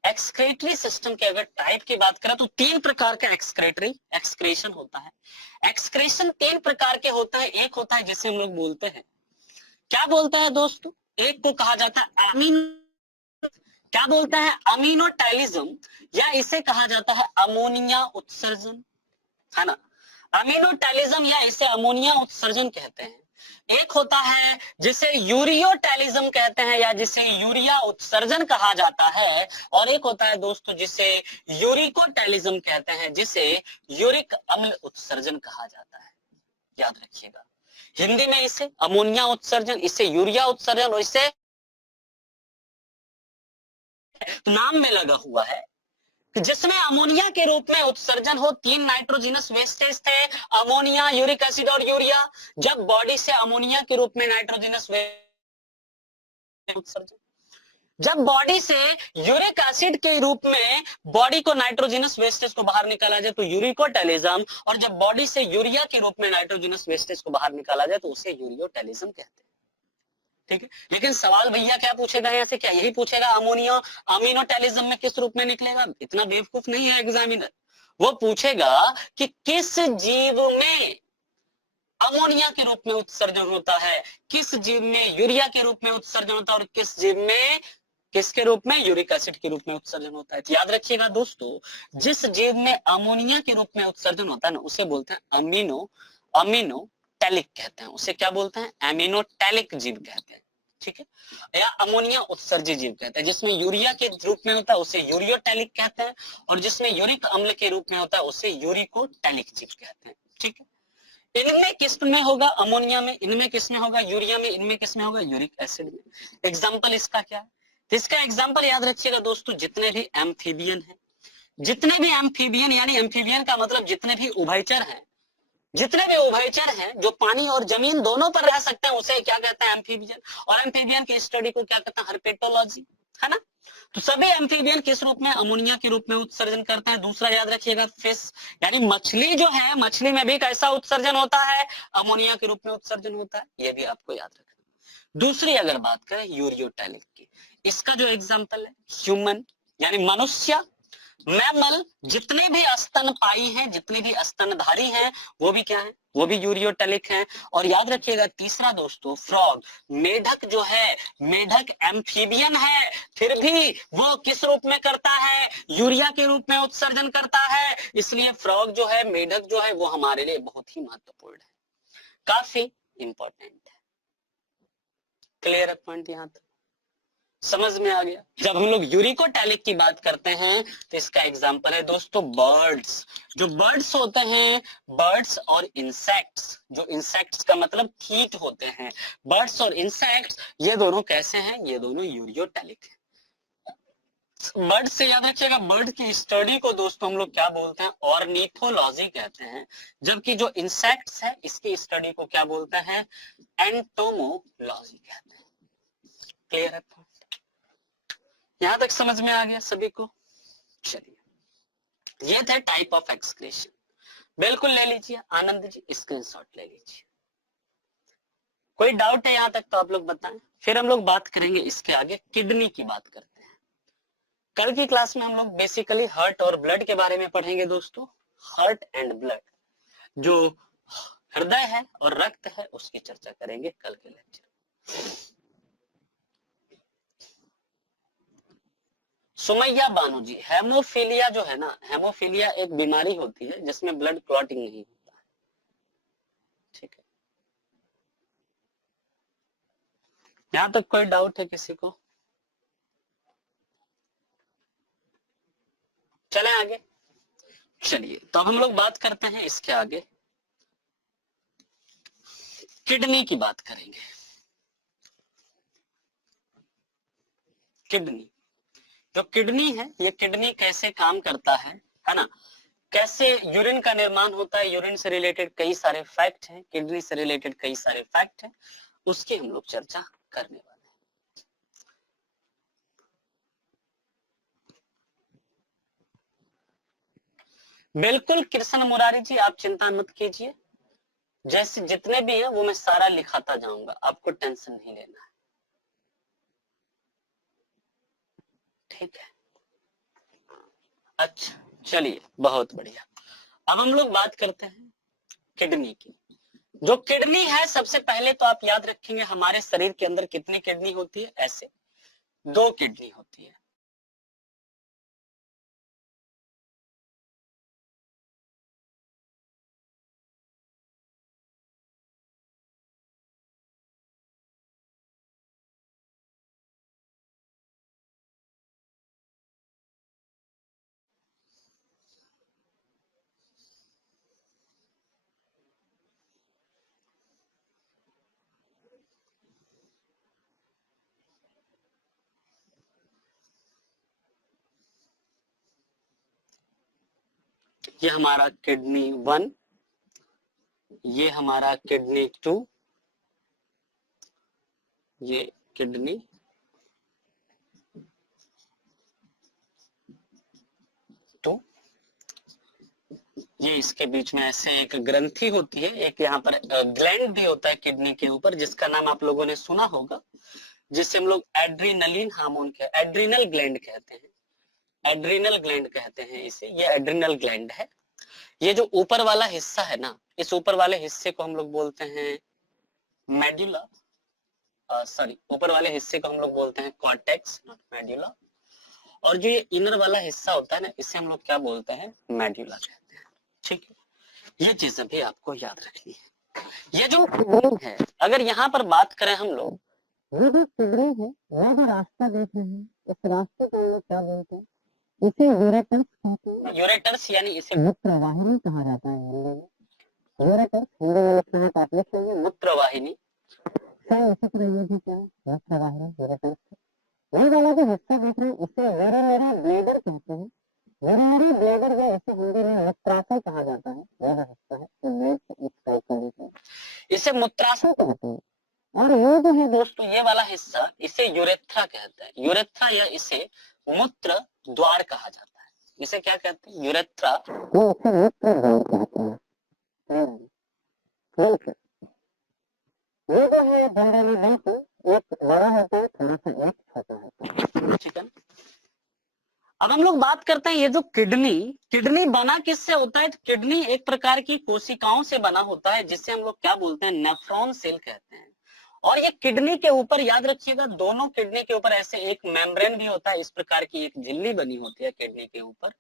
एक्सक्रेटरी सिस्टम के अगर टाइप की बात करें तो 3 प्रकार का एक्सक्रेशन होता है। एक्सक्रेशन 3 प्रकार के होता है। एक होता है जिसे हम लोग बोलते हैं, क्या बोलते हैं दोस्तों? एक को कहा जाता है क्या बोलता है? अमीनोटैलिज्म, या इसे कहा जाता है अमोनिया उत्सर्जन, है ना? अमीनोटैलिज्म या इसे अमोनिया उत्सर्जन कहते हैं। एक होता है जिसे यूरियोटैलिज्म कहते हैं, या जिसे यूरिया उत्सर्जन कहा जाता है। और एक होता है दोस्तों जिसे यूरिकोटैलिज्म कहते हैं, जिसे यूरिक अम्ल उत्सर्जन कहा जाता है। याद रखिएगा, हिंदी में इसे अमोनिया उत्सर्जन, इसे यूरिया उत्सर्जन, और इसे नाम में लगा हुआ है जिसमें अमोनिया के रूप में उत्सर्जन हो। 3 नाइट्रोजिनस वेस्टेज थे, अमोनिया, यूरिक एसिड और यूरिया। जब बॉडी से अमोनिया के रूप में नाइट्रोजिनस उत्सर्जन, जब बॉडी से यूरिक एसिड के रूप में बॉडी को नाइट्रोजिनस वेस्टेज को बाहर निकाला जाए तो यूरिकोटैलिज्म, और जब बॉडी से यूरिया के रूप में नाइट्रोजिनस वेस्टेज को बाहर निकाला जाए तो उसे यूरियोटैलिज्म कहते हैं। ठीक है, लेकिन सवाल भैया क्या पूछेगा यहाँ से? क्या यही पूछेगा अमोनिया अमीनोटैलिज्म में किस रूप में निकलेगा? इतना बेवकूफ नहीं है एग्जामिनर। वो पूछेगा कि किस जीव में अमोनिया के रूप में उत्सर्जन होता है, किस जीव में यूरिया के रूप में उत्सर्जन होता है, और किस जीव में किसके रूप में? यूरिक एसिड के रूप में उत्सर्जन होता है। तो याद रखिएगा दोस्तों, जिस जीव में अमोनिया के रूप में उत्सर्जन होता है ना, उसे बोलते हैं अमीनोटैलिक कहते हैं। उसे क्या बोलते हैं? अमीनोटैलिक जीव कहते हैं। ठीक है, या अमोनिया उत्सर्जी जीव कहते हैं। जिसमें यूरिया के रूप में होता है उसे यूरियोटैलिक कहते हैं, और जिसमें यूरिक अम्ल के रूप में होता है उसे यूरिकोटैलिक जीव कहते हैं। ठीक है, इनमें किस में होगा? अमोनिया में। इनमें किस में होगा? यूरिया में। इनमें किस में होगा? यूरिक एसिड में। एग्जाम्पल इसका क्या है? इसका एग्जाम्पल याद रखिएगा दोस्तों, जितने भी एम्फीबियन हैं, जितने भी एम्फीबियन, यानी एम्फीबियन का मतलब जितने भी उभयचर हैं, जितने भी उभयचर हैं जो पानी और जमीन दोनों पर रह सकते हैं, उसे क्या कहते हैं? एम्फीबियन। और एम्फीबियन की स्टडी को क्या कहते हैं? हर्पेटोलॉजी, है ना? तो सभी एम्फीबियन किस रूप में? अमोनिया के रूप में उत्सर्जन करते हैं। दूसरा याद रखिएगा फिश, यानी मछली जो है, मछली में भी कैसा उत्सर्जन होता है? अमोनिया के रूप में उत्सर्जन होता है। ये भी आपको याद रखना। दूसरी अगर बात करें यूरियोटैलिक की, इसका जो एग्जाम्पल है ह्यूमन, यानी मनुष्य, मैमल, जितने भी स्तनपायी हैं, जितने भी स्तनधारी हैं, वो भी क्या है? वो भी यूरियोटैलिक हैं। और याद रखिएगा तीसरा दोस्तों, फ्रॉग, मेढक जो है, मेढक एम्फीबियन है, फिर भी वो किस रूप में करता है? यूरिया के रूप में उत्सर्जन करता है। इसलिए फ्रॉग जो है, मेढक जो है, वो हमारे लिए बहुत ही महत्वपूर्ण है, काफी इंपॉर्टेंट है। क्लियर है पॉइंट यहाँ तक? समझ में आ गया। जब हम लोग यूरिकोटैलिक की बात करते हैं तो इसका एग्जांपल है दोस्तों बर्ड्स। जो बर्ड्स होते हैं, बर्ड्स और इंसेक्ट्स, जो इंसेक्ट्स का मतलब कीट होते हैं, बर्ड्स और इंसेक्ट्स ये दोनों कैसे हैं? ये दोनों यूरियोटैलिक हैं। बर्ड से याद रखिएगा, बर्ड की स्टडी को दोस्तों हम लोग क्या बोलते हैं? ऑर्निथोलॉजी कहते हैं। जबकि जो इंसेक्ट्स है इसकी स्टडी को क्या बोलते हैं? एंटोमोलॉजी कहते हैं। क्लियर है? यहां तक समझ में आ गया सभी को? चलिए, ये थे टाइप ऑफ एक्सक्रीशन। बिल्कुल ले लीजिए आनंद जी, स्क्रीनशॉट ले लीजिए। कोई डाउट है यहां तक तो आप लोग बताएं, फिर हम लोग बात करेंगे इसके आगे किडनी की बात करते हैं। कल की क्लास में हम लोग बेसिकली हार्ट और ब्लड के बारे में पढ़ेंगे दोस्तों। हार्ट एंड ब्लड, जो हृदय है और रक्त है उसकी चर्चा करेंगे कल के लेक्चर। सुमैया बानू जी, हेमोफीलिया जो है ना, हेमोफीलिया एक बीमारी होती है जिसमें ब्लड क्लॉटिंग नहीं होता है। ठीक है, यहां तक कोई डाउट है किसी को? चलें आगे। चलिए, तो अब हम लोग बात करते हैं इसके आगे, किडनी की बात करेंगे। किडनी, जो किडनी है, ये किडनी कैसे काम करता है ना? कैसे यूरिन का निर्माण होता है, यूरिन से रिलेटेड कई सारे फैक्ट हैं, किडनी से रिलेटेड कई सारे फैक्ट हैं, उसकी हम लोग चर्चा करने वाले हैं। बिल्कुल कृष्ण मुरारी जी, आप चिंता मत कीजिए, जैसे जितने भी हैं वो मैं सारा लिखाता जाऊंगा, आपको टेंशन नहीं लेना है। ठीक है, अच्छा चलिए, बहुत बढ़िया। अब हम लोग बात करते हैं किडनी की। जो किडनी है, सबसे पहले तो आप याद रखेंगे हमारे शरीर के अंदर कितनी किडनी होती है? ऐसे 2 किडनी होती है। ये हमारा किडनी 1, ये हमारा किडनी 2, ये किडनी 2, ये इसके बीच में ऐसे एक ग्रंथि होती है, एक यहाँ पर ग्लैंड भी होता है किडनी के ऊपर, जिसका नाम आप लोगों ने सुना होगा, जिसे हम लोग एड्रीनलिन हार्मोन के एड्रीनल ग्लैंड कहते हैं। एड्रीनल ग्लैंड कहते हैं इसे, ये एड्रीनल ग्लैंड है। ये जो ऊपर वाला हिस्सा है ना, इस ऊपर वाले हिस्से को हम लोग बोलते हैं मेडुला, सॉरी, ऊपर वाले हिस्से को हम लोग बोलते हैं कॉर्टेक्स, मेडुला। और जो ये इनर वाला हिस्सा होता है ना, इसे हम लोग क्या बोलते हैं? मेडुला कहते हैं। ठीक है, ये चीजें भी आपको याद रखनी है। ये जो किडनी है, अगर यहाँ पर बात करें हम लोग, ये जो किडनी है, ये जो रास्ता देख रहे हैं, इस रास्ते को हम लोग क्या बोलते हैं? इसे यूरेटर्स कहते हैं। यूरेटर्स यानी इसे मूत्रवाहिनी कहा जाता है हिंदी में। यूरेटर्स हिंदी में लिखना है तो आप लिख लीजिए मूत्रवाहिनी। इसी तरह ये भी क्या है? मूत्रवाहिनी, यूरेटर्स। ये वाला जो हिस्सा देख रहे हैं इसे यूरिनरी ब्लैडर कहते हैं। यूरिनरी ब्लैडर या इसे हिंदी में मूत्राशय कहा जाता है। यह जो हिस्सा है इस टाइप का दिखता है, इसे मूत्राशय कहते हैं। और ये जो है दोस्तों, ये वाला हिस्सा, इसे यूरेथ्रा कहते हैं। यूरेथ्रा या इसे मूत्र द्वार कहा जाता है। इसे क्या कहते हैं? यूरेथ्रा, ये इसे मूत्र द्वार कहते हैं। ये जो है जनरली बिल्कुल एक बड़ा होता है, थोड़ा सा एक छोटा होता है। ठीक है, अब हम लोग बात करते हैं ये जो किडनी, किडनी बना किससे होता है? तो किडनी एक प्रकार की कोशिकाओं से बना होता है, जिसे हम लोग क्या बोलते हैं? नेफ्रॉन सेल कहते हैं। और ये किडनी के ऊपर याद रखिएगा, दोनों किडनी के ऊपर ऐसे एक मेम्ब्रेन भी होता है, इस प्रकार की एक झिल्ली बनी होती है किडनी के ऊपर।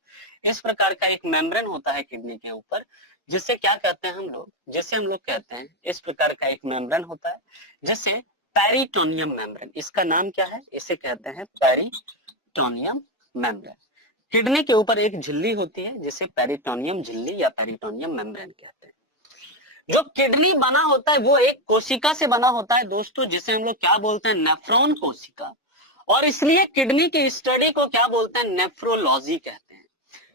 इस प्रकार का एक मेम्ब्रेन होता है किडनी के ऊपर, जिसे क्या कहते हैं हम लोग? जिसे हम लोग कहते हैं, इस प्रकार का एक मेम्ब्रेन होता है जिसे पेरिटोनियम मेम्ब्रेन। इसका नाम क्या है? इसे कहते हैं पेरिटोनियम मेम्ब्रेन। किडनी के ऊपर एक झिल्ली होती है जिसे पेरिटोनियम झिल्ली या पेरिटोनियम मेम्ब्रेन कहते हैं। जो किडनी बना होता है वो एक कोशिका से बना होता है दोस्तों, जिसे हम लोग क्या बोलते हैं? नेफ्रॉन कोशिका। और इसलिए किडनी की स्टडी को क्या बोलते हैं? नेफ्रोलॉजी कहते हैं।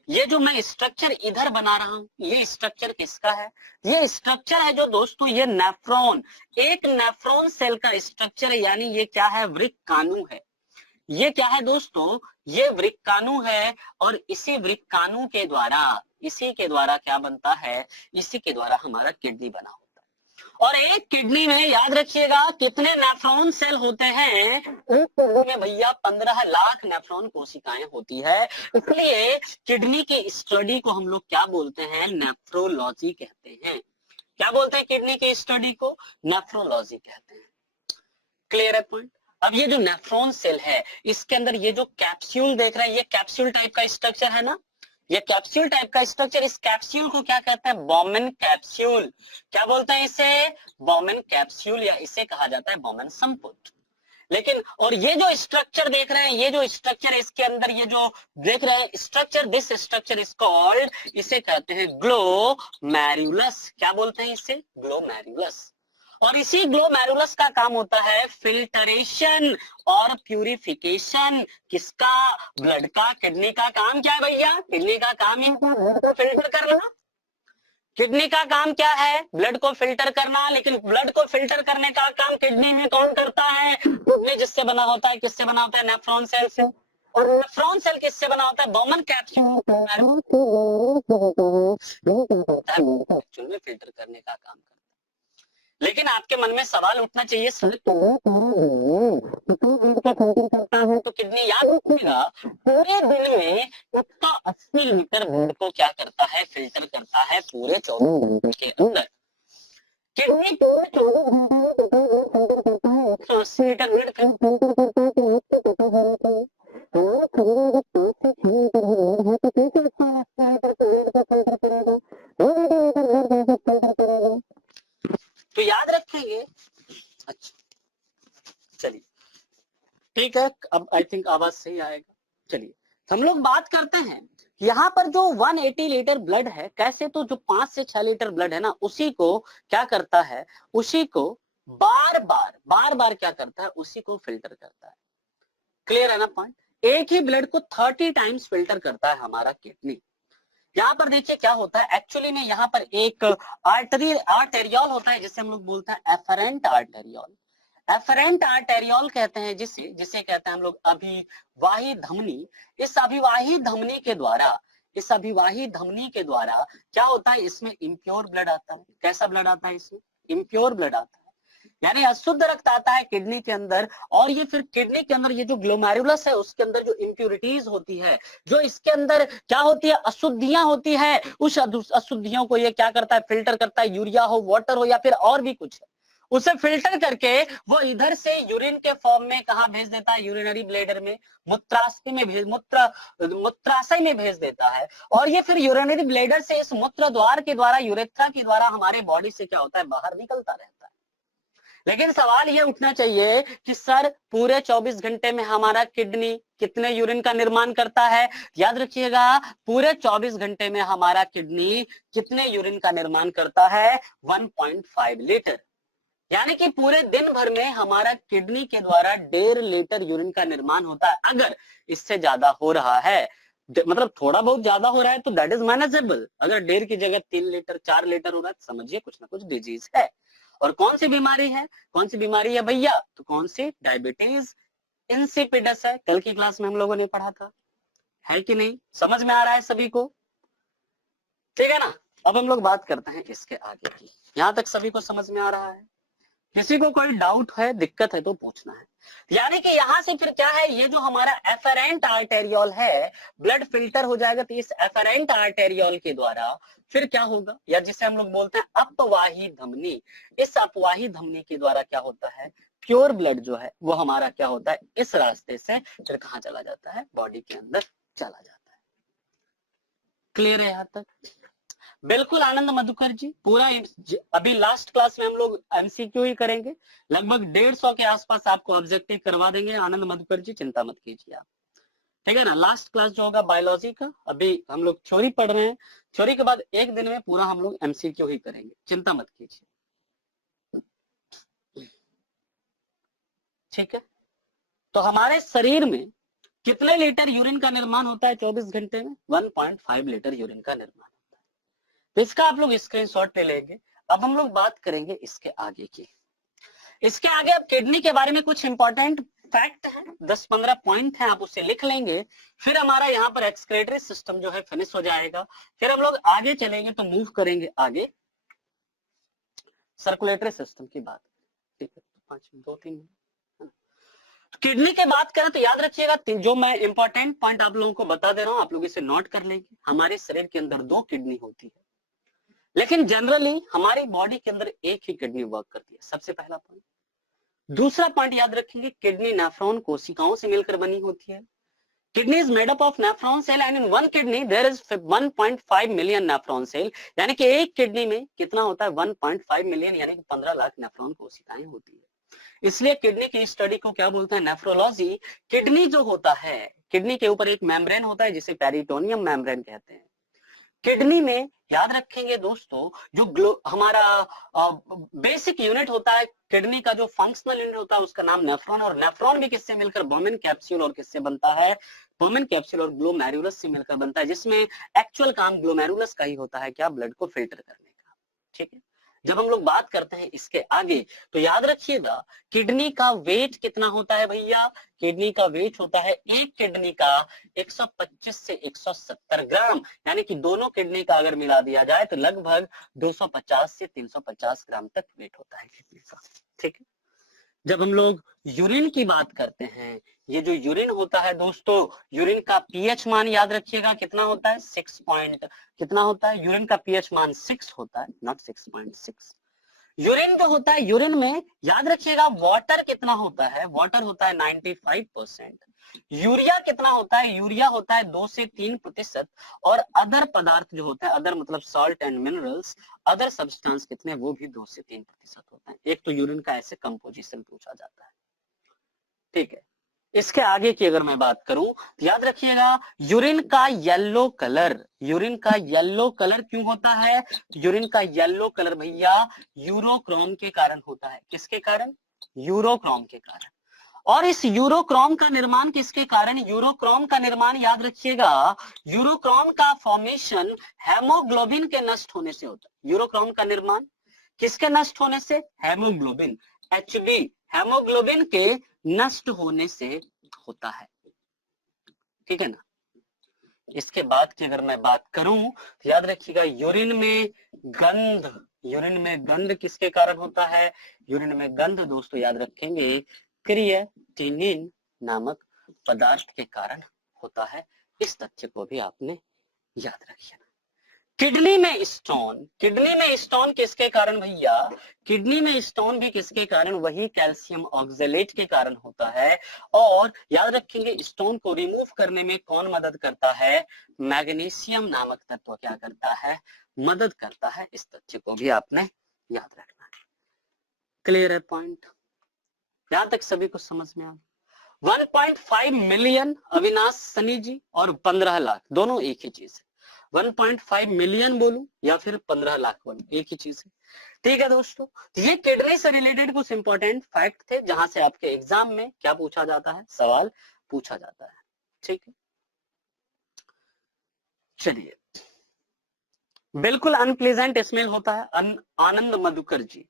ये जो मैं स्ट्रक्चर इधर बना रहा हूं, ये स्ट्रक्चर किसका है? ये स्ट्रक्चर है जो दोस्तों ये नेफ्रॉन, एक नेफ्रॉन सेल का स्ट्रक्चर है, यानी ये क्या है? वृक्काणु है। ये क्या है दोस्तों? ये वृक्काणु है। और इसी वृक्काणु के द्वारा, इसी के द्वारा क्या बनता है? इसी के द्वारा हमारा किडनी बना होता है। और एक किडनी में याद रखिएगा कितने नेफ्रॉन सेल होते हैं? एक किडनी में भैया 15 लाख नेफ्रॉन कोशिकाएं होती है। इसलिए किडनी की स्टडी को हम लोग क्या बोलते हैं? नेफ्रोलॉजी कहते हैं। क्या बोलते हैं किडनी की स्टडी को? नेफ्रोलॉजी कहते हैं। क्लियर है पॉइंट? अब ये जो नेफ्रॉन सेल है इसके अंदर ये जो कैप्सूल देख रहे हैं, ये कैप्सूल टाइप का स्ट्रक्चर है ना, ये कैप्सूल टाइप का स्ट्रक्चर, इस कैप्सूल को क्या कहते हैं? Bowman capsule. क्या बोलते हैं इसे? बॉमेन कैप्सूल, या इसे कहा जाता है बॉमेन संपुट। लेकिन और ये जो स्ट्रक्चर देख रहे हैं, ये जो स्ट्रक्चर इसके अंदर ये जो देख रहे हैं structure, this structure is called, इसे कहते हैं ग्लोमेरुलस। क्या बोलते हैं इसे? ग्लोमेरुलस। और इसी ग्लोमेरुलस का काम होता है फिल्टरेशन और प्यूरिफिकेशन। किसका? ब्लड का। किडनी का काम क्या है भैया? किडनी का काम ही ब्लड को फिल्टर करना। किडनी का काम क्या है? ब्लड को फिल्टर करना। लेकिन ब्लड को फिल्टर करने का काम किडनी में कौन करता है? किडनी जिससे बना होता है, किससे बना होता है? नेफ्रॉन सेल से। और नेफ्रॉन सेल किससे बना होता है? बॉमेन कैप्सूल में फिल्टर करने का काम करता है। लेकिन आपके मन में सवाल उठना चाहिए, सर करता है तो किडनी, याद रखिएगा पूरे दिन में उसका 80 लीटर ब्लड को क्या करता है? फिल्टर करता है पूरे 24 घंटे के अंदर। किडनी पूरे 24 घंटे में फिल्टर करता है 180 लीटर ब्लड फिल्टर करता है। तो याद रखेंगे। अच्छा चलिए ठीक है, अब आई थिंक आवाज सही आएगा। चलिए हम लोग बात करते हैं यहाँ पर जो 180 लीटर ब्लड है, कैसे तो जो 5 से 6 लीटर ब्लड है ना, उसी को क्या करता है? उसी को बार बार क्या करता है? उसी को फिल्टर करता है। क्लियर है ना पॉइंट? एक ही ब्लड को 30 टाइम्स फिल्टर करता है हमारा किडनी। यहाँ पर देखिए क्या होता है, एक्चुअली में यहाँ पर एक आर्टेरियोल होता है जिसे हम लोग बोलते हैं एफरेंट आर्टेरियोल। एफरेंट आर्टेरियोल कहते हैं जिसे कहते हैं हम लोग अभिवाही धमनी। इस अभिवाही धमनी के द्वारा क्या होता है? इसमें इम्प्योर ब्लड आता है। कैसा ब्लड आता है? इसमें इम्प्योर ब्लड आता है, यानी अशुद्ध रक्त आता है किडनी के अंदर। और ये फिर किडनी के अंदर ये जो ग्लोमेरुलस है उसके अंदर जो इम्प्यूरिटीज होती है, जो इसके अंदर क्या होती है? अशुद्धियां होती है, उस अशुद्धियों को ये क्या करता है? फिल्टर करता है। यूरिया हो, वाटर हो, या फिर और भी कुछ है, उसे फिल्टर करके वो इधर से यूरिन के फॉर्म में कहा भेज देता है? यूरिनरी ब्लैडर में, मूत्राशय में भेज देता है। और ये फिर यूरिनरी ब्लैडर से इस मूत्र द्वार के द्वारा, यूरेथ्रा के द्वारा हमारे बॉडी से क्या होता है? बाहर निकलता रहता है। लेकिन सवाल ये उठना चाहिए कि सर पूरे 24 घंटे में हमारा किडनी कितने यूरिन का निर्माण करता है? याद रखिएगा पूरे 24 घंटे में हमारा किडनी कितने यूरिन का निर्माण करता है? 1.5 लीटर। यानी कि पूरे दिन भर में हमारा किडनी के द्वारा 1.5 लीटर यूरिन का निर्माण होता है। अगर इससे ज्यादा हो रहा है, मतलब थोड़ा बहुत ज्यादा हो रहा है, तो दैट इज मैनेजेबल। अगर 1.5 की जगह 3 लीटर 4 लीटर हो रहा है तो समझिए कुछ ना कुछ डिजीज है। और कौन सी बीमारी है? कौन सी बीमारी है भैया? तो कौन सी? डायबिटीज इंसिपिडस है। कल की क्लास में हम लोगों ने पढ़ा था, है कि नहीं? समझ में आ रहा है सभी को? ठीक है ना? अब हम लोग बात करते हैं इसके आगे की। यहां तक सभी को समझ में आ रहा है? किसी को कोई डाउट है, दिक्कत है तो पूछना है। यानी कि यहां से फिर क्या है? ये जो हमारा एफरेंट आर्टेरियोल है, ब्लड फिल्टर हो जाएगा तो इस एफरेंट आर्टेरियोल के द्वारा फिर क्या होगा? या जिसे हम लोग बोलते हैं अपवाही धमनी, इस अपवाही धमनी के द्वारा क्या होता है? प्योर ब्लड जो है वो हमारा क्या होता है? इस रास्ते से फिर कहां चला जाता है? बॉडी के अंदर चला जाता है। क्लियर है यहां तक? बिल्कुल आनंद मधुकर जी, पूरा अभी लास्ट क्लास में हम लोग एमसीक्यू ही करेंगे, लगभग 150 के आसपास आपको ऑब्जेक्टिव करवा देंगे आनंद मधुकर जी, चिंता मत कीजिए आप, ठीक है ना। लास्ट क्लास जो होगा बायोलॉजी का, अभी हम लोग थ्योरी पढ़ रहे हैं, थ्योरी के बाद एक दिन में पूरा हम लोग एमसीक्यू ही करेंगे, चिंता मत कीजिए, ठीक है। तो हमारे शरीर में कितने लीटर यूरिन का निर्माण होता है 24 घंटे में? 1.5 लीटर यूरिन का निर्माण होता है। तो इसका आप लोग स्क्रीनशॉट ले लेंगे। अब हम लोग बात करेंगे इसके आगे की। इसके आगे अब किडनी के बारे में कुछ इंपॉर्टेंट फैक्ट है, 10-15 पॉइंट है, आप उसे लिख लेंगे। फिर हमारा यहाँ पर एक्सक्रीटरी सिस्टम जो है फिनिश हो जाएगा। फिर हम लोग आगे चलेंगे तो मूव करेंगे आगे सर्कुलेटरी सिस्टम की बात, ठीक है। 2-3 किडनी की बात करें तो याद रखिएगा, जो मैं इंपॉर्टेंट पॉइंट आप लोगों को बता दे रहा हूं, आप लोग इसे नोट कर लेंगे। हमारे शरीर के अंदर 2 किडनी होती है, लेकिन जनरली हमारी बॉडी के अंदर एक ही किडनी वर्क करती है, सबसे पहला पॉइंट। दूसरा पॉइंट याद रखेंगे, किडनी नेफ्रॉन कोशिकाओं से मिलकर बनी होती है। Kidney is made up of nephron cell and in one kidney there is 1.5 million nephron cell, यानी कि एक किडनी में कितना होता है 1.5 मिलियन, यानी कि 15 लाख नेफ्रॉन कोशिकाएं होती है। इसलिए किडनी की स्टडी को क्या बोलते हैं? नेफ्रोलॉजी। किडनी जो होता है, किडनी के ऊपर एक मेम्ब्रेन होता है जिसे पेरिटोनियम मेम्ब्रेन कहते हैं। किडनी में याद रखेंगे दोस्तों, जो हमारा बेसिक यूनिट होता है किडनी का, जो फंक्शनल यूनिट होता है उसका नाम नेफ्रॉन, और नेफ्रॉन भी किससे मिलकर? बोमेन कैप्सूल, और किससे बनता है? बोमेन कैप्सूल और ग्लोमेरुलस से मिलकर बनता है, जिसमें एक्चुअल काम ग्लोमेरुलस का ही होता है, क्या? ब्लड को फिल्टर करने का, ठीक है। जब हम लोग बात करते हैं इसके आगे तो याद रखिएगा, किडनी का वेट कितना होता है भैया? किडनी का वेट होता है, एक किडनी का 125 से 170 ग्राम, यानी कि दोनों किडनी का अगर मिला दिया जाए तो लगभग 250 से 350 ग्राम तक वेट होता है किडनी का, ठीक है। जब हम लोग यूरिन की बात करते हैं, ये जो यूरिन होता है दोस्तों, यूरिन का पीएच मान याद रखिएगा कितना होता है? 6 पॉइंट कितना होता है? यूरिन का पीएच मान 6 होता है, नॉट 6.6। यूरिन जो होता है, यूरिन में याद रखिएगा वाटर कितना होता है? वाटर होता है 95%। यूरिया कितना होता है? यूरिया होता है 2 से 3%। और अदर पदार्थ जो होता है, अदर मतलब salt and minerals, other substance कितने? वो भी 2 से 3% होता है। एक तो यूरिन का ऐसे कंपोजिशन पूछा जाता है, ठीक है। इसके आगे की अगर मैं बात करूं तो याद रखिएगा, यूरिन का येलो कलर, यूरिन का येलो कलर क्यों होता है? यूरिन का येलो कलर भैया यूरोक्रोम के कारण होता है। किसके कारण? यूरोक्रोम के कारण। और इस यूरोक्रोम का निर्माण किसके कारण? यूरोक्रोम का निर्माण याद रखिएगा, यूरोक्रोम का फॉर्मेशन हेमोग्लोबिन के नष्ट होने से होता है। यूरोक्रोम का निर्माण किसके नष्ट होने से? हेमोग्लोबिन, एचबी, हेमोग्लोबिन के नष्ट होने से होता है, ठीक है ना। इसके बाद की अगर मैं बात करूं तो याद रखिएगा, यूरिन में गंध, यूरिन में गंध किसके कारण होता है? यूरिन में गंध दोस्तों याद रखेंगे क्रिएटिनिन नामक पदार्थ के कारण होता है। इस तथ्य को भी आपने याद रखिएगा। किडनी में स्टोन, किडनी में स्टोन किसके कारण भैया? किडनी में स्टोन भी किसके कारण? वही कैल्शियम ऑक्सलेट के कारण होता है। और याद रखेंगे, स्टोन को रिमूव करने में कौन मदद करता है? मैग्नीशियम नामक तत्व क्या करता है? मदद करता है। इस तथ्य को भी आपने याद रखना है। क्लियर है पॉइंट? यहां तक सभी को समझ में आ गया? 1.5 मिलियन अविनाश सनी जी और 15 लाख दोनों एक ही चीज है। 1.5 मिलियन बोलूं या फिर 15 लाख बोलूं, एक ही चीज है, ठीक है दोस्तों। ये किडनी से रिलेटेड कुछ इंपॉर्टेंट फैक्ट थे, जहां से आपके एग्जाम में क्या पूछा जाता है? सवाल पूछा जाता है, ठीक है। चलिए, बिल्कुल अनप्लेजेंट स्मेल होता है, आनंद मधुकर जी,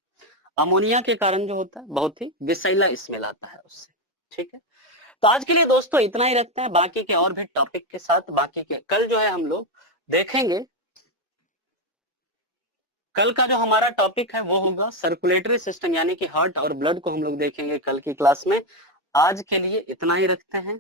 अमोनिया के कारण जो होता है बहुत ही विषैला स्मेल आता है उससे, ठीक है। तो आज के लिए दोस्तों इतना ही रखते हैं, बाकी के और भी टॉपिक के साथ, बाकी के कल जो है हम लोग देखेंगे। कल का जो हमारा टॉपिक है वो होगा सर्कुलेटरी सिस्टम, यानी कि हार्ट और ब्लड को हम लोग देखेंगे कल की क्लास में। आज के लिए इतना ही रखते हैं।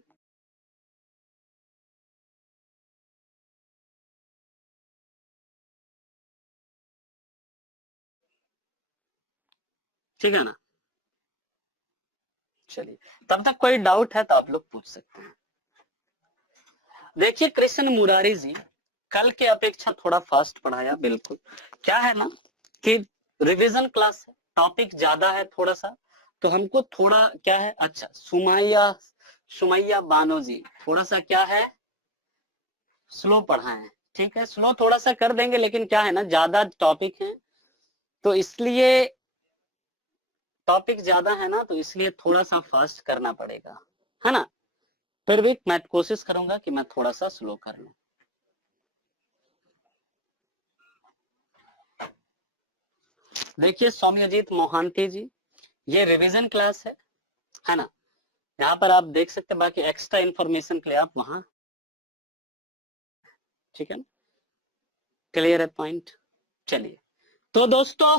ठीक है ना। चलिए, तब तक कोई डाउट है तो आप लोग पूछ सकते हैं। देखिए, कृष्ण मुरारी जी कल के अपेक्षा थोड़ा फास्ट पढ़ाया, बिल्कुल। क्या है ना कि रिवीजन क्लास है, टॉपिक ज्यादा है थोड़ा सा, तो हमको थोड़ा क्या है, अच्छा सुमैया सुमैया बानो जी थोड़ा सा क्या है, स्लो पढ़ाएं। ठीक है, स्लो थोड़ा सा कर देंगे, लेकिन क्या है ना ज्यादा टॉपिक है, तो इसलिए टॉपिक ज्यादा है ना, तो इसलिए थोड़ा सा फास्ट करना पड़ेगा, है ना। फिर भी मैं कोशिश करूंगा कि मैं थोड़ा सा स्लो कर लूं। देखिए सौम्यजीत मोहांती जी, ये रिवीजन क्लास है ना। यहाँ पर आप देख सकते हैं, बाकी एक्स्ट्रा इंफॉर्मेशन के लिए आप वहां, ठीक है ना, क्लियर है पॉइंट। चलिए, तो दोस्तों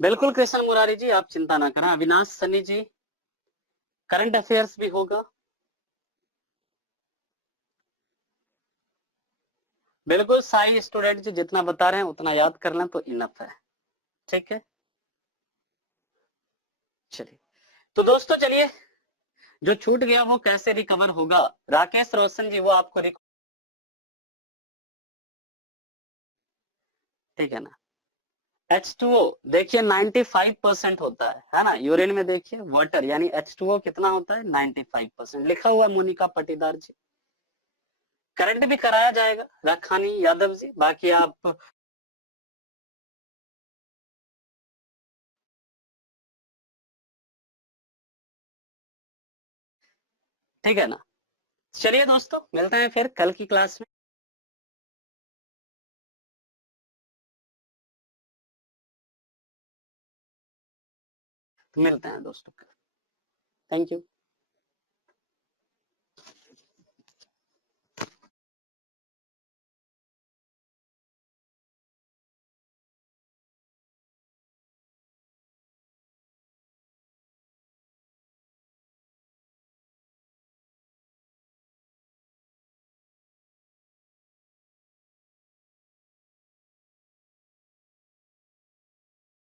बिल्कुल कृष्ण मुरारी जी आप चिंता ना करें, अविनाश सन्नी जी करंट अफेयर्स भी होगा, बिल्कुल सारी स्टूडेंट जी जितना बता रहे हैं उतना याद कर लें तो इनफ है, ठीक है। चलिए, तो दोस्तों चलिए, जो छूट गया वो कैसे रिकवर होगा, राकेश रोशन जी वो आपको ठीक है ना। H2O देखिए 95% होता है ना, यूरिन में देखिए वाटर यानी H2O कितना होता है, 95% लिखा हुआ मोनिका पटीदार जी। करंट भी कराया जाएगा रखानी यादव जी, बाकी आप ठीक है ना। चलिए दोस्तों, मिलते हैं फिर कल की क्लास में। मिलते हैं दोस्तों, थैंक यू।